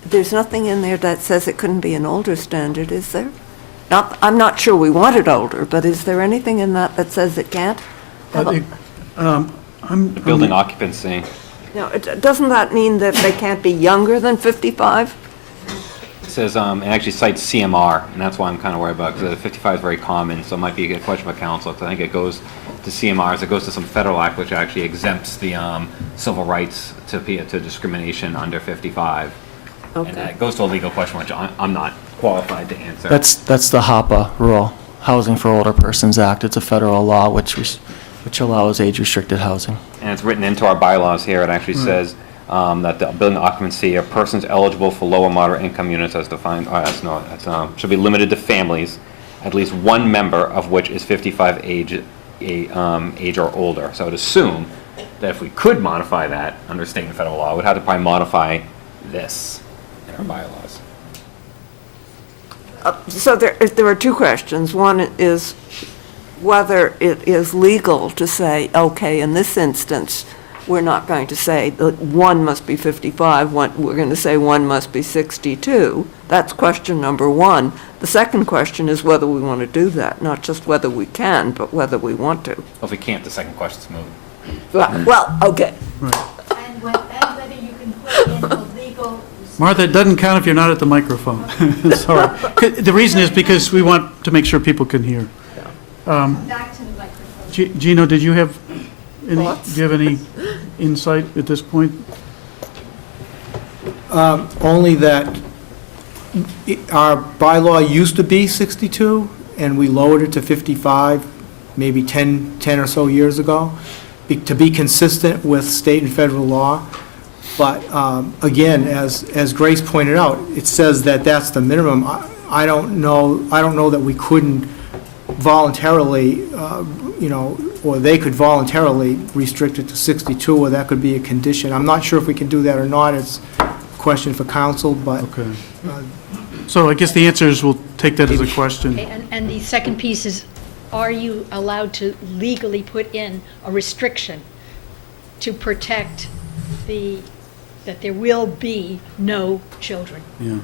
There's nothing in there that says it couldn't be an older standard, is there? I'm not sure we want it older, but is there anything in that says it can't? The building occupancy. No, doesn't that mean that they can't be younger than 55? It says, it actually cites CMR, and that's why I'm kind of worried about, because 55 is very common, so it might be a question for council, because I think it goes to CMRs, it goes to some federal act which actually exempts the civil rights to discrimination under 55. Okay. And it goes to a legal question, which I'm not qualified to answer. That's the HOPA rule, Housing for Older Persons Act. It's a federal law which allows age-restricted housing. And it's written into our bylaws here. It actually says that the building occupancy of persons eligible for low or moderate income units as defined, should be limited to families, at least one member of which is 55 age or older. So I would assume that if we could modify that under state and federal law, we'd have to probably modify this in our bylaws. So there are two questions. One is whether it is legal to say, okay, in this instance, we're not going to say that one must be 55, we're going to say one must be 62. That's question number one. The second question is whether we want to do that, not just whether we can, but whether we want to. Well, if we can't, the second question's moved. Well, okay. And whether you can put in a legal... Martha, it doesn't count if you're not at the microphone. Sorry. The reason is because we want to make sure people can hear. Back to the microphone. Gino, do you have any insight at this point? Only that our bylaw used to be 62, and we lowered it to 55, maybe 10 or so years ago, to be consistent with state and federal law. But again, as Grace pointed out, it says that that's the minimum. I don't know that we couldn't voluntarily, or they could voluntarily restrict it to 62, or that could be a condition. I'm not sure if we can do that or not. It's a question for council, but... Okay. So I guess the answer is we'll take that as a question. Okay, and the second piece is, are you allowed to legally put in a restriction to protect that there will be no children? Yeah.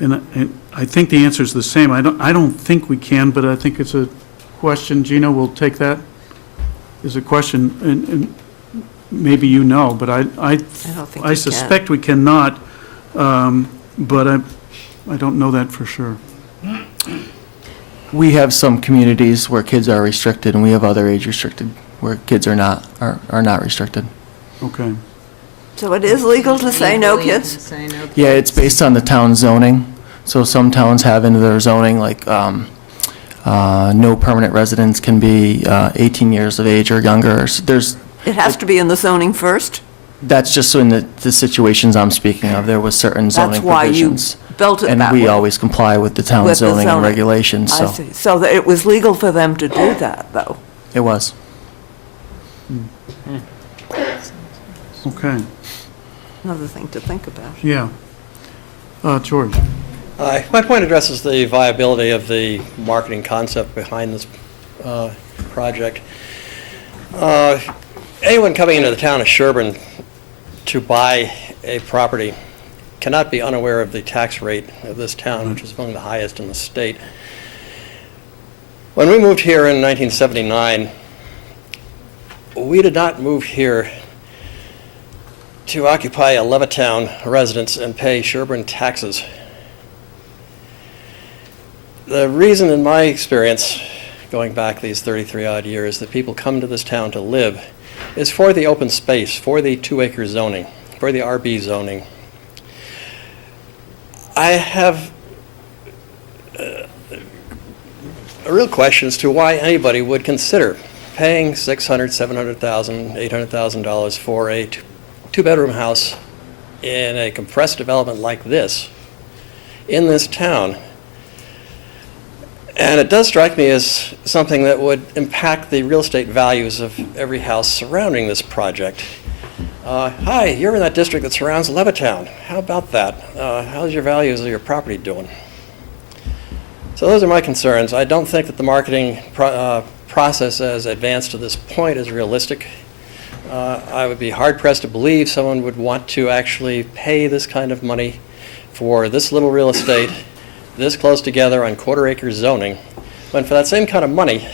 And I think the answer is the same. I don't think we can, but I think it's a question. Gino, we'll take that as a question, and maybe you know, but I suspect we cannot, but I don't know that for sure. We have some communities where kids are restricted, and we have other age restricted where kids are not restricted. Okay. So it is legal to say no kids? Yeah, it's based on the town zoning. So some towns have in their zoning, like, no permanent residents can be 18 years of age or younger. It has to be in the zoning first? That's just in the situations I'm speaking of. There was certain zoning provisions. That's why you built it that way? And we always comply with the town zoning and regulations, so. I see. So that it was legal for them to do that, though? It was. Okay. Another thing to think about. Yeah. George. Hi. My point addresses the viability of the marketing concept behind this project. Anyone coming into the town of Sherborn to buy a property cannot be unaware of the tax rate of this town, which is among the highest in the state. When we moved here in 1979, we did not move here to occupy a Levittown residence and pay Sherborn taxes. The reason, in my experience, going back these 33-odd years, that people come to this town to live is for the open space, for the 2-acre zoning, for the RB zoning. I have a real question as to why anybody would consider paying $600,000, $700,000, $800,000 for a two-bedroom house in a compressed development like this in this town. And it does strike me as something that would impact the real estate values of every house surrounding this project. Hi, you're in that district that surrounds Levittown. How about that? How's your values of your property doing? So those are my concerns. I don't think that the marketing process as advanced to this point is realistic. I would be hard-pressed to believe someone would want to actually pay this kind of money for this little real estate, this close together on quarter-acre zoning, when for that same kind of money,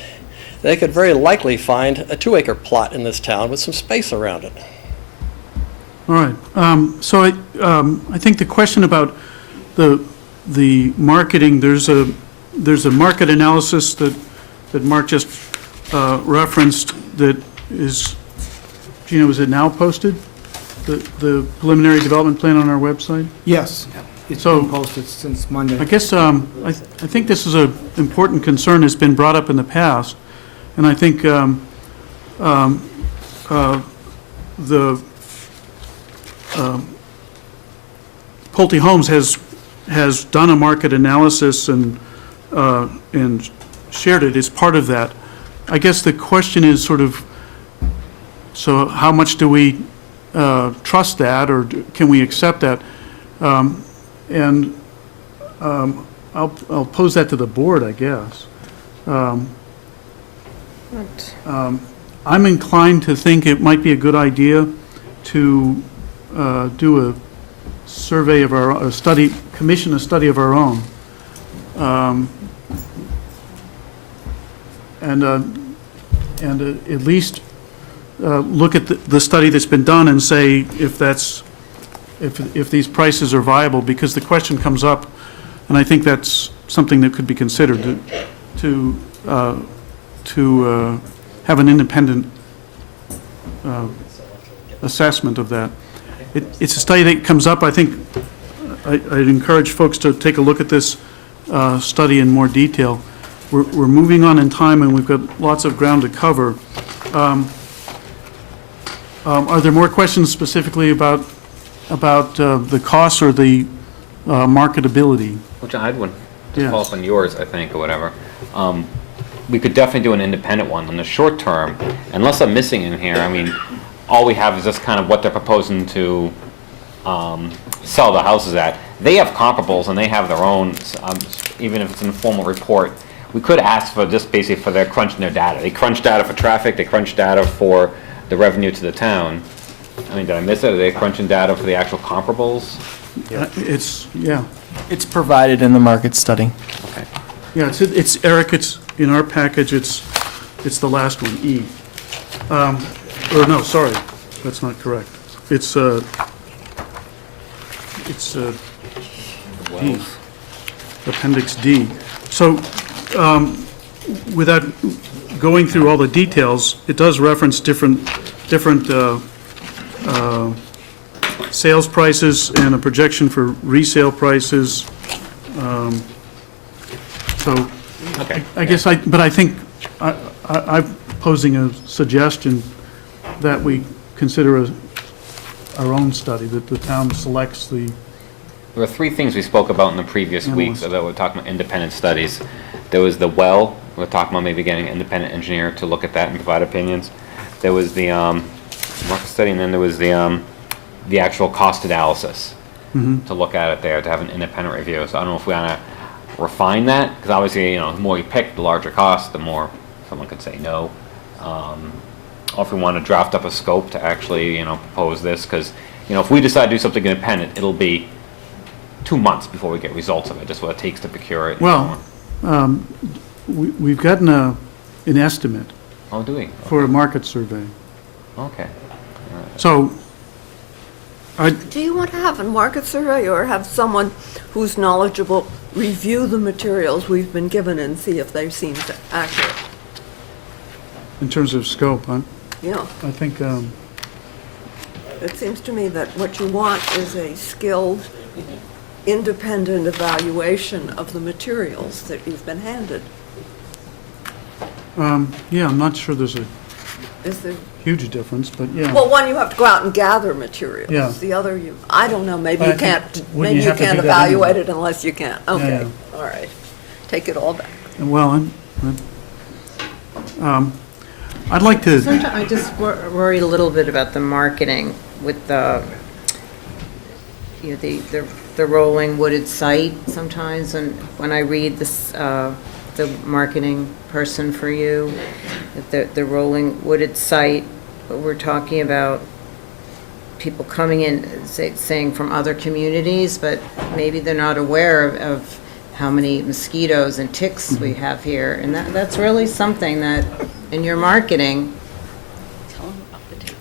they could very likely find a 2-acre plot in this town with some space around it. All right. So I think the question about the marketing, there's a market analysis that Mark just referenced that is, Gino, is it now posted? The preliminary development plan on our website? Yes, it's been posted since Monday. I guess I think this is an important concern that's been brought up in the past, and I think Pulte Homes has done a market analysis and shared it as part of that. I guess the question is sort of, so how much do we trust that, or can we accept that? And I'll pose that to the board, I guess. I'm inclined to think it might be a good idea to do a survey of our, commission a study of our own. And at least look at the study that's been done and say if these prices are viable, because the question comes up, and I think that's something that could be considered to have an independent assessment of that. It's a study that comes up. I think I'd encourage folks to take a look at this study in more detail. We're moving on in time, and we've got lots of ground to cover. Are there more questions specifically about the costs or the marketability? Which I had one, to Yes. follow up on yours, I think, or whatever. We could definitely do an independent one. In the short term, unless I'm missing in here, I mean, all we have is just kind of what they're proposing to sell the houses at. They have comparables and they have their own, even if it's an informal report. We could ask for just basically for their crunching their data. They crunch data for traffic, they crunch data for the revenue to the town. I mean, did I miss it? Are they crunching data for the actual comparables? It's provided in the market study. Okay. Yeah, it's Eric, it's in our package, it's the last one, E. Or no, sorry, that's not correct. It's D, Appendix D. So, without going through all the details, it does reference different sales prices and a projection for resale prices. So, okay. I guess I think I'm posing a suggestion that we consider our own study, that the town selects the. There were three things we spoke about in the previous weeks that we're talking about independent studies. There was the well, we're talking about maybe getting an independent engineer to look at that and provide opinions. There was the market study, and then there was the actual cost analysis to look at it there, to have an independent review. So I don't know if we want to refine that, because obviously, the more you pick, the larger cost, the more someone could say no. Or if we want to draft up a scope to actually, propose this, because, if we decide to do something independent, it'll be 2 months before we get results of it, just what it takes to procure it. Well, we've gotten an estimate. Oh, do we? For a market survey. Okay. So, Do you want to have a market survey or have someone who's knowledgeable review the materials we've been given and see if they seem accurate? in terms of scope, huh? Yeah. I think, It seems to me that what you want is a skilled independent evaluation of the materials that you've been handed? Yeah, I'm not sure there's a Is there, huge difference, but yeah. well, one, you have to go out and gather materials. Yeah. The other, I don't know, maybe But you I think- can't, wouldn't maybe you you have to can't do that anyway? evaluate it unless you can. Okay, all right. Take it all back. Well, I'd like to, Sometimes I just worry a little bit about the marketing with the, the rolling wooded site sometimes, and when I read this, the marketing person for you, the rolling wooded site, but we're talking about people coming in, saying from other communities, but maybe they're not aware of how many mosquitoes and ticks we have here, and that's really something that, in your marketing,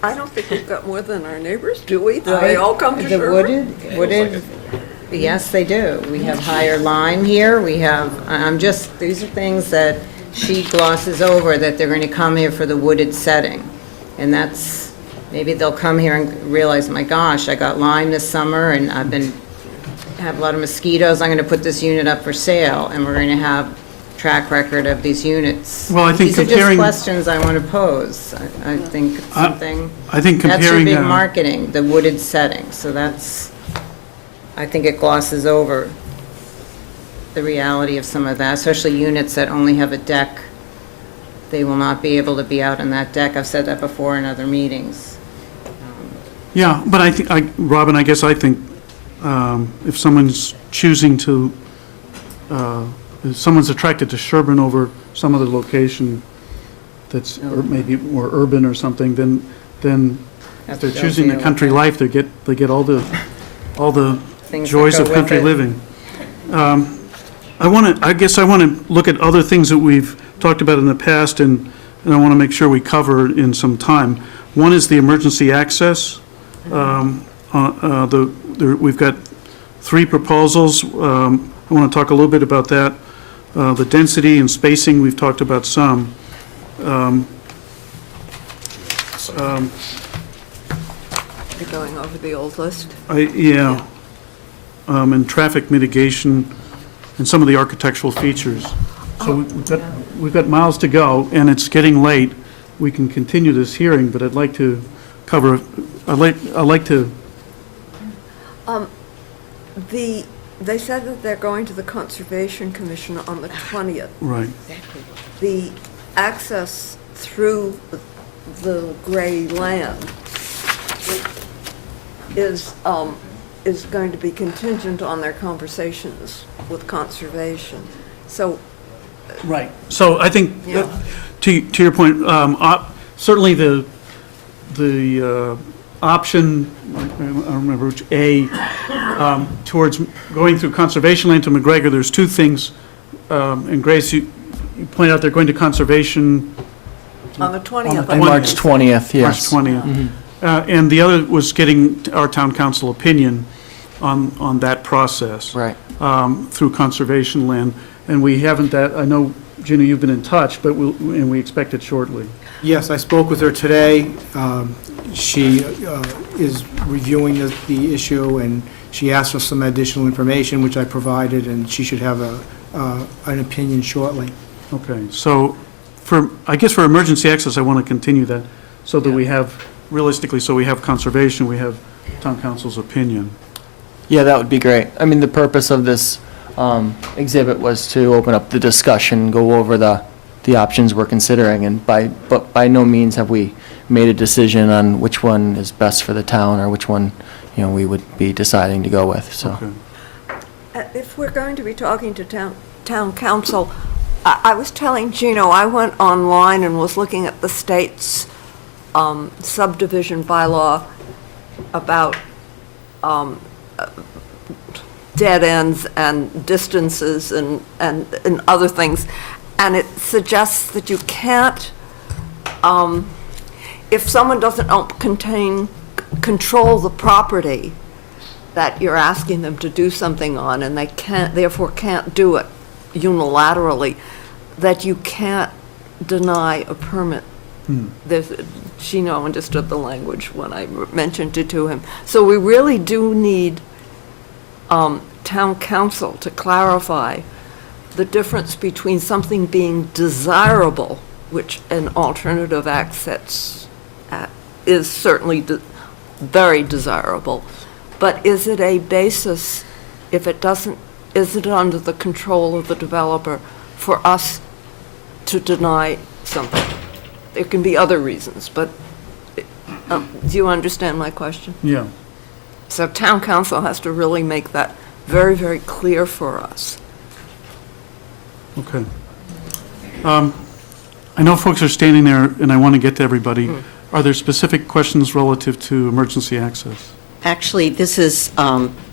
I don't think we've got more than our neighbors, do we? Do they all come to the Sherborn? wooded, yes, they do. We have higher lime here, we have, these are things that she glosses over, that they're going to come here for the wooded setting. And that's, maybe they'll come here and realize, my gosh, I got lime this summer, and have a lot of mosquitoes, I'm going to put this unit up for sale, and we're going to have track record of these units. Well, I think These are comparing- just questions I want to pose. I think it's something. I think That's your comparing, big marketing, the wooded setting. So that's, I think it glosses over the reality of some of that, especially units that only have a deck. They will not be able to be out on that deck. I've said that before in other meetings. yeah, but I think, Robin, I guess I think if someone's choosing to, if someone's attracted to Sherborn over some other location that's or maybe more urban or something, then if they're choosing the country life, they get all the Things that joys go of with country it. living. I guess I want to look at other things that we've talked about in the past, and I want to make sure we cover in some time. One is the emergency access. We've got 3 proposals. I want to talk a little bit about that. The density and spacing, we've talked about some. You're going over the old list? Yeah. And traffic mitigation and some of the architectural features. So we've got miles to go, and it's getting late. We can continue this hearing, but I'd like to cover, I'd like to, They said that they're going to the Conservation Commission on the 20th. right. The access through the gray land is going to be contingent on their conversations with conservation. So, Right. So I think, Yeah. to your point, certainly the option, I don't remember which, A, towards going through conservation land to McGregor, there's 2 things. And Grace, you pointed out they're going to conservation on the 20th. On March 20th, yes. March 20th. And the other was getting our town council opinion on that process. Right. Through conservation land. And we haven't that, I know, Gina, you've been in touch, but and we expect it shortly. Yes, I spoke with her today. She is reviewing the issue, and she asked for some additional information, which I provided, and she should have an opinion shortly. Okay, so I guess for emergency access, I want to continue that so that we have, realistically, so we have conservation, we have town council's opinion. Yeah, that would be great. I mean, the purpose of this exhibit was to open up the discussion, go over the options we're considering, but by no means have we made a decision on which one is best for the town or which one, we would be deciding to go with, so. Okay. If we're going to be talking to town council, I was telling Gino, I went online and was looking at the state's subdivision bylaw about dead ends and distances and other things. And it suggests that you can't, if someone doesn't control the property that you're asking them to do something on, and they therefore can't do it unilaterally, that you can't deny a permit. Gino understood the language when I mentioned it to him. So we really do need town council to clarify the difference between something being desirable, which an alternative access is certainly very desirable, but is it a basis, if it doesn't, is it under the control of the developer for us to deny something? There can be other reasons, but do you understand my question? Yeah. So town council has to really make that very, very clear for us. Okay. I know folks are standing there, and I want to get to everybody. Are there specific questions relative to emergency access? Actually, this is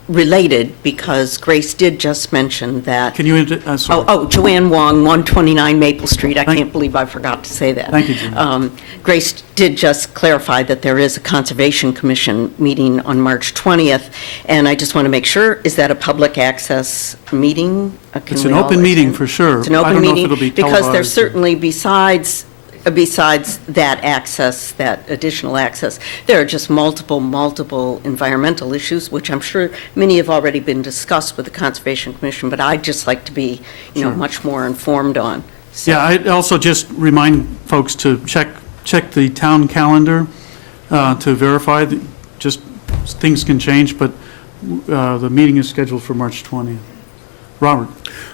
related because Grace did just mention that. Can you, sorry. Joanne Wong, 129 Maple Street. I can't believe I forgot to say that. Thank you, Joanne. Grace did just clarify that there is a Conservation Commission meeting on March 20th, and I just want to make sure, is that a public access meeting? It's an open meeting for sure. It's an open meeting. I don't know if it'll be because televised. there's certainly, besides that access, that additional access, there are just multiple environmental issues, which I'm sure many have already been discussed with the Conservation Commission, but I'd just like to be, Sure. much more informed on. So- Yeah, I'd also just remind folks to check the town calendar to verify, just things can change, but the meeting is scheduled for March 20th. Robert?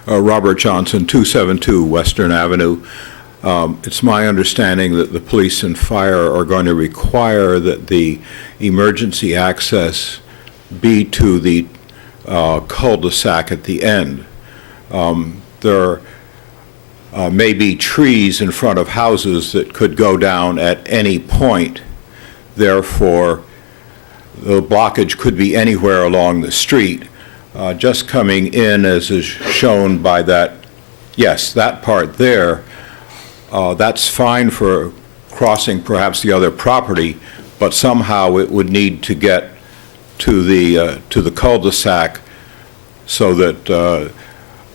Robert Johnson, 272 Western Avenue. It's my understanding that the police and fire are going to require that the emergency access be to the cul-de-sac at the end. There may be trees in front of houses that could go down at any point. Therefore, the blockage could be anywhere along the street. Just coming in, as is shown by that, yes, that part there, that's fine for crossing perhaps the other property, but somehow it would need to get to the cul-de-sac so that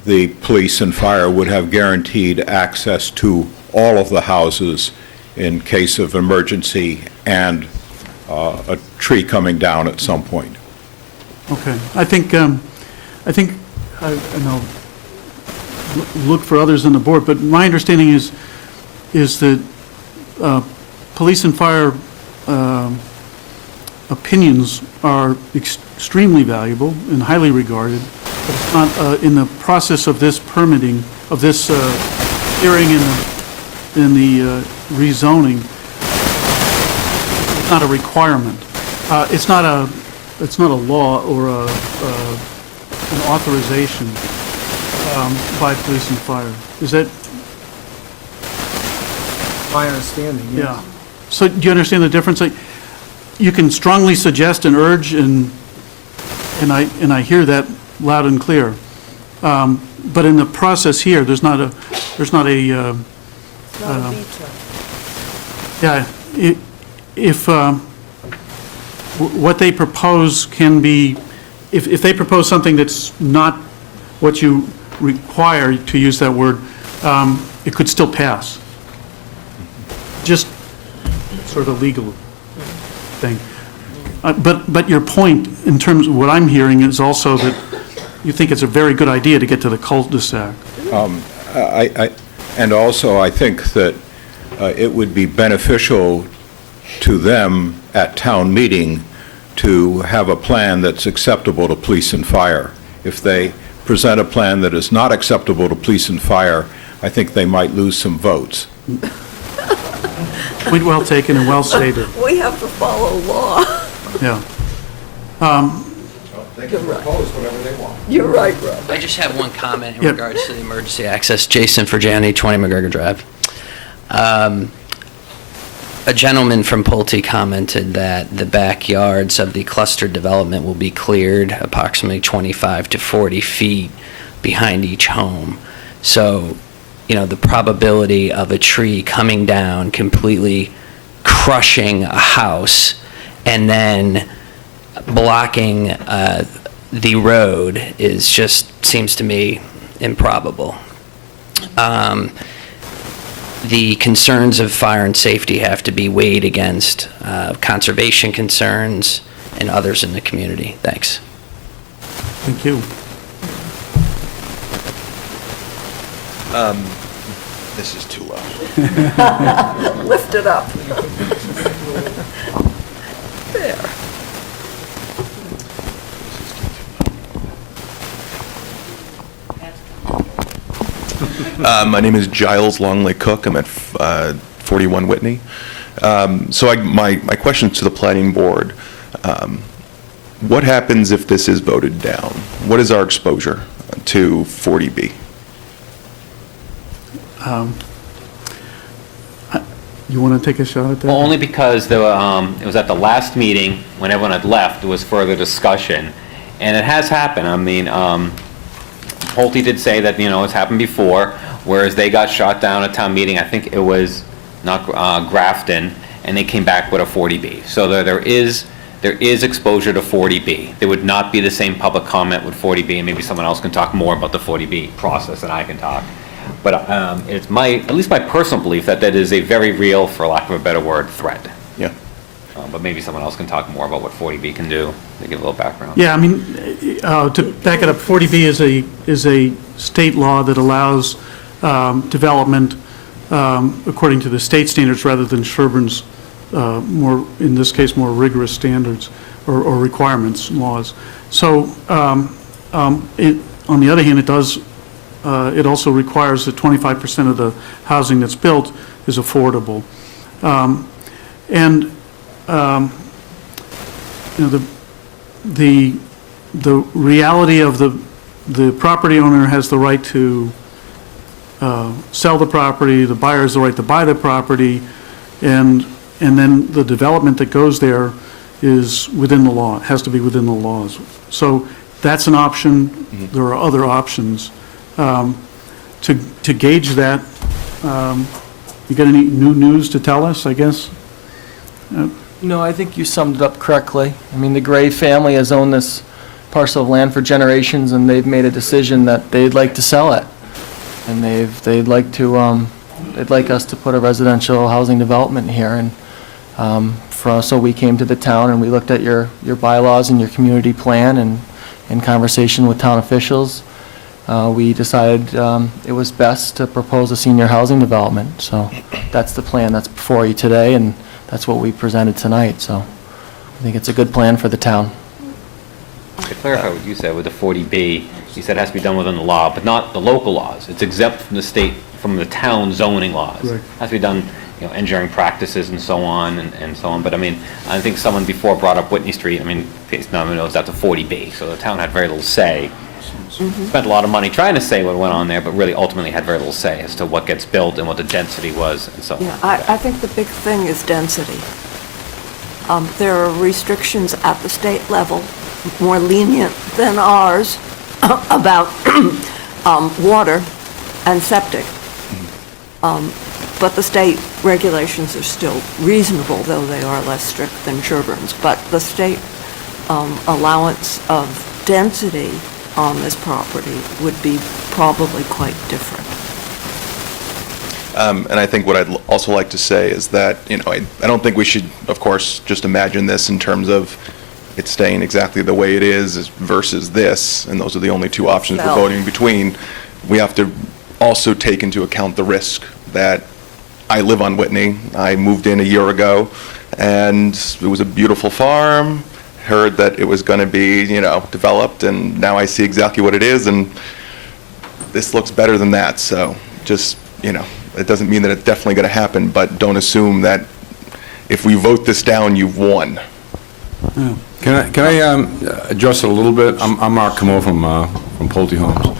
the police and fire would have guaranteed access to all of the houses in case of emergency and a tree coming down at some point. Okay. I think I know, look for others on the board, but my understanding is that police and fire opinions are extremely valuable and highly regarded, but it's not in the process of this permitting, of this hearing in the rezoning, it's not a requirement. It's not a law or an authorization by police and fire. Is that? My understanding, yes. Yeah. So do you understand the difference? Like, you can strongly suggest and urge, and I hear that loud and clear. But in the process here, there's not a yeah. If what they propose can be, if they propose something that's not what you require, to use that word, it could still pass. Just sort of a legal thing. But your point, in terms of what I'm hearing, is also that you think it's a very good idea to get to the cul-de-sac. And also, I think that it would be beneficial to them at town meeting to have a plan that's acceptable to police and fire. If they present a plan that is not acceptable to police and fire, I think they might lose some votes. Point well taken and well stated. We have to follow law. Yeah. They can propose whatever they want. You're right, Rob. I just have one comment in Yeah. regards to the emergency access. Jason Fergiani, 20 McGregor Drive. A gentleman from Pulte commented that the backyards of the clustered development will be cleared approximately 25 to 40 feet behind each home. So, the probability of a tree coming down, completely crushing a house, and then blocking the road seems to me improbable. The concerns of fire and safety have to be weighed against conservation concerns and others in the community. Thanks. Thank you. This is too low. Lift it up. There. My name is Giles Longley Cook. I'm at 41 Whitney. My question to the planning board, what happens if this is voted down? What is our exposure to 40B? You want to take a shot at that? Well, only because it was at the last meeting, when everyone had left, there was further discussion. And it has happened. I mean, Pulte did say that, it's happened before, whereas they got shot down at town meeting, I think it was not Grafton, and they came back with a 40B. So there is exposure to 40B. There would not be the same public comment with 40B, and maybe someone else can talk more about the 40B process than I can talk. But it's at least my personal belief that is a very real, for lack of a better word, threat. Yeah. But maybe someone else can talk more about what 40B can do, to give a little background. Yeah, I mean, to back it up, 40B is a state law that allows development according to the state standards rather than Sherborn's in this case, more rigorous standards or requirements, laws. So on the other hand, it also requires that 25% of the housing that's built is affordable. The reality of the property owner has the right to sell the property, the buyer has the right to buy the property, and then the development that goes there is within the law. It has to be within the laws. So that's an option. Mm-hmm. There are other options. To gauge that, you got any new news to tell us, I guess? No, I think you summed it up correctly. I mean, the Gray family has owned this parcel of land for generations, and they've made a decision that they'd like to sell it. And they'd like us to put a residential housing development here. And so we came to the town and we looked at your bylaws and your community plan, and in conversation with town officials, we decided it was best to propose a senior housing development. So that's the plan that's before you today, and that's what we presented tonight. So I think it's a good plan for the town. To clarify what you said with the 40B, you said it has to be done within the law, but not the local laws. It's exempt from the state, from the town zoning laws. Right. It has to be done, engineering practices and so on and so on. But I mean, I think someone before brought up Whitney Street. I mean, no one knows that's a 40B, so the town had very little say. Mm-hmm. Spent a lot of money trying to say what went on there, but really ultimately had very little say as to what gets built and what the density was and so on. Yeah, I think the big thing is density. There are restrictions at the state level, more lenient than ours, about water and septic. But the state regulations are still reasonable, though they are less strict than Sherborn's. But the state allowance of density on this property would be probably quite different. And I think what I'd also like to say is that, I don't think we should, of course, just imagine this in terms of it staying exactly the way it is versus this, and those are the only two options we're voting between. We have to also take into account the risk that I live on Whitney. I moved in a year ago, and it was a beautiful farm. Heard that it was going to be, developed, and now I see exactly what it is, and this looks better than that. So just, it doesn't mean that it's definitely going to happen, but don't assume that if we vote this down, you've won. Yeah. Can I address it a little bit? I'm Mark Camo from Pulte Homes,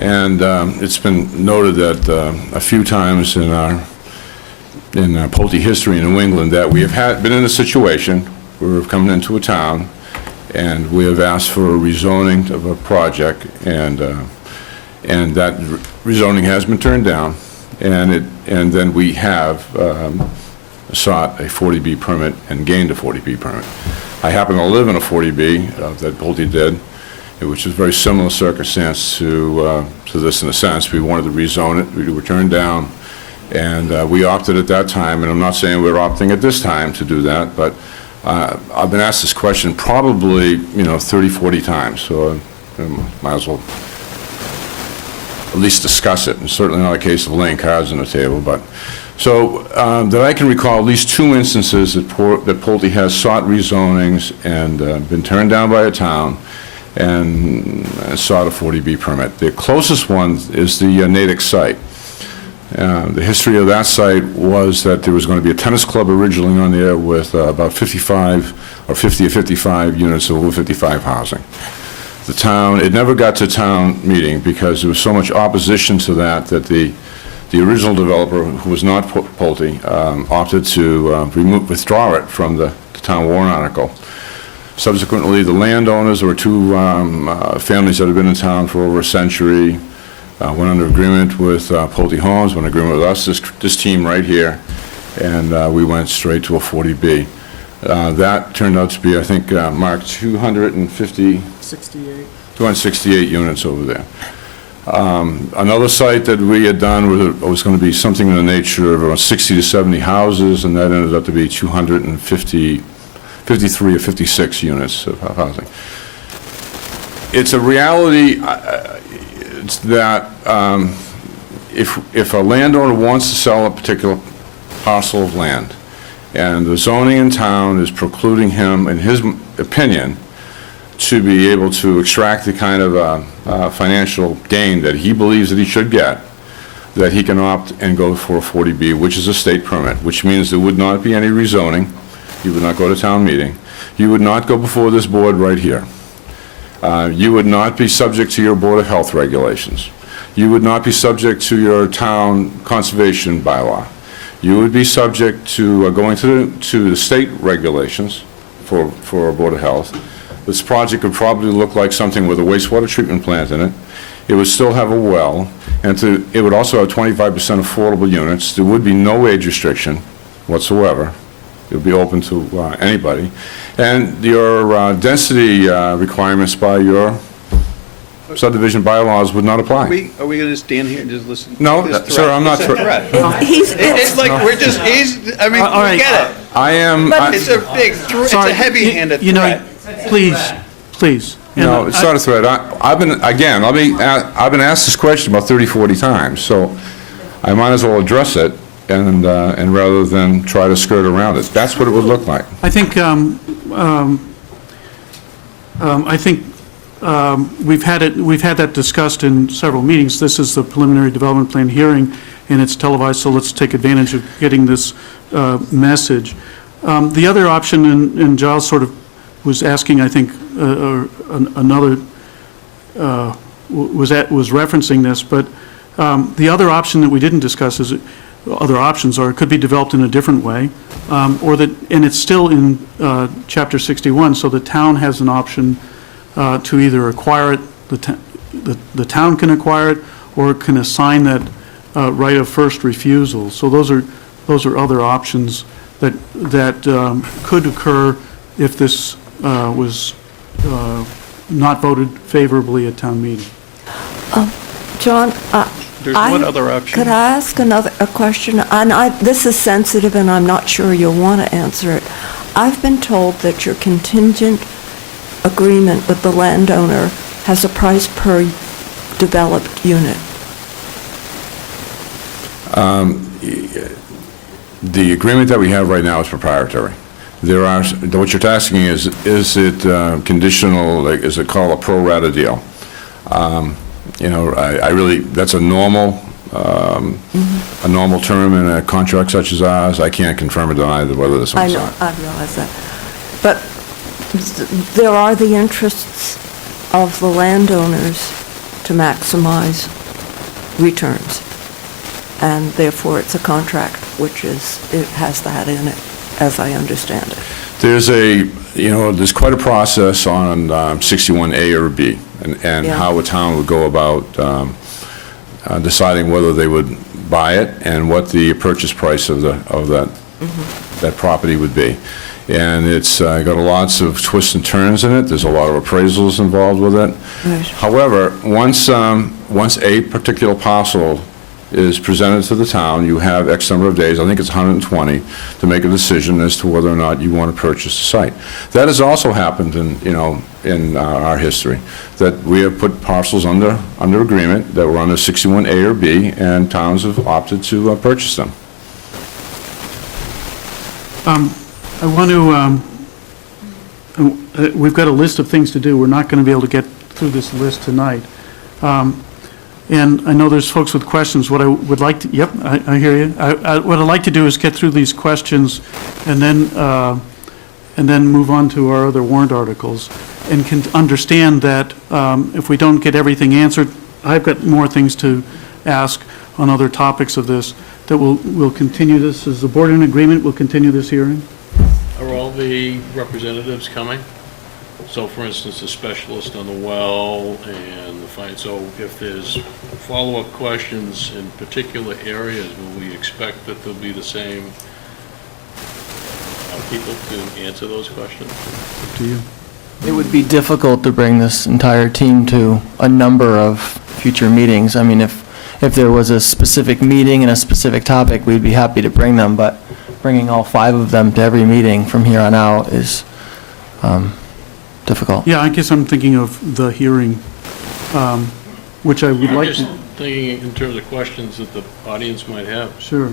and it's been noted that a few times in Pulte history in New England that we have been in a situation where we've come into a town and we have asked for a rezoning of a project, and that rezoning has been turned down, and then we have sought a 40B permit and gained a 40B permit. I happen to live in a 40B that Pulte did, which is a very similar circumstance to this in a sense. We wanted to rezone it. We were turned down, and we opted at that time, and I'm not saying we're opting at this time to do that, but I've been asked this question probably, 30, 40 times, so I might as well at least discuss it, and certainly not a case of laying cards on the table, but, so, that I can recall at least 2 instances that Pulte has sought rezonings and been turned down by a town and sought a 40B permit. The closest one is the Natick site. The history of that site was that there was going to be a tennis club originally on there with about 55 or 50 or 55 units of over 55 housing. The town, it never got to town meeting because there was so much opposition to that the original developer, who was not Pulte, opted to withdraw it from the town warrant article. Subsequently, the landowners, there were 2 families that had been in town for over a century, went under agreement with Pulte Homes, went under agreement with us, this team right here, and we went straight to a 40B. That turned out to be, I think, Mark, 268 units over there. Another site that we had done was going to be something in the nature of around 60 to 70 houses, and that ended up to be 53 or 56 units of housing. It's a reality it's that if a landowner wants to sell a particular parcel of land, and the zoning in town is precluding him, in his opinion, to be able to extract the kind of financial gain that he believes that he should get, that he can opt and go for a 40B, which is a state permit, which means there would not be any rezoning. You would not go to town meeting. You would not go before this board right here. You would not be subject to your Board of Health regulations. You would not be subject to your town conservation bylaw. You would be subject to going to the state regulations for a Board of Health. This project would probably look like something with a wastewater treatment plant in it. It would still have a well, and it would also have 25% affordable units. There would be no age restriction whatsoever. It would be open to anybody. And your density requirements by your subdivision bylaws would not apply. Are we going to stand here and just listen? No, sir, I'm not. It's like we're just, I mean, All right. we get it. I am. It's a big, it's Sorry, a heavy-handed you know, threat. Please. No, it's not a threat. I've been asked this question about 30, 40 times, so I might as well address it and rather than try to skirt around it. That's what it would look like. I think we've had that discussed in several meetings. This is the preliminary development plan hearing, and it's televised, so let's take advantage of getting this message. The other option, and Giles sort of was asking, I think, another was referencing this, but the other option that we didn't discuss is other options are it could be developed in a different way, and it's still in Chapter 61, so the town has an option to either acquire it, the town can acquire it, or it can assign that right of first refusal. So those are other options that could occur if this was not voted favorably at town meeting. John, There's one other option. Could I ask a question? And this is sensitive, and I'm not sure you'll want to answer it. I've been told that your contingent agreement with the landowner has a price per developed unit. The agreement that we have right now is proprietary. There are, what you're asking is it conditional, like, is it called a pro rata deal? You know, I really, that's a normal term in a contract such as ours. I can't confirm or deny whether this one's I know, I realize that. But there are the interests of the landowners to maximize returns, and therefore it's a contract which it has that in it, as I understand it. There's quite a process on 61A or B, and how a town would go about deciding whether they would buy it and what the purchase price of that property would be. And it's got lots of twists and turns in it. There's a lot of appraisals involved with it. Right. However, once a particular parcel is presented to the town, you have X number of days, I think it's 120, to make a decision as to whether or not you want to purchase the site. That has also happened in our history, that we have put parcels under agreement that were under 61A or B, and towns have opted to purchase them. I want to, we've got a list of things to do. We're not going to be able to get through this list tonight. And I know there's folks with questions. What I would like to, yep, I hear you. What I'd like to do is get through these questions and then move on to our other warrant articles, and can understand that if we don't get everything answered, I've got more things to ask on other topics of this, that we'll continue this. Is the board in agreement? We'll continue this hearing? Are all the representatives coming? So for instance, a specialist on the well and the fine, so if there's follow-up questions in particular areas, will we expect that there'll be the same people to answer those questions? Up to you. It would be difficult to bring this entire team to a number of future meetings. I mean, if there was a specific meeting and a specific topic, we'd be happy to bring them, but bringing all 5 of them to every meeting from here on out is difficult. Yeah, I guess I'm thinking of the hearing, which I would like I'm just to... thinking in terms of questions that the audience might have. Sure.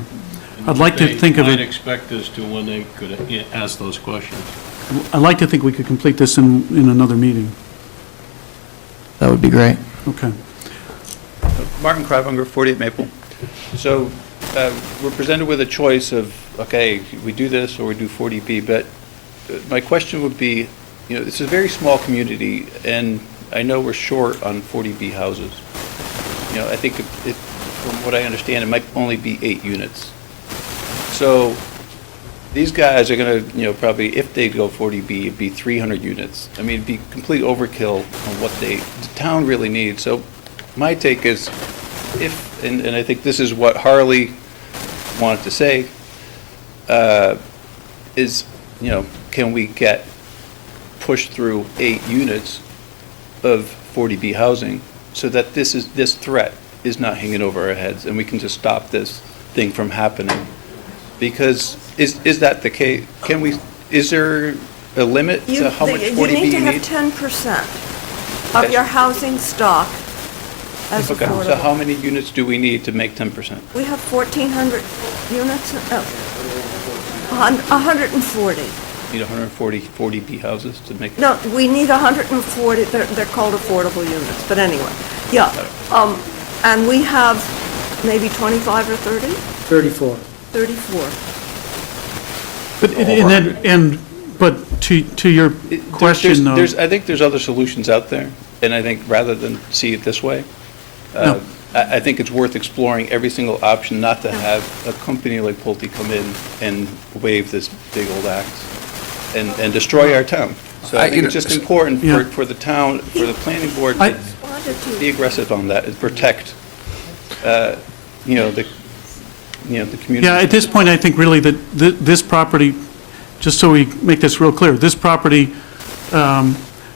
I'd like to think of They it... might expect as to when they could ask those questions. I'd like to think we could complete this in another meeting. That would be great. Okay. Martin Krybunger, 48 Maple. So we're presented with a choice of, okay, we do this or we do 40B, but my question would be, it's a very small community, and I know we're short on 40B houses. I think from what I understand, it might only be 8 units. So these guys are going to, probably, if they go 40B, it'd be 300 units. I mean, it'd be complete overkill on what the town really needs. So my take is, and I think this is what Harley wanted to say, is, can we get pushed through 8 units of 40B housing so that this threat is not hanging over our heads, and we can just stop this thing from happening? Because is that the case? Is there a limit to how much 40B you need? You need to have 10% of your housing stock as Okay, affordable. so how many units do we need to make 10%? We have 1,400 units, 140. Need 140 40B houses to make it? No, we need 140, they're called affordable units, but anyway, yeah. And we have maybe 25 or 30? 34. 34. But to your question, though... I think there's other solutions out there, and I think rather than see it this way, No. I think it's worth exploring every single option, not to have a company like Pulte come in and wave this big old axe and destroy our town. So I think it's just important for the town, for the planning board to be aggressive on that and protect, the community. Yeah, at this point, I think really that this property, just so we make this real clear, this property,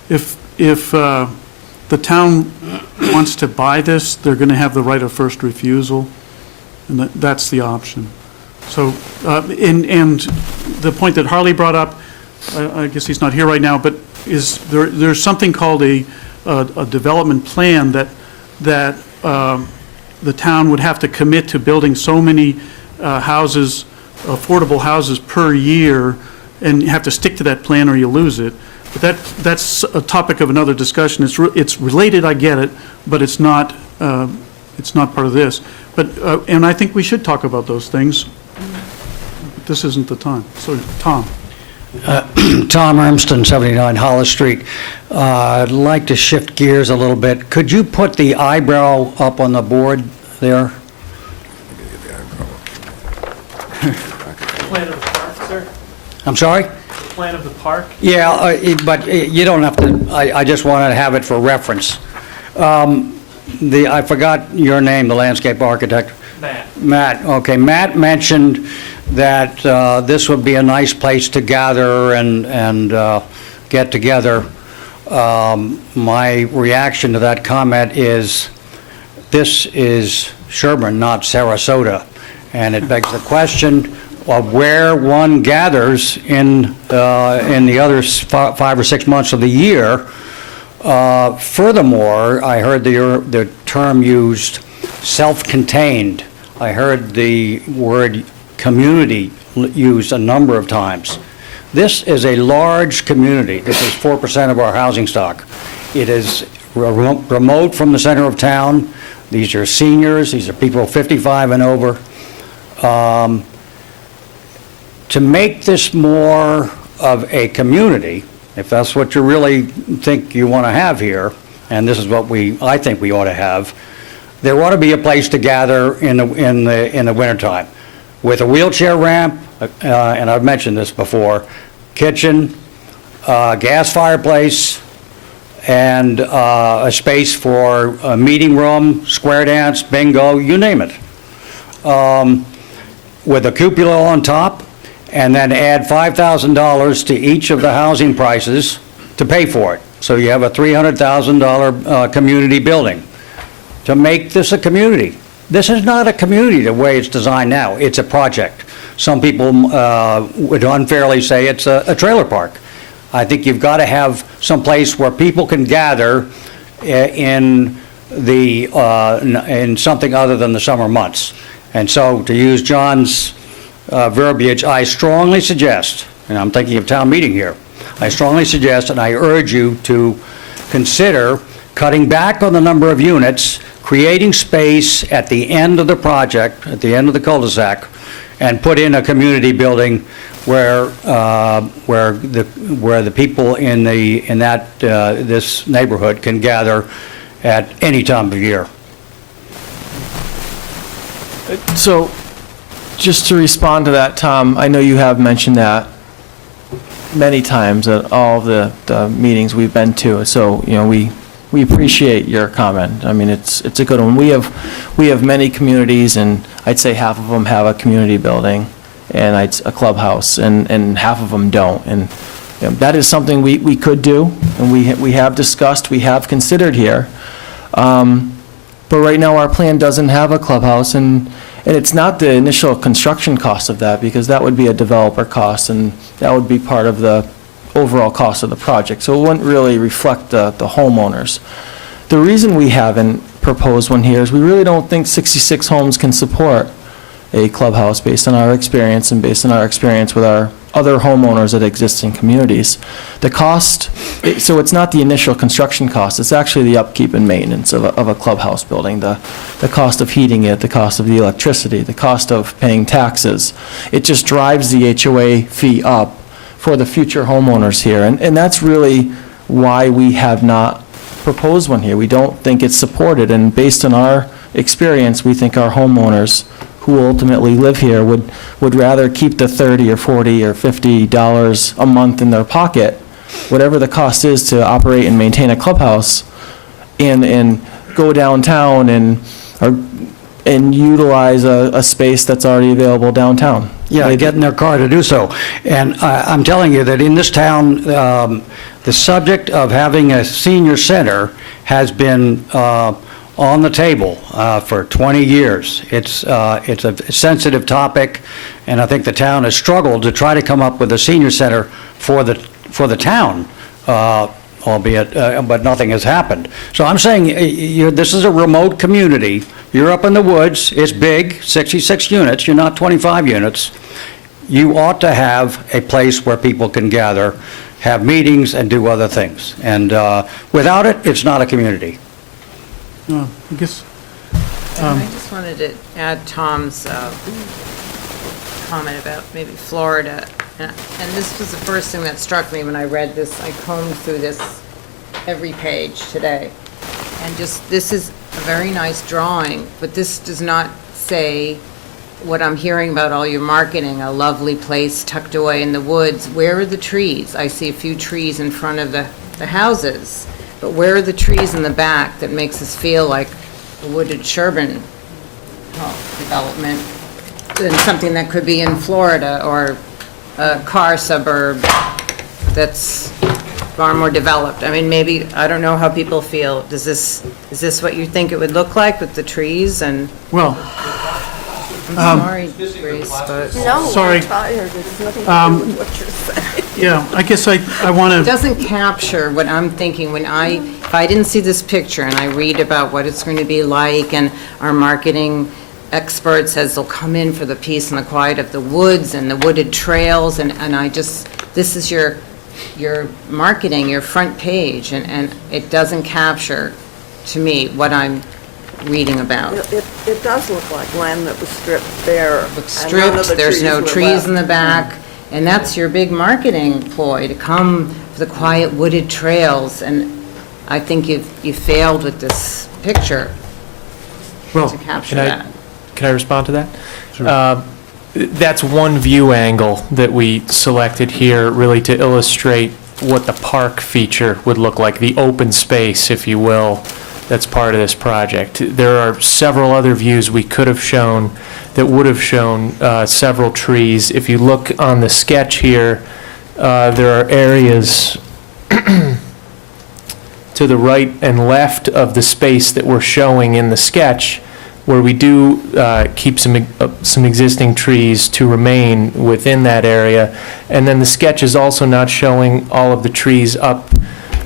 if the town wants to buy this, they're going to have the right of first refusal, and that's the option. So, and the point that Harley brought up, I guess he's not here right now, but is there's something called a development plan that the town would have to commit to building so many houses, affordable houses per year, and you have to stick to that plan or you lose it. But that's a topic of another discussion. It's related, I get it, but it's not part of this. But and I think we should talk about those things. This isn't the time. So, Tom. Tom Ermston, 79 Hollis Street. I'd like to shift gears a little bit. Could you put the eyebrow up on the board there? Plan of the park, sir? I'm sorry? Plan of the park? Yeah, but you don't have to, I just wanted to have it for reference. I forgot your name, the landscape architect. Matt, okay. Matt mentioned that this would be a nice place to gather and get together. My reaction to that comment is this is Sherborn, not Sarasota. And it begs the question of where one gathers in the other 5 or 6 months of the year. Furthermore, I heard the term used, self-contained. I heard the word community used a number of times. This is a large community. This is 4% of our housing stock. It is remote from the center of town. These are seniors. These are people 55 and over. To make this more of a community, if that's what you really think you want to have here, and this is what I think we ought to have, there ought to be a place to gather in the wintertime with a wheelchair ramp, and I've mentioned this before, kitchen, gas fireplace, and a space for a meeting room, square dance, bingo, you name it. With a cupola on top, and then add $5,000 to each of the housing prices to pay for it. So you have a $300,000 community building. To make this a community. This is not a community the way it's designed now. It's a project. Some people would unfairly say it's a trailer park. I think you've got to have some place where people can gather in something other than the summer months. And so, to use John's verbiage, I strongly suggest, and I'm thinking of town meeting here, I strongly suggest and I urge you to consider cutting back on the number of units, creating space at the end of the project, at the end of the cul-de-sac, and put in a community building where the people in this neighborhood can gather at any time of year. So, just to respond to that, Tom, I know you have mentioned that many times at all the meetings we've been to, so, we appreciate your comment. I mean, it's a good one. We have many communities, and I'd say half of them have a community building and a clubhouse, and half of them don't. And that is something we could do, and we have discussed, we have considered here. But right now, our plan doesn't have a clubhouse, and it's not the initial construction cost of that, because that would be a developer cost, and that would be part of the overall cost of the project. So it wouldn't really reflect the homeowners. The reason we haven't proposed one here is we really don't think 66 homes can support a clubhouse based on our experience and based on our experience with our other homeowners at existing communities. The cost, so it's not the initial construction cost, it's actually the upkeep and maintenance of a clubhouse building, the cost of heating it, the cost of the electricity, the cost of paying taxes. It just drives the HOA fee up for the future homeowners here, and that's really why we have not proposed one here. We don't think it's supported, and based on our experience, we think our homeowners who ultimately live here would rather keep the $30 or $40 or $50 a month in their pocket, whatever the cost is to operate and maintain a clubhouse, and go downtown and utilize a space that's already available downtown. Yeah, get in their car to do so. And I'm telling you that in this town, the subject of having a senior center has been on the table for 20 years. It's a sensitive topic, and I think the town has struggled to try to come up with a senior center for the town, albeit, but nothing has happened. So I'm saying this is a remote community. You're up in the woods. It's big, 66 units. You're not 25 units. You ought to have a place where people can gather, have meetings, and do other things. And without it, it's not a community. I guess. I just wanted to add Tom's comment about maybe Florida. And this was the first thing that struck me when I read this. I combed through this every page today. And just, this is a very nice drawing, but this does not say what I'm hearing about all your marketing, a lovely place tucked away in the woods. Where are the trees? I see a few trees in front of the houses. But where are the trees in the back that makes us feel like a wooded Sherborn development than something that could be in Florida or a car suburb that's far more developed. I mean, maybe, I don't know how people feel. Is this what you think it would look like with the trees and? Well, I'm sorry, Grace, but. No, Sorry. I'm tired. It's nothing to do with what you're saying. yeah, I guess I want It to, doesn't capture what I'm thinking when if I didn't see this picture and I read about what it's going to be like, and our marketing expert says they'll come in for the peace and the quiet of the woods and the wooded trails, and this is your marketing, your front page, and it doesn't capture, to me, what I'm reading about. It does look like land that was stripped bare. Stripped, there's no trees in the back, and that's your big marketing ploy, to come for the quiet wooded trails, and I think you failed with this picture to capture that. Can I respond to that? Sure. That's one view angle that we selected here, really to illustrate what the park feature would look like, the open space, if you will, that's part of this project. There are several other views we could have shown that would have shown several trees. If you look on the sketch here, there are areas to the right and left of the space that we're showing in the sketch where we do keep some existing trees to remain within that area. And then the sketch is also not showing all of the trees up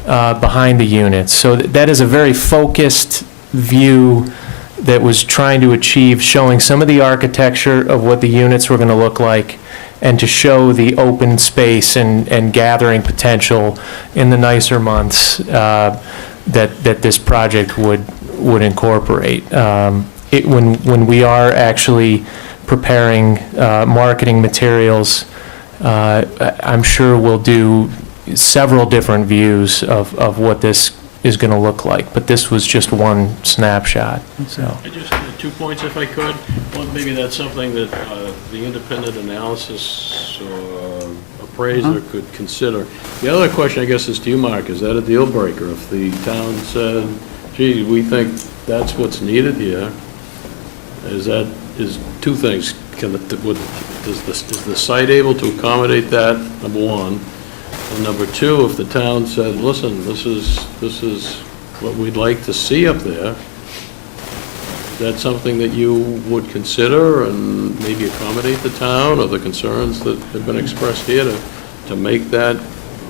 behind the units. So that is a very focused view that was trying to achieve showing some of the architecture of what the units were going to look like, and to show the open space and gathering potential in the nicer months that this project would incorporate. When we are actually preparing marketing materials, I'm sure we'll do several different views of what this is going to look like, but this was just one snapshot. So. I just had 2 points, if I could. One, maybe that's something that the independent analysis or appraiser could consider. The other question, I guess, is to you, Mark. Is that a deal breaker? If the town said, gee, we think that's what's needed here, is two things. Is the site able to accommodate that, number one? And number two, if the town said, listen, this is what we'd like to see up there, is that something that you would consider and maybe accommodate the town or the concerns that have been expressed here to make that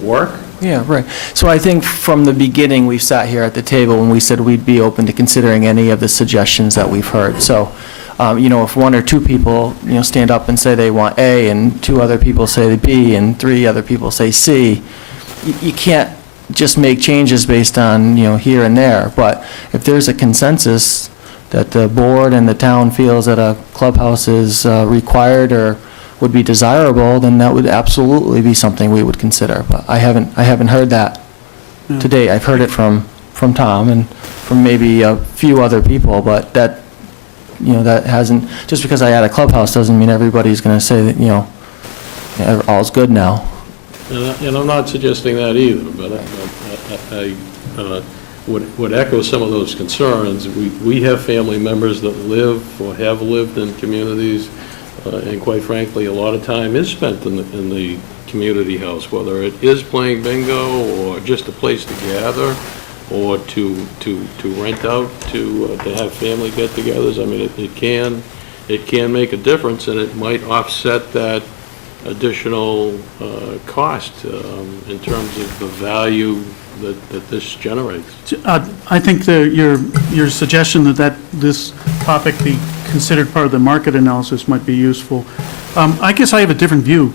work? Yeah, right. So I think from the beginning, we sat here at the table and we said we'd be open to considering any of the suggestions that we've heard. So, if one or two people, stand up and say they want A, and two other people say B, and three other people say C, you can't just make changes based on, here and there. But if there's a consensus that the board and the town feels that a clubhouse is required or would be desirable, then that would absolutely be something we would consider. But I haven't heard that today. I've heard it from Tom and from maybe a few other people, but that hasn't, just because I add a clubhouse doesn't mean everybody's going to say that, all's good now. And I'm not suggesting that either, but I would echo some of those concerns. We have family members that live or have lived in communities, and quite frankly, a lot of time is spent in the community house, whether it is playing bingo or just a place to gather, or to rent out, to have family get-togethers. I mean, it can make a difference, and it might offset that additional cost in terms of the value that this generates. I think your suggestion that this topic be considered part of the market analysis might be useful. I guess I have a different view.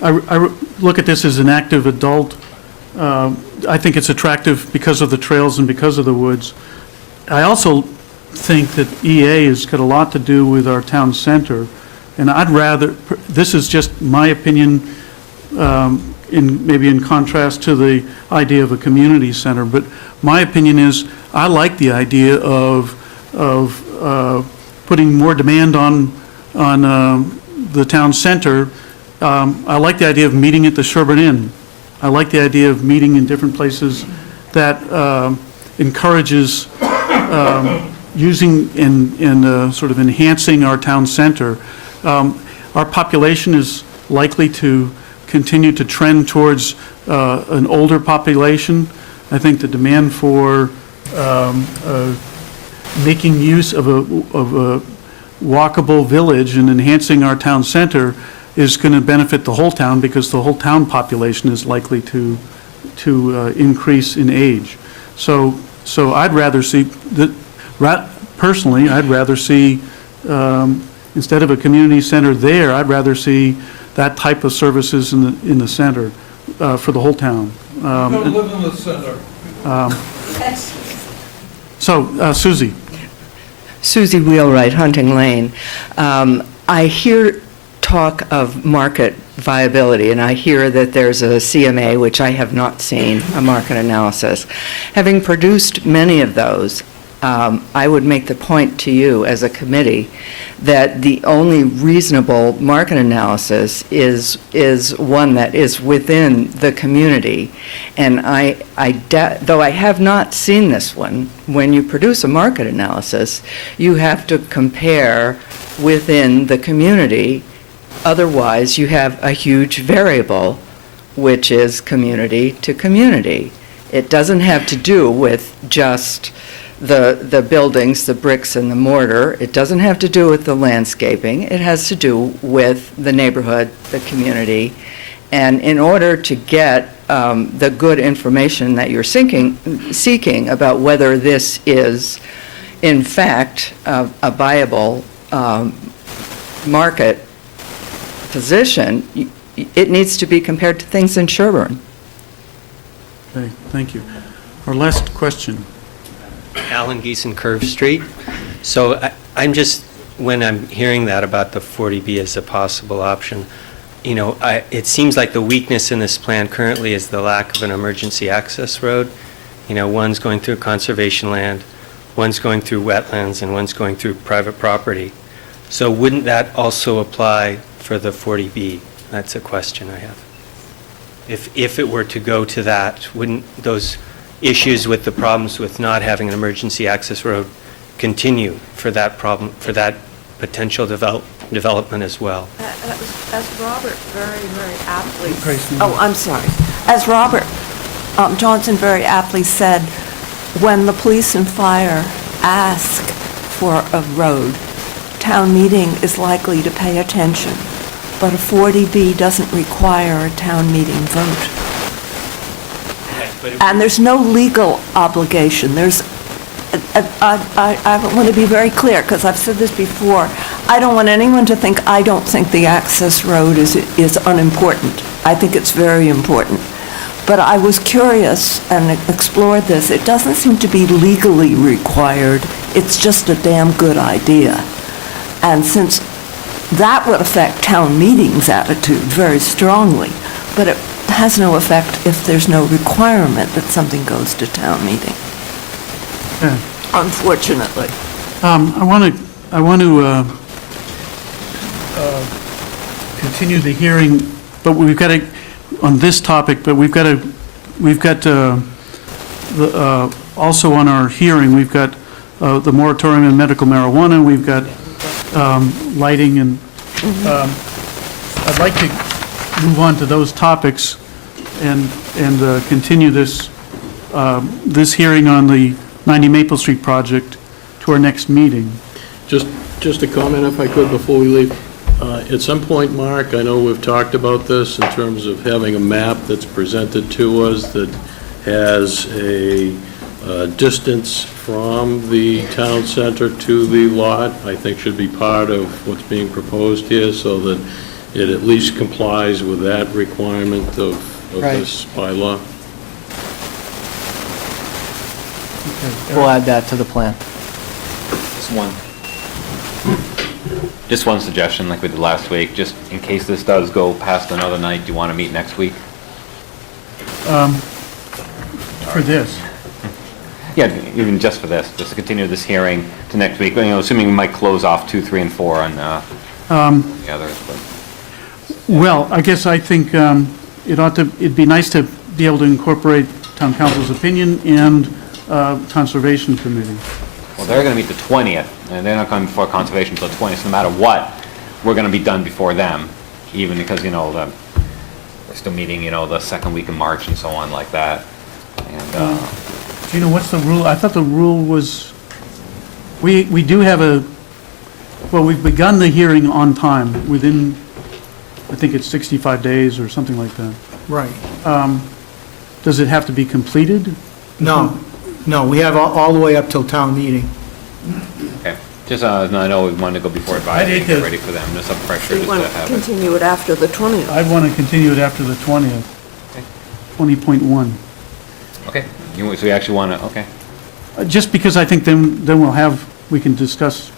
I look at this as an active adult. I think it's attractive because of the trails and because of the woods. I also think that EA has got a lot to do with our town center, and I'd rather, this is just my opinion, maybe in contrast to the idea of a community center, but my opinion is I like the idea of putting more demand on the town center. I like the idea of meeting at the Sherborn Inn. I like the idea of meeting in different places that encourages using and sort of enhancing our town center. Our population is likely to continue to trend towards an older population. I think the demand for making use of a walkable village and enhancing our town center is going to benefit the whole town, because the whole town population is likely to increase in age. So I'd rather see, personally, I'd rather see, instead of a community center there, I'd rather see that type of services in the center for the whole town. Don't live in the center. Susie. Susie Wheelwright, Hunting Lane. I hear talk of market viability, and I hear that there's a CMA, which I have not seen, a market analysis. Having produced many of those, I would make the point to you as a committee that the only reasonable market analysis is one that is within the community. And though I have not seen this one, when you produce a market analysis, you have to compare within the community. Otherwise, you have a huge variable, which is community to community. It doesn't have to do with just the buildings, the bricks and the mortar. It doesn't have to do with the landscaping. It has to do with the neighborhood, the community. And in order to get the good information that you're seeking about whether this is, in fact, a viable market position, it needs to be compared to things in Sherborn. Okay, thank you. Our last question. Alan Geeson, Curve Street. So I'm just, when I'm hearing that about the 40B as a possible option, you know, it seems like the weakness in this plan currently is the lack of an emergency access road. You know, one's going through conservation land, one's going through wetlands, and one's going through private property. So wouldn't that also apply for the 40B? That's a question I have. If it were to go to that, wouldn't those issues with the problems with not having an emergency access road continue for that problem, for that potential development as well? As Robert very aptly, I'm sorry. As Robert Johnson very aptly said, when the police and fire ask for a road, town meeting is likely to pay attention, but a 40B doesn't require a town meeting vote. And there's no legal obligation. I want to be very clear, because I've said this before. I don't want anyone to think I don't think the access road is unimportant. I think it's very important. But I was curious and explored this. It doesn't seem to be legally required. It's just a damn good idea. And since that would affect town meeting's attitude very strongly, but it has no effect if there's no requirement that something goes to town meeting. Yeah. Unfortunately. I want to continue the hearing, but we've got to, on this topic, but we've got also on our hearing, we've got the moratorium on medical marijuana, we've got lighting, and I'd like to move on to those topics and continue this hearing on the 90 Maple Street project to our next meeting. Just a comment, if I could, before we leave. At some point, Mark, I know we've talked about this in terms of having a map that's presented to us that has a distance from the town center to the lot. I think should be part of what's being proposed here, so that it at least complies with that requirement of this bylaw. We'll add that to the plan. Just one suggestion, like we did last week, just in case this does go past another night, do you want to meet next week? For this? Yeah, even just for this, just to continue this hearing to next week, you know, assuming we might close off 2, 3, and 4 on the others. But. Well, I guess I think it'd be nice to be able to incorporate town council's opinion and conservation committee. Well, they're going to meet the 20th, and they're not coming before conservation until the 20th, so no matter what, we're going to be done before them, even because, you know, still meeting, the second week in March and so on like that. And, Gina, what's the rule? I thought the rule was, we do have we've begun the hearing on time, within, I think it's 65 days or something like that. Right. Does it have to be completed? No, we have all the way up till town meeting. okay. Just, I know we wanted to go before advisory, hate get to- ready for them, just some pressure You just want to to have it. continue it after the 20th. I'd want to continue it after the 20th. 20.1. Okay, so you actually want to, okay. Just because I think then we can discuss,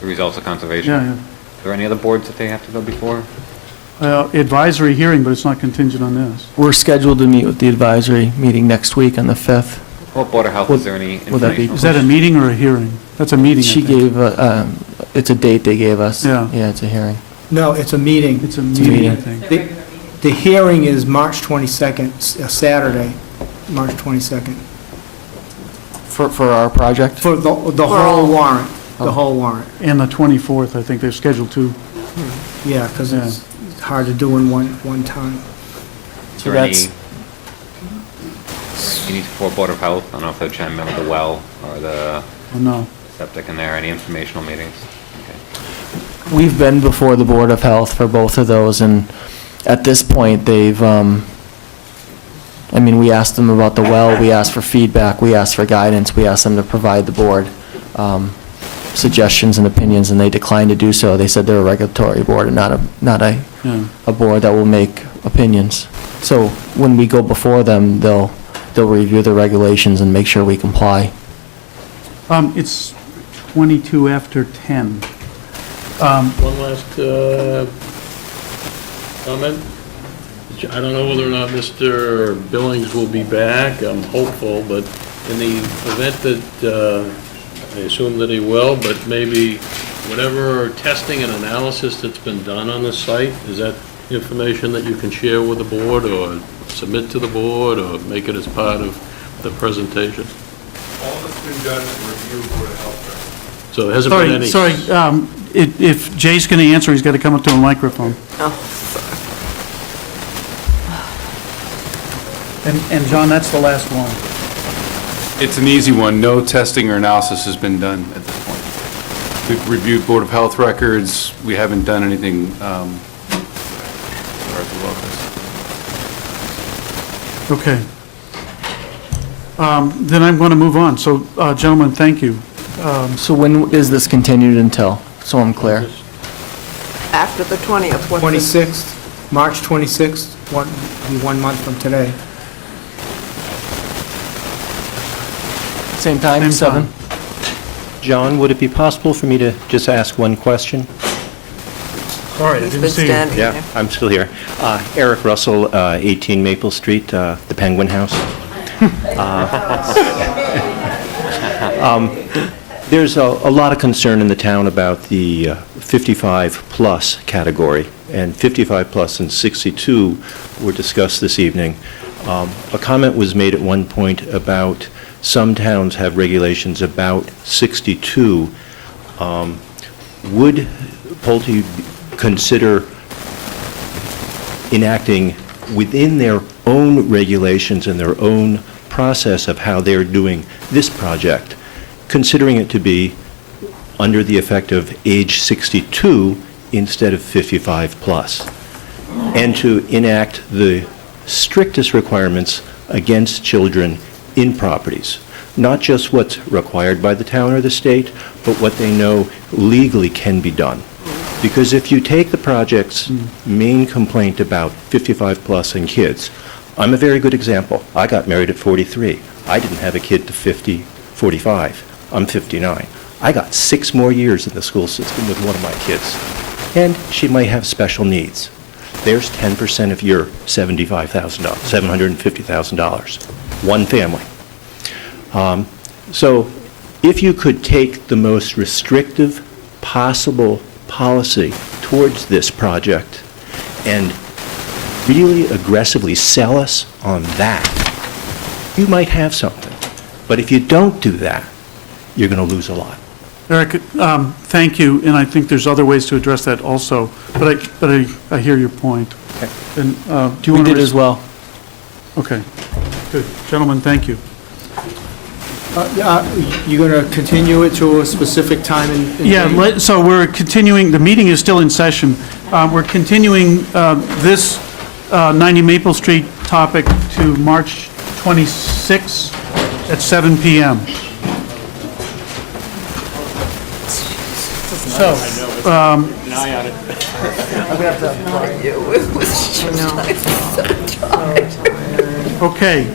The results of conservation. yeah, Are there any other boards that they have to go before? advisory hearing, but it's not contingent on this. We're scheduled to meet with the advisory meeting next week on the 5th. Well, Board of Health, is there any Would that be- information? Is that a meeting or a hearing? That's a meeting, I She think. gave, it's a date they gave us. Yeah. Yeah, it's a hearing. No, it's a meeting. It's a meeting, I meeting. think. The hearing is March 22nd, Saturday, March 22nd. For our project? For the whole warrant, the whole warrant. And the 24th, I think they're scheduled to. Yeah, because it's hard to do in one time. Is So there any, that's- you need for Board of Health, I don't know if they're chiming in with the well or the Oh, no. septic in there, any informational meetings? Okay. We've been before the Board of Health for both of those, and at this point, they've, we asked them about the well, we asked for feedback, we asked for guidance, we asked them to provide the board suggestions and opinions, and they declined to do so. They said they're a regulatory board and not Yeah. a board that will make opinions. So when we go before them, they'll review the regulations and make sure we comply. It's 22 after 10. One last comment. I don't know whether or not Mr. Billings will be back. I'm hopeful, but in the event that, I assume that he will, but maybe whatever testing and analysis that's been done on the site, is that information that you can share with the board or submit to the board or make it as part of the presentation? All that's been done is review Board of Health. So there hasn't been any... Sorry, if Jay's going to answer, he's got to come up to a microphone. Oh, And John, that's the last one. It's an easy one. No testing or analysis has been done at this point. We've reviewed Board of Health records. We haven't done anything as far as the well test. Okay. Then I'm going to move on. So, gentlemen, thank you. So when is this continued until, so I'm clear? after the 20th. What's the- 26th, March 26th, be 1 month from today. Same time, 7? John, would it be possible for me to just ask one question? Sorry, I He's didn't been see you. standing Yeah, there. I'm still here. Eric Russell, 18 Maple Street, the Penguin House. There's a lot of concern in the town about the 55-plus category, and 55-plus and 62 were discussed this evening. A comment was made at one point about some towns have regulations about 62. Would Pulte consider enacting within their own regulations and their own process of how they're doing this project, considering it to be under the effect of age 62 instead of 55 plus, and to enact the strictest requirements against children in properties, not just what's required by the town or the state, but what they know legally can be done. Because if you take the project's main complaint about 55 plus and kids, I'm a very good example. I got married at 43. I didn't have a kid to 45. I'm 59. I got 6 more years in the school system with one of my kids. And she might have special needs. There's 10% of your $75,000, $750,000. One family. So if you could take the most restrictive possible policy towards this project and really aggressively sell us on that, you might have something. But if you don't do that, you're going to lose a lot. Eric, thank you, and I think there's other ways to address that also, but I hear your point. Okay. And do you We want to... did as well. Okay, good. Gentlemen, thank you. You're going to continue it to a specific time in Yeah, so we're continuing, the meeting is still in session. We're continuing this 90 Maple Street topic to March 26 at 7 PM. So, okay.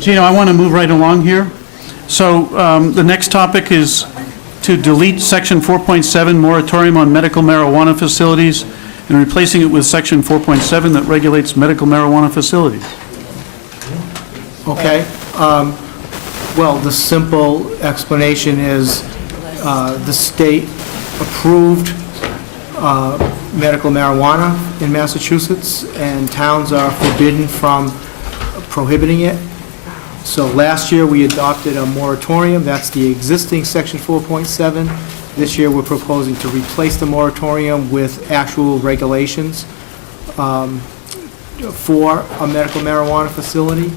Gino, I want to move right along here. So the next topic is to delete Section 4.7 moratorium on medical marijuana facilities and replacing it with Section 4.7 that regulates medical marijuana facilities. Okay. Well, the simple explanation is the state approved medical marijuana in Massachusetts, and towns are forbidden from prohibiting it. So last year, we adopted a moratorium. That's the existing Section 4.7. This year, we're proposing to replace the moratorium with actual regulations for a medical marijuana facility.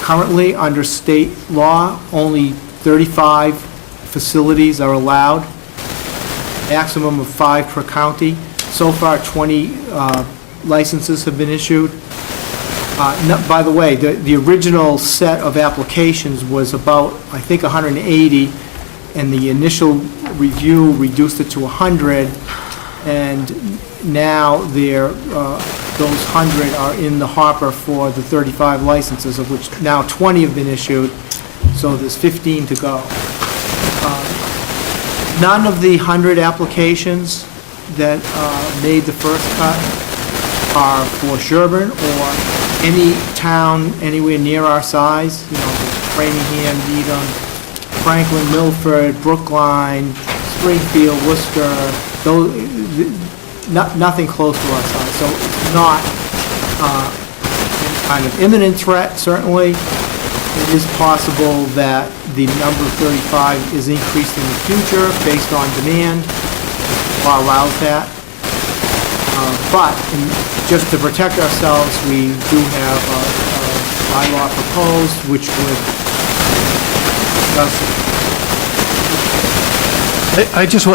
Currently, under state law, only 35 facilities are allowed, maximum of 5 per county. So far, 20 licenses have been issued. By the way, the original set of applications was about, I think, 180, and the initial review reduced it to 100, and now those 100 are in the hopper for the 35 licenses, of which now 20 have been issued, so there's 15 to go. None of the 100 applications that made the first cut are for Sherborn or any town anywhere near our size, you know, Framingham, Needham, Franklin, Milford, Brookline, Springfield, Worcester, those, nothing close to our size. So it's not any kind of imminent threat, certainly. It is possible that the number of 35 is increased in the future based on demand. Law allows that. But just to protect ourselves, we do have a bylaw proposed, which would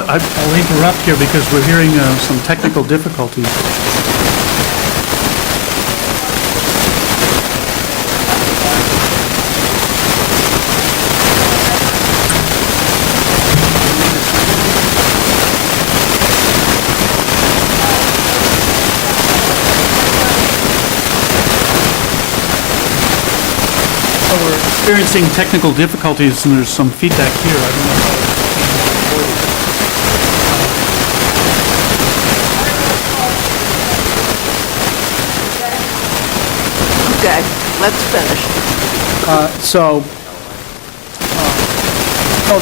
I'll interrupt here because we're hearing some technical difficulties. Experiencing technical difficulties, and there's some feedback here. I don't know how it's Okay, let's finish. So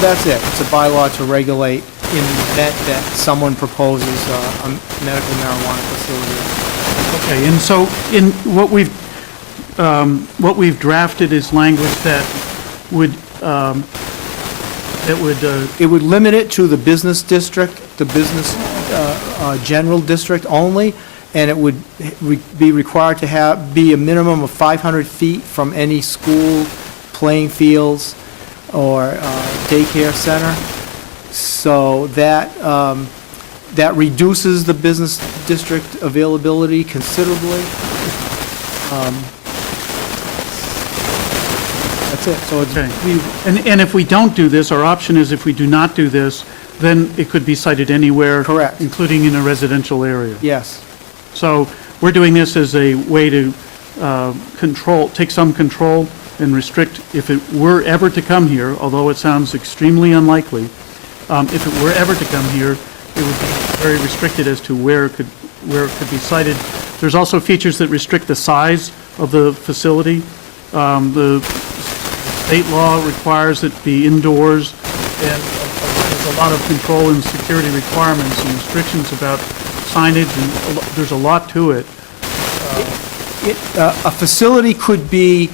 that's it. It's a bylaw to regulate in the event that someone proposes a medical marijuana facility. Okay, and so in what we've drafted is language that would, it would limit it to the business district, the business general district only, and it would be required to be a minimum of 500 feet from any school, playing fields, or daycare center. So that reduces the business district availability considerably. That's it. So it's, okay. And if we don't do this, our option is if we do not do this, then it could be sited anywhere. Correct. Including in a residential area. yes. So we're doing this as a way to take some control and restrict, if it were ever to come here, although it sounds extremely unlikely, if it were ever to come here, it would be very restricted as to where it could be sited. There's also features that restrict the size of the facility. The state law requires it be indoors, and there's a lot of control and security requirements and restrictions about signage, and there's a lot to it. A facility could be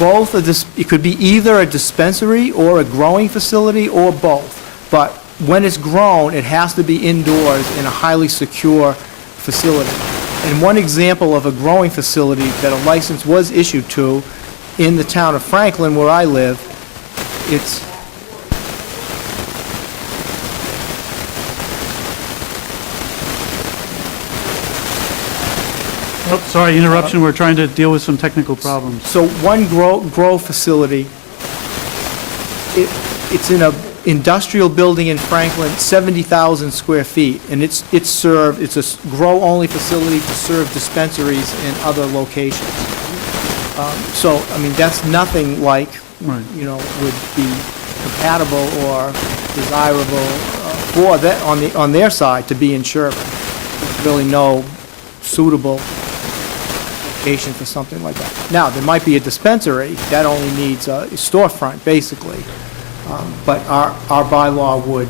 both, it could be either a dispensary or a growing facility or both. But when it's grown, it has to be indoors in a highly secure facility. And one example of a growing facility that a license was issued to in the town of Franklin, where I live, it's Oh, sorry, interruption, we're trying to deal with some technical problems. So one grow facility, it's in a industrial building in Franklin, 70,000 square feet, and it's a grow-only facility to serve dispensaries in other locations. So, I mean, that's nothing like, you know, would be compatible or desirable for that, on their side, to be in Sherborn. There's really no suitable location for something like that. Now, there might be a dispensary that only needs a storefront, basically. But our bylaw would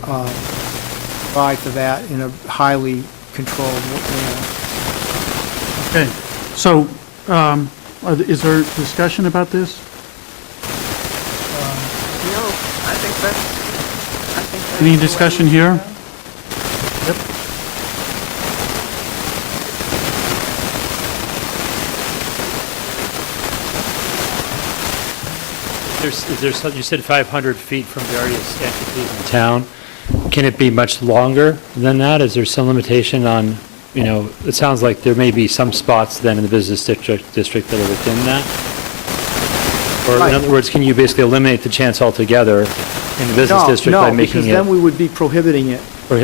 provide for that in a highly controlled manner. Okay, so is there discussion about this? No, I think that's Any discussion here? Yep. You said 500 feet from various entities in town. Can it be much longer than that? Is there some limitation on, you know, it sounds like there may be some spots then in the business district that are within that? Or in other words, can you basically eliminate the chance altogether in the business district by making it? No, because then we would be prohibiting it.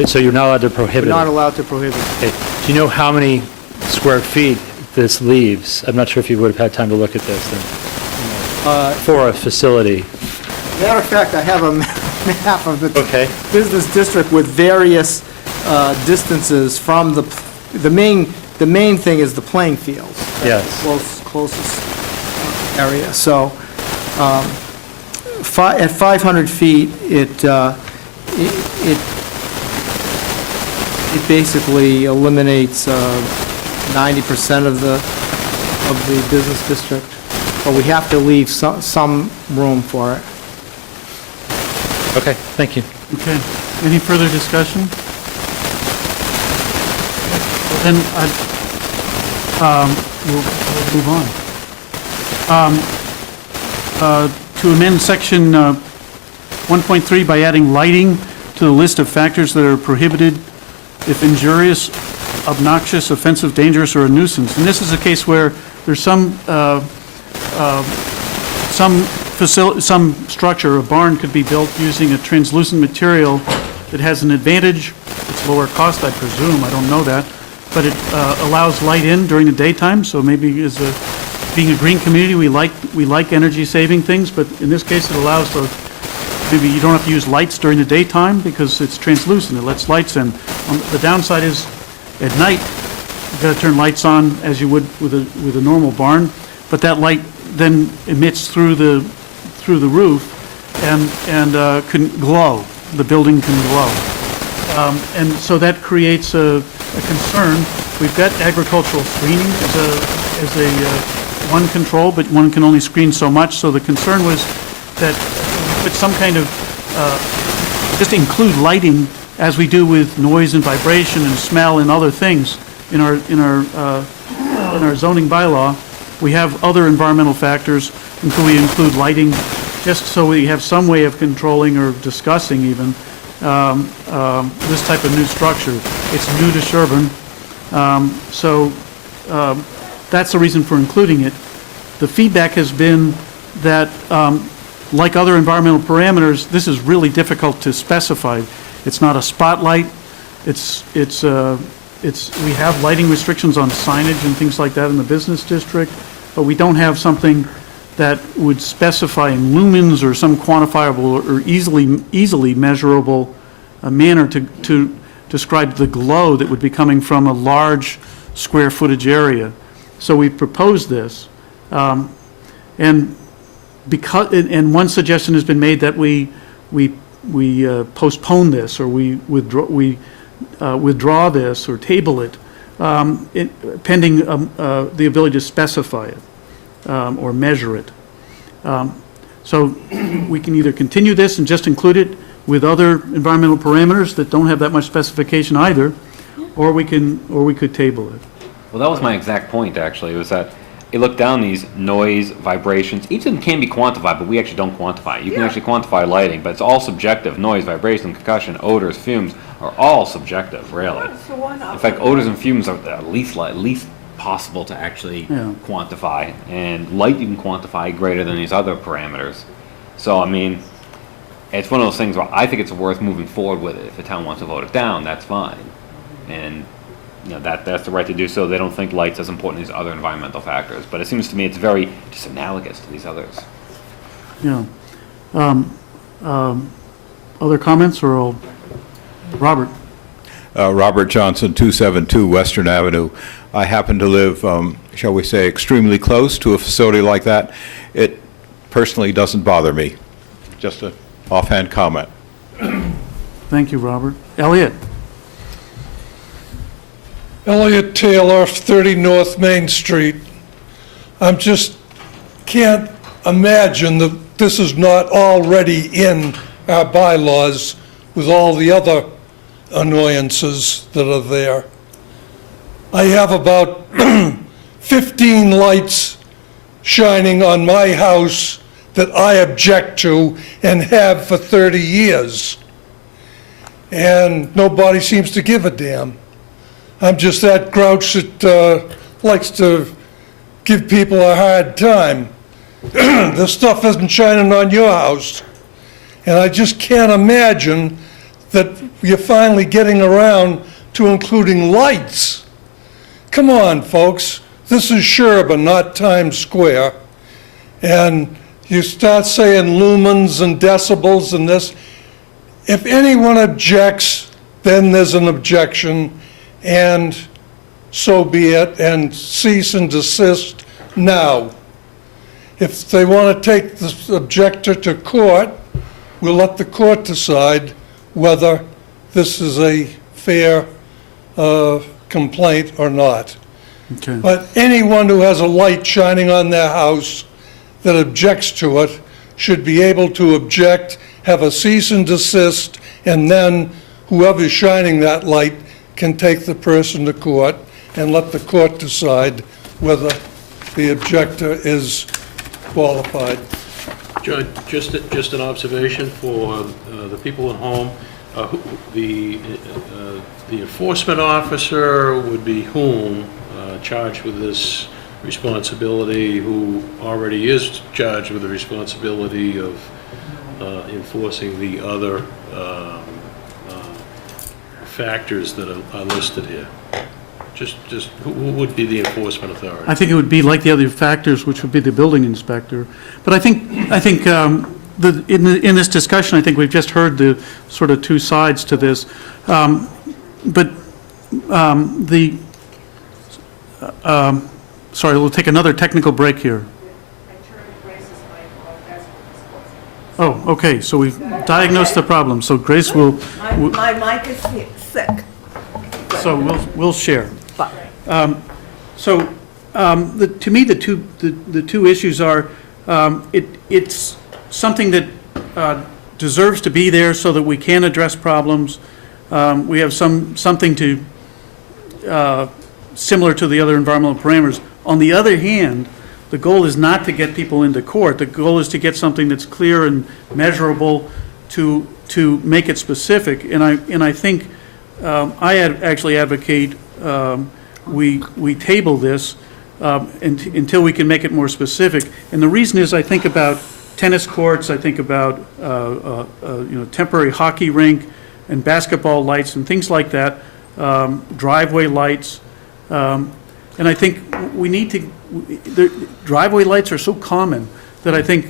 So you're not allowed to prohibit it? We're not allowed to prohibit it. Okay. Do you know how many square feet this leaves? I'm not sure if you would have had time to look at this then. For a facility. Matter of fact, I have a map of the business district with various distances from the main thing is the playing field. Yes. Closest area. So at 500 feet, it basically eliminates 90% of the business district. But we have to leave some room for it. Okay, thank you. Okay, any further discussion? Then we'll move on. To amend section 1.3 by adding lighting to the list of factors that are prohibited if injurious, obnoxious, offensive, dangerous, or a nuisance. And this is a case where there's some structure, a barn could be built using a translucent material that has an advantage. It's lower cost, I presume, I don't know that, but it allows light in during the daytime, so maybe being a green community, we like energy saving things, but in this case it allows maybe you don't have to use lights during the daytime because it's translucent, it lets lights in. The downside is at night, you've got to turn lights on as you would with a normal barn, but that light then emits through the roof and can glow. The building can glow, and so that creates a concern. We've got agricultural screening as a one control, but one can only screen so much. So the concern was that put some kind of just include lighting as we do with noise and vibration and smell and other things in our zoning bylaw. We have other environmental factors, and so we include lighting, just so we have some way of controlling or discussing even this type of new structure. It's new to Sherborn, so that's the reason for including it. The feedback has been that, like other environmental parameters, this is really difficult to specify. It's not a spotlight. We have lighting restrictions on signage and things like that in the business district, but we don't have something that would specify in lumens or some quantifiable or easily measurable manner to describe the glow that would be coming from a large square footage area. So we proposed this, and one suggestion has been made that we postpone this, or we withdraw this or table it, pending the ability to specify it or measure it. So we can either continue this and just include it with other environmental parameters that don't have that much specification either, or we could table it. Well, that was my exact point, actually, was that you look down these noise, vibrations, each of them can be quantified, but we actually don't quantify. You can actually quantify lighting, but it's all subjective. Noise, vibration, concussion, odors, fumes are all subjective, really. In fact, odors and fumes are at least possible to actually quantify, and light you can quantify greater than these other parameters. So, I mean, it's one of those things where I think it's worth moving forward with it. If the town wants to vote it down, that's fine. And you know, that's the right to do so. They don't think light's as important as other environmental factors. But it seems to me it's very just analogous to these others. Yeah. Other comments, or Robert? Robert Johnson, 272 Western Avenue. I happen to live, shall we say, extremely close to a facility like that. It personally doesn't bother me. Just an offhand comment. Thank you, Robert. Elliot? Elliot Taylor, 30 North Main Street. Just can't imagine that this is not already in our bylaws with all the other annoyances that are there. I have about 15 lights shining on my house that I object to and have for 30 years. And nobody seems to give a damn. I'm just that grouch that likes to give people a hard time. This stuff isn't shining on your house. And I just can't imagine that you're finally getting around to including lights. Come on, folks. This is Sherborn, not Times Square. And you start saying lumens and decibels and this. If anyone objects, then there's an objection, and so be it, and cease and desist now. If they want to take the objector to court, we'll let the court decide whether this is a fair complaint or not. Okay. But anyone who has a light shining on their house that objects to it should be able to object, have a cease and desist, and then whoever's shining that light can take the person to court and let the court decide whether the objector is qualified. Judge, just an observation for the people at home. The enforcement officer would be whom charged with this responsibility, who already is charged with the responsibility of enforcing the other factors that are listed here? Just who would be the enforcement authority? I think it would be like the other factors, which would be the building inspector. But I think in this discussion, I think we've just heard the sort of two sides to this. Sorry, we'll take another technical break here. Oh, okay, so we've diagnosed the problem, so Grace will... My mic is sick. So we'll share. To me, the two issues are, it's something that deserves to be there so that we can address problems. We have something to similar to the other environmental parameters. On the other hand, the goal is not to get people into court. The goal is to get something that's clear and measurable to make it specific. And I think I actually advocate we table this until we can make it more specific. And the reason is I think about tennis courts, I think about temporary hockey rink and basketball lights and things like that, driveway lights. And I think we need to, driveway lights are so common that I think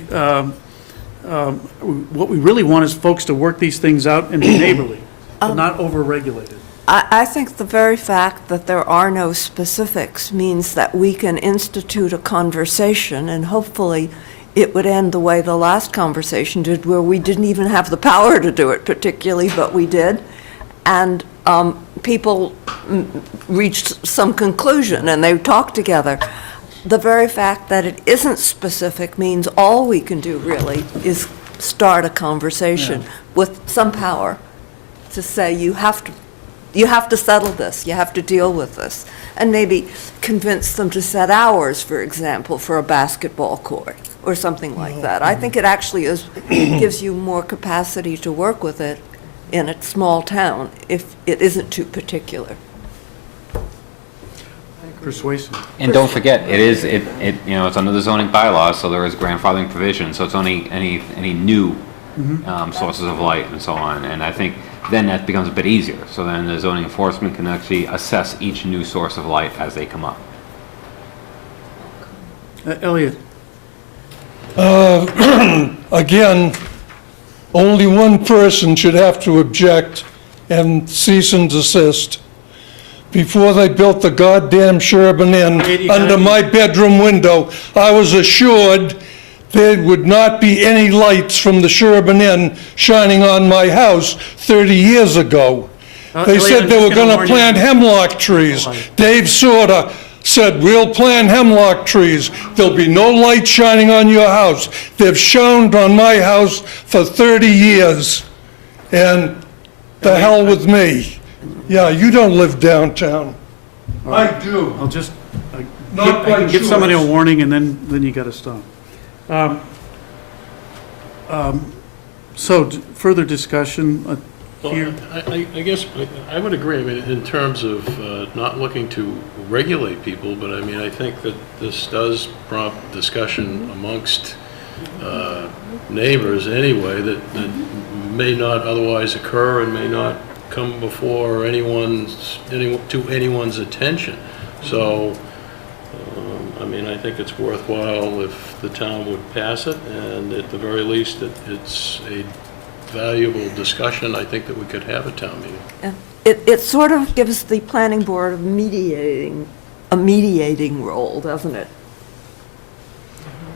what we really want is folks to work these things out and be neighborly, but not over-regulated. I think the very fact that there are no specifics means that we can institute a conversation, and hopefully it would end the way the last conversation did, where we didn't even have the power to do it particularly, but we did. And people reached some conclusion and they talked together. the very fact that it isn't specific means all we can do really is start a conversation with some power to say, you have to settle this, you have to deal with this, and maybe convince them to set hours, for example, for a basketball court or something like that. I think it actually gives you more capacity to work with it in a small town if it isn't too particular. Persuasive. And don't forget, it's under the zoning bylaws, so there is grandfathering provision, so it's only any new sources of light and so on. And I think then that becomes a bit easier. So then the zoning enforcement can actually assess each new source of light as they come up. Elliot? Again, only one person should have to object and cease and desist. Before they built the goddamn Sherborn Inn under my bedroom window, I was assured there would not be any lights from the Sherborn Inn shining on my house 30 years ago. They said they were going to plant hemlock trees. Dave Sorda said, we'll plant hemlock trees. There'll be no light shining on your house. They've shone on my house for 30 years. And the hell with me. Yeah, you don't live downtown. I do. I'll just Not by give somebody a choice. warning, and then you got to stop. So, further discussion here? I guess I would agree, I mean, in terms of not looking to regulate people, but I mean, I think that this does prompt discussion amongst neighbors anyway that may not otherwise occur and may not come before anyone's attention. So, I mean, I think it's worthwhile if the town would pass it, and at the very least, it's a valuable discussion, I think, that we could have at town meeting. Yeah. It sort of gives the planning board a mediating role, doesn't it?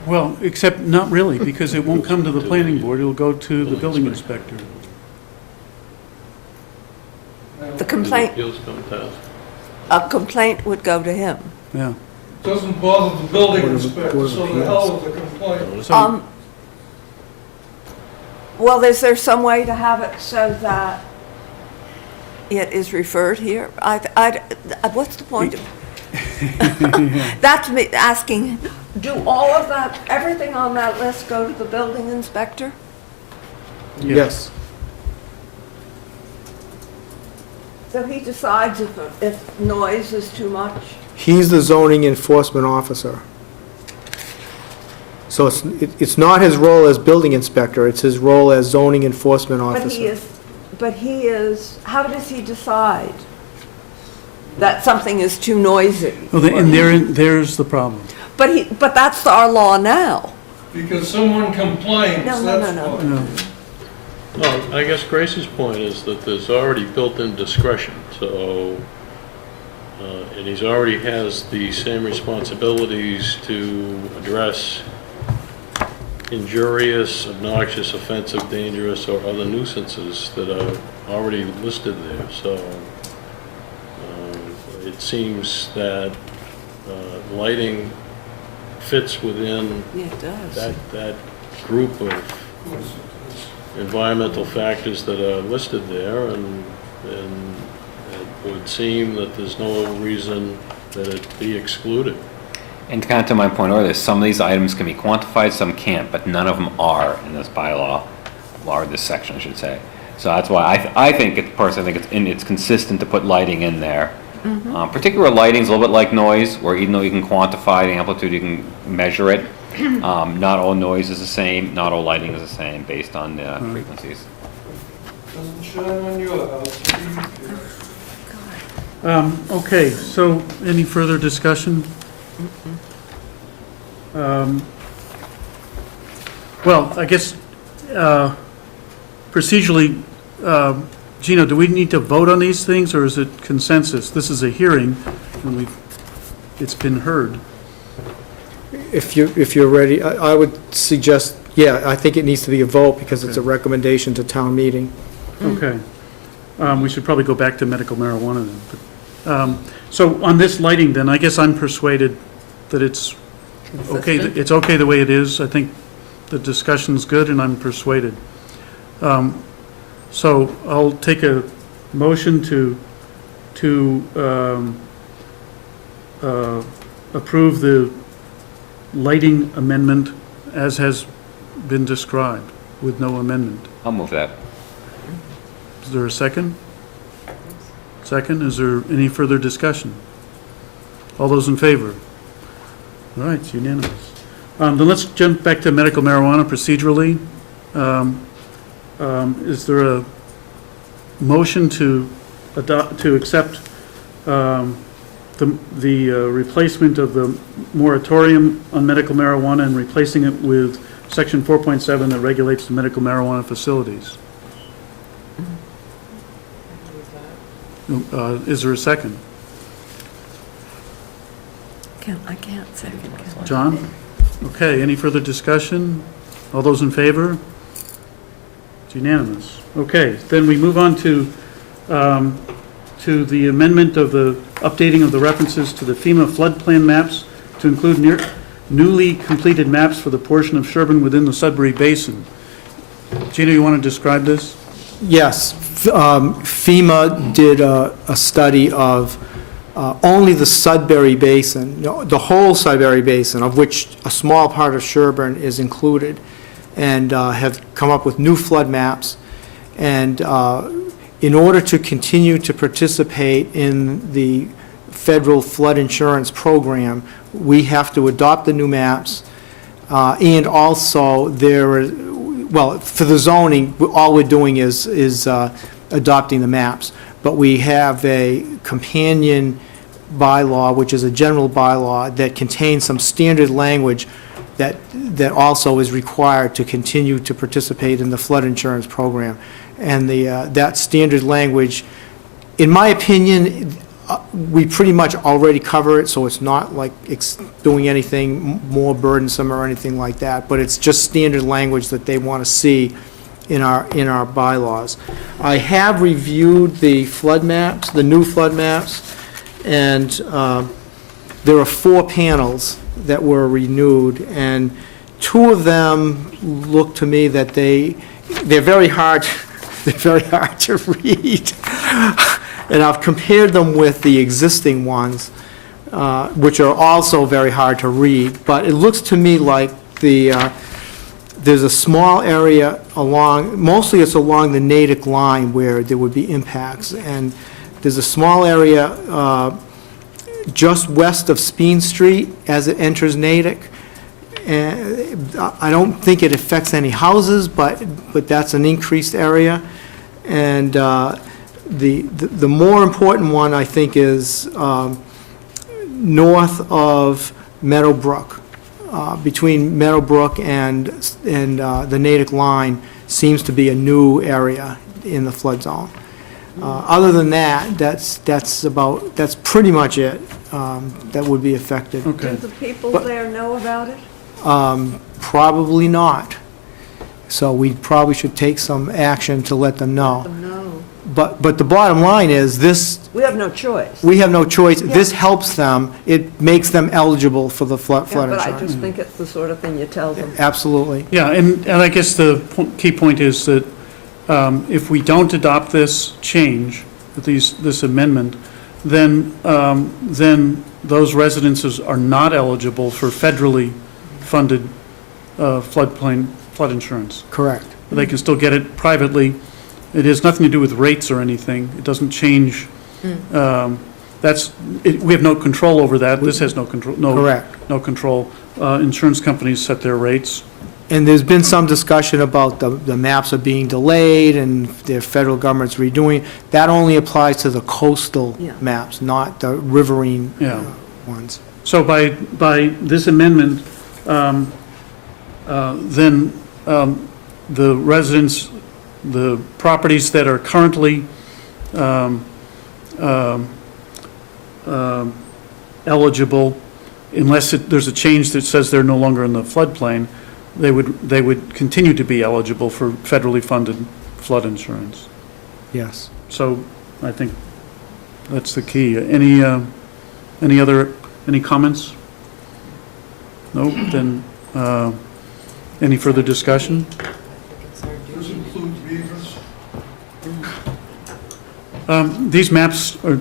Well, except not really, because it won't come to the planning board, it'll go to the building inspector. The complaint, a complaint would go to him. Yeah. Doesn't bother the building inspector, so the hell with the complaint. Well, is there some way to have it so that it is referred here? What's the point of? That's me asking, do all of that, everything on that list go to the building inspector? Yes. So he decides if noise is too much? He's the zoning enforcement officer. So it's not his role as building inspector, it's his role as zoning enforcement officer. But he is, how does he decide that something is too noisy? Well, and there's the problem. But that's our law now. Because someone complains, No. No. Well, I guess Grace's point is that there's already built-in discretion, so, and he's already has the same responsibilities to address injurious, obnoxious, offensive, dangerous, or other nuisances that are already listed there. So it seems that lighting fits within that group of environmental factors that are listed there, and it would seem that there's no reason that it be excluded. And kind of to my point earlier, some of these items can be quantified, some can't, but none of them are in this bylaw, or this section, I should say. So that's why I think it's consistent to put lighting in there. Particular lighting is a little bit like noise, where even though you can quantify the amplitude, you can measure it. Not all noise is the same, not all lighting is the same based on the frequencies. Doesn't shine on your house. Okay, so any further discussion? Well, I guess procedurally, Gino, do we need to vote on these things, or is it consensus? This is a hearing, and it's been heard. If you're ready, I would suggest, I think it needs to be a vote because it's a recommendation to town meeting. Okay. We should probably go back to medical marijuana then. But, so on this lighting then, I guess I'm persuaded that it's okay, consistent. it's okay the way it is. I think the discussion's good, and I'm persuaded. So I'll take a motion to approve the lighting amendment as has been described, with no amendment. I'll move that. Is there a second? Second, is there any further discussion? All those in favor? All right, it's unanimous. Then let's jump back to medical marijuana procedurally. Is there a motion to accept the replacement of the moratorium on medical marijuana and replacing it with section 4.7 that regulates the medical marijuana facilities? Is there a second? I can't second. John? Okay, any further discussion? All those in favor? It's unanimous. Okay, then we move on to the amendment of the updating of the references to the FEMA flood plan maps to include newly completed maps for the portion of Sherborn within the Sudbury Basin. Gina, you want to describe this? Yes, FEMA did a study of only the Sudbury Basin, the whole Sudbury Basin, of which a small part of Sherborn is included, and have come up with new flood maps. And in order to continue to participate in the federal flood insurance program, we have to adopt the new maps, and also for the zoning, all we're doing is adopting the maps. But we have a companion bylaw, which is a general bylaw, that contains some standard language that also is required to continue to participate in the flood insurance program. And that standard language, in my opinion, we pretty much already cover it, so it's not like it's doing anything more burdensome or anything like that, but it's just standard language that they want to see in our bylaws. I have reviewed the flood maps, the new flood maps, and there are 4 panels that were renewed, and 2 of them look to me that they're very hard to read. And I've compared them with the existing ones, which are also very hard to read, but it looks to me like there's a small area mostly it's along the Natick line where there would be impacts, and there's a small area just west of Speen Street as it enters Natick. And I don't think it affects any houses, but that's an increased area. And the more important one, I think, is north of Meadowbrook. Between Meadowbrook and the Natick line seems to be a new area in the flood zone. Other than that, that's pretty much it that would be affected. Do the people there know about it? Probably not. So we probably should take some action to let them know. But the bottom line is this. We have no choice. We have no choice. Yeah. This helps them. It makes them eligible for the flood Yeah, but insurance. I just think it's the sort of thing you tell them. Absolutely. Yeah, and I guess the key point is that if we don't adopt this change, with this amendment, then those residences are not eligible for federally funded flood insurance. Correct. They can still get it privately. It has nothing to do with rates or anything. It doesn't change. We have no control over that. This has no control. Correct. No control. Insurance companies set their rates. And there's been some discussion about the maps are being delayed and the federal government's redoing. That only applies to the coastal maps, not the riverine ones. So by this amendment, then the residents, the properties that are currently eligible, unless there's a change that says they're no longer in the floodplain, they would continue to be eligible for federally funded flood insurance. Yes. So I think that's the key. Any comments? No? Then, any further discussion? This includes beavers? These maps are,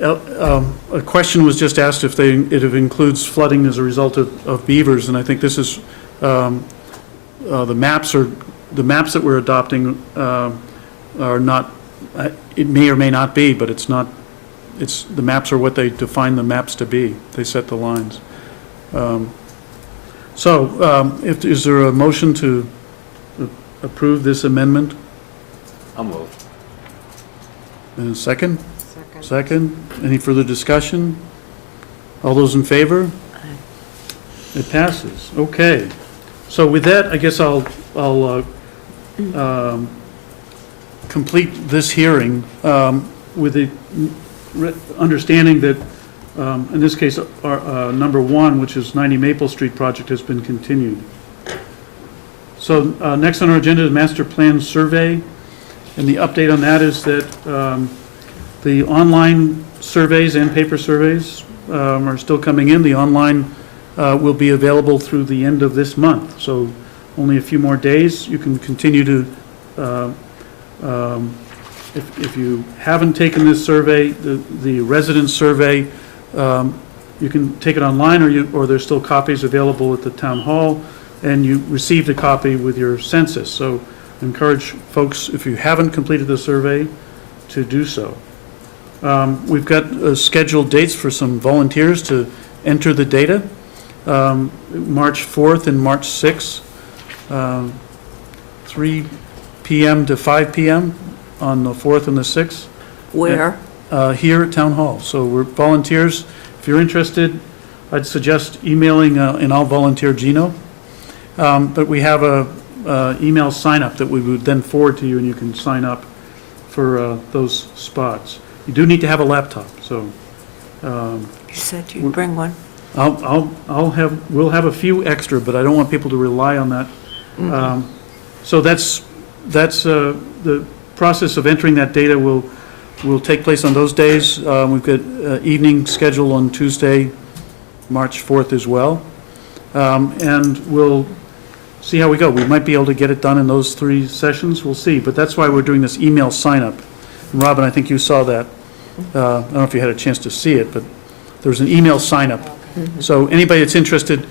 a question was just asked if it includes flooding as a result of beavers, and I think this is, the maps that we're adopting are not, it may or may not be, but it's not, the maps are what they define the maps to be. They set the lines. Is there a motion to approve this amendment? I'll move. And a second? Second. Any further discussion? All those in favor? It passes. Okay. So with that, I guess I'll complete this hearing with the understanding that, in this case, our number 1, which is 90 Maple Street project, has been continued. So next on our agenda is master plan survey, and the update on that is that the online surveys and paper surveys are still coming in. The online will be available through the end of this month, so only a few more days. You can continue to, if you haven't taken this survey, the resident survey, you can take it online, or there's still copies available at the town hall, and you received a copy with your census. So I encourage folks, if you haven't completed the survey, to do so. We've got scheduled dates for some volunteers to enter the data. March 4th and March 6th, 3 p.m. to 5 p.m. on the 4th and the 6th. Where? Here at Town Hall. So we're volunteers. If you're interested, I'd suggest emailing, and I'll volunteer Gino. But we have a email sign-up that we would then forward to you, and you can sign up for those spots. You do need to have a laptop, so. You said you'd bring one. We'll have a few extra, but I don't want people to rely on that. Mhm. So that's the process of entering that data will take place on those days. We've got evening schedule on Tuesday, March 4th as well. And we'll see how we go. We might be able to get it done in those 3 sessions. We'll see. But that's why we're doing this email sign-up. And Robin, I think you saw that. I don't know if you had a chance to see it, but there's an email sign-up. So anybody that's interested,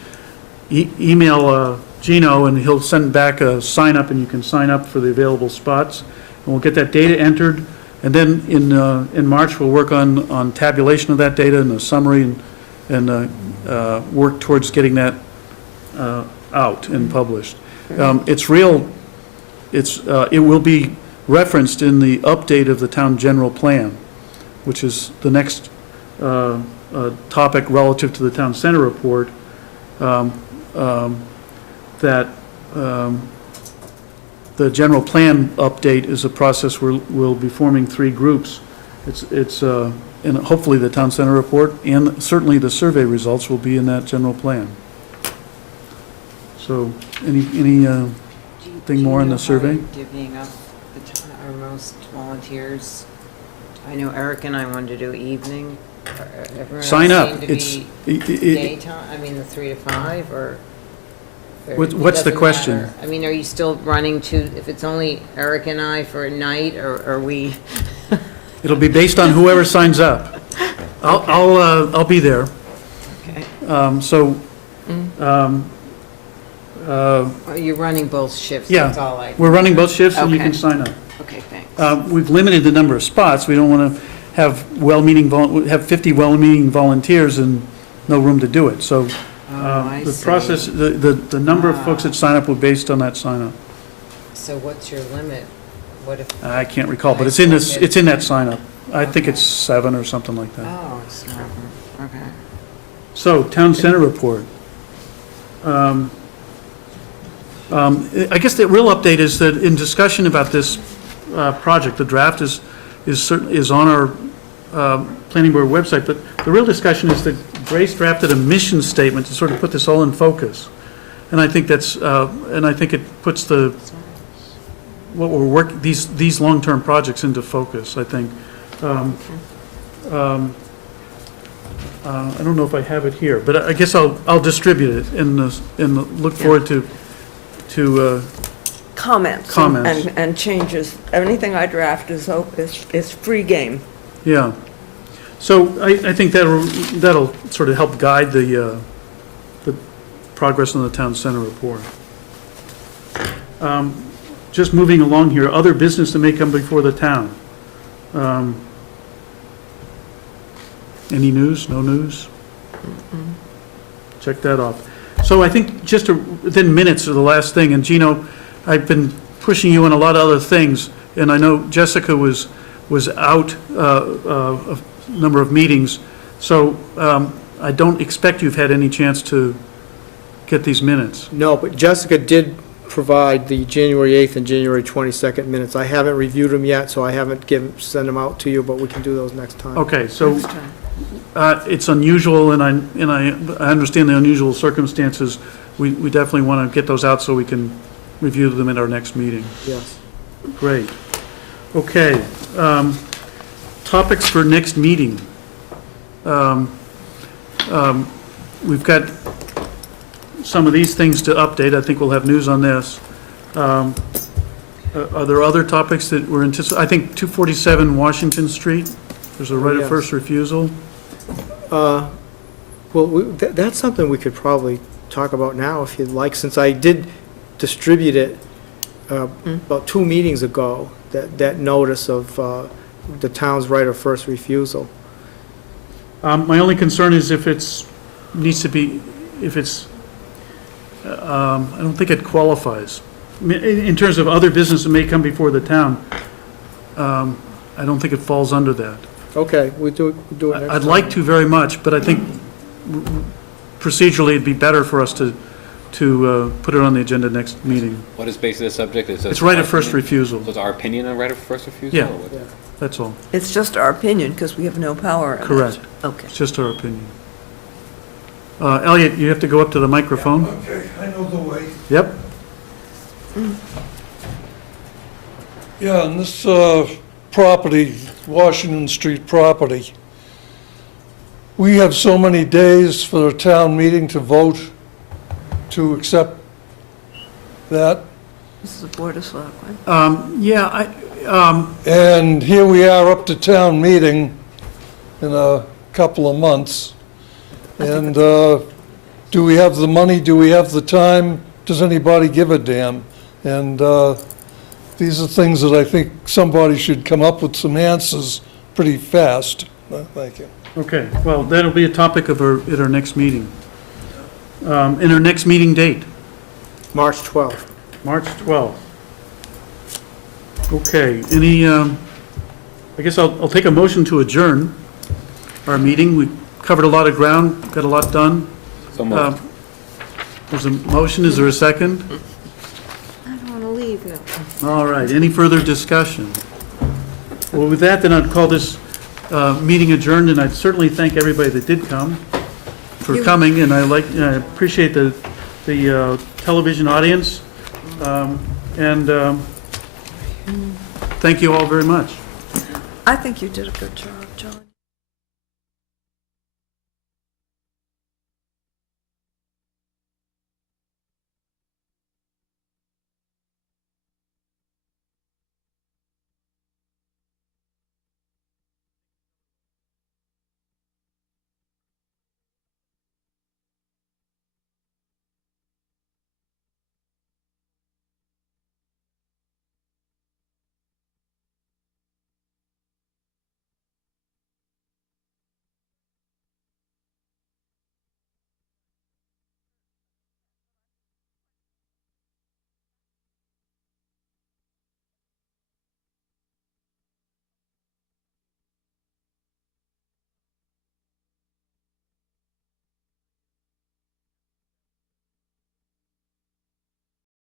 email Gino, and he'll send back a sign-up, and you can sign up for the available spots. And we'll get that data entered. And then in March, we'll work on tabulation of that data and a summary, and work towards getting that out and published. It will be referenced in the update of the town general plan, which is the next topic relative to the town center report, that the general plan update is a process where we'll be forming 3 groups. And hopefully the town center report and certainly the survey results will be in that general plan. So, anything more on the survey? Divvying up our most volunteers. I know Eric and I wanted to do evening. Everyone Sign else up. seemed to be daytime, I mean, the 3 to 5, or? What's it the doesn't question? matter. I mean, are you still running if it's only Eric and I for a night, or are we? It'll be based on whoever signs up. I'll be there. Okay. Are you running both shifts? That's all Yeah, we're running both shifts, and you Okay. can sign up. Okay, thanks. We've limited the number of spots. We don't want to have have 50 well-meaning volunteers and no room to do it. So I the see. process, the number of folks that sign up will be based on that sign-up. So what's your limit? What if? I can't recall, but it's in that sign-up. I think it's 7 or something like that. Oh, it's not, okay. So, town center report. I guess the real update is that in discussion about this project, the draft is on our planning board website, but the real discussion is that Grace drafted a mission statement to sort of put this all in focus. And I think that's, and I think it puts these long-term projects into focus, I think. I don't know if I have it here, but I guess I'll distribute it and look forward to Comments. Comments. And changes. Anything I draft is free game. yeah. So I think that'll sort of help guide the progress on the town center report. Just moving along here, other business that may come before the town. Any news? No news? Check that off. So I think just within minutes of the last thing, and Gino, I've been pushing you on a lot of other things, and I know Jessica was out a number of meetings, so I don't expect you've had any chance to get these minutes. No, but Jessica did provide the January 8th and January 22nd minutes. I haven't reviewed them yet, so I haven't sent them out to you, but we can do those next time. Okay, so it's unusual, and I understand the unusual circumstances. We definitely want to get those out so we can review them at our next meeting. Yes. Great. Okay. Topics for next meeting. We've got some of these things to update. I think we'll have news on this. Are there other topics that we're anticipating? I think 247 Washington Street, there's a right of first refusal. Well, that's something we could probably talk about now if you'd like, since I did distribute it about 2 meetings ago, that notice of the town's right of first refusal. My only concern is if I don't think it qualifies. I mean, in terms of other business that may come before the town, I don't think it falls under that. Okay, we'll do it next I'd time. like to very much, but I think procedurally it'd be better for us to put it on the agenda next meeting. What is basically the subject? It's right of first refusal. So it's our opinion on right of first refusal? Yeah, or what? that's all. It's just our opinion because we have no power in it. Correct. Okay. It's just our opinion. Elliot, you have to go up to the microphone. Okay, I know the way. Yep. Yeah, and this property, Washington Street property, we have so many days for a town meeting to vote to accept that. This is a Board of Selectmen. And here we are up to town meeting in a couple of months. And do we have the money? Do we have the time? Does anybody give a damn? And these are things that I think somebody should come up with some answers pretty fast. Thank you. Okay, well, that'll be a topic at our next meeting. And our next meeting date? March 12th. March 12th. Okay, I guess I'll take a motion to adjourn our meeting. We covered a lot of ground, got a lot done. So moved. There's a motion, is there a second? I don't want to leave you. All right, any further discussion? Well, with that, then I'd call this meeting adjourned, and I'd certainly thank everybody that did come for coming, and I appreciate the television audience, and thank you all very much. I think you did a good job, John.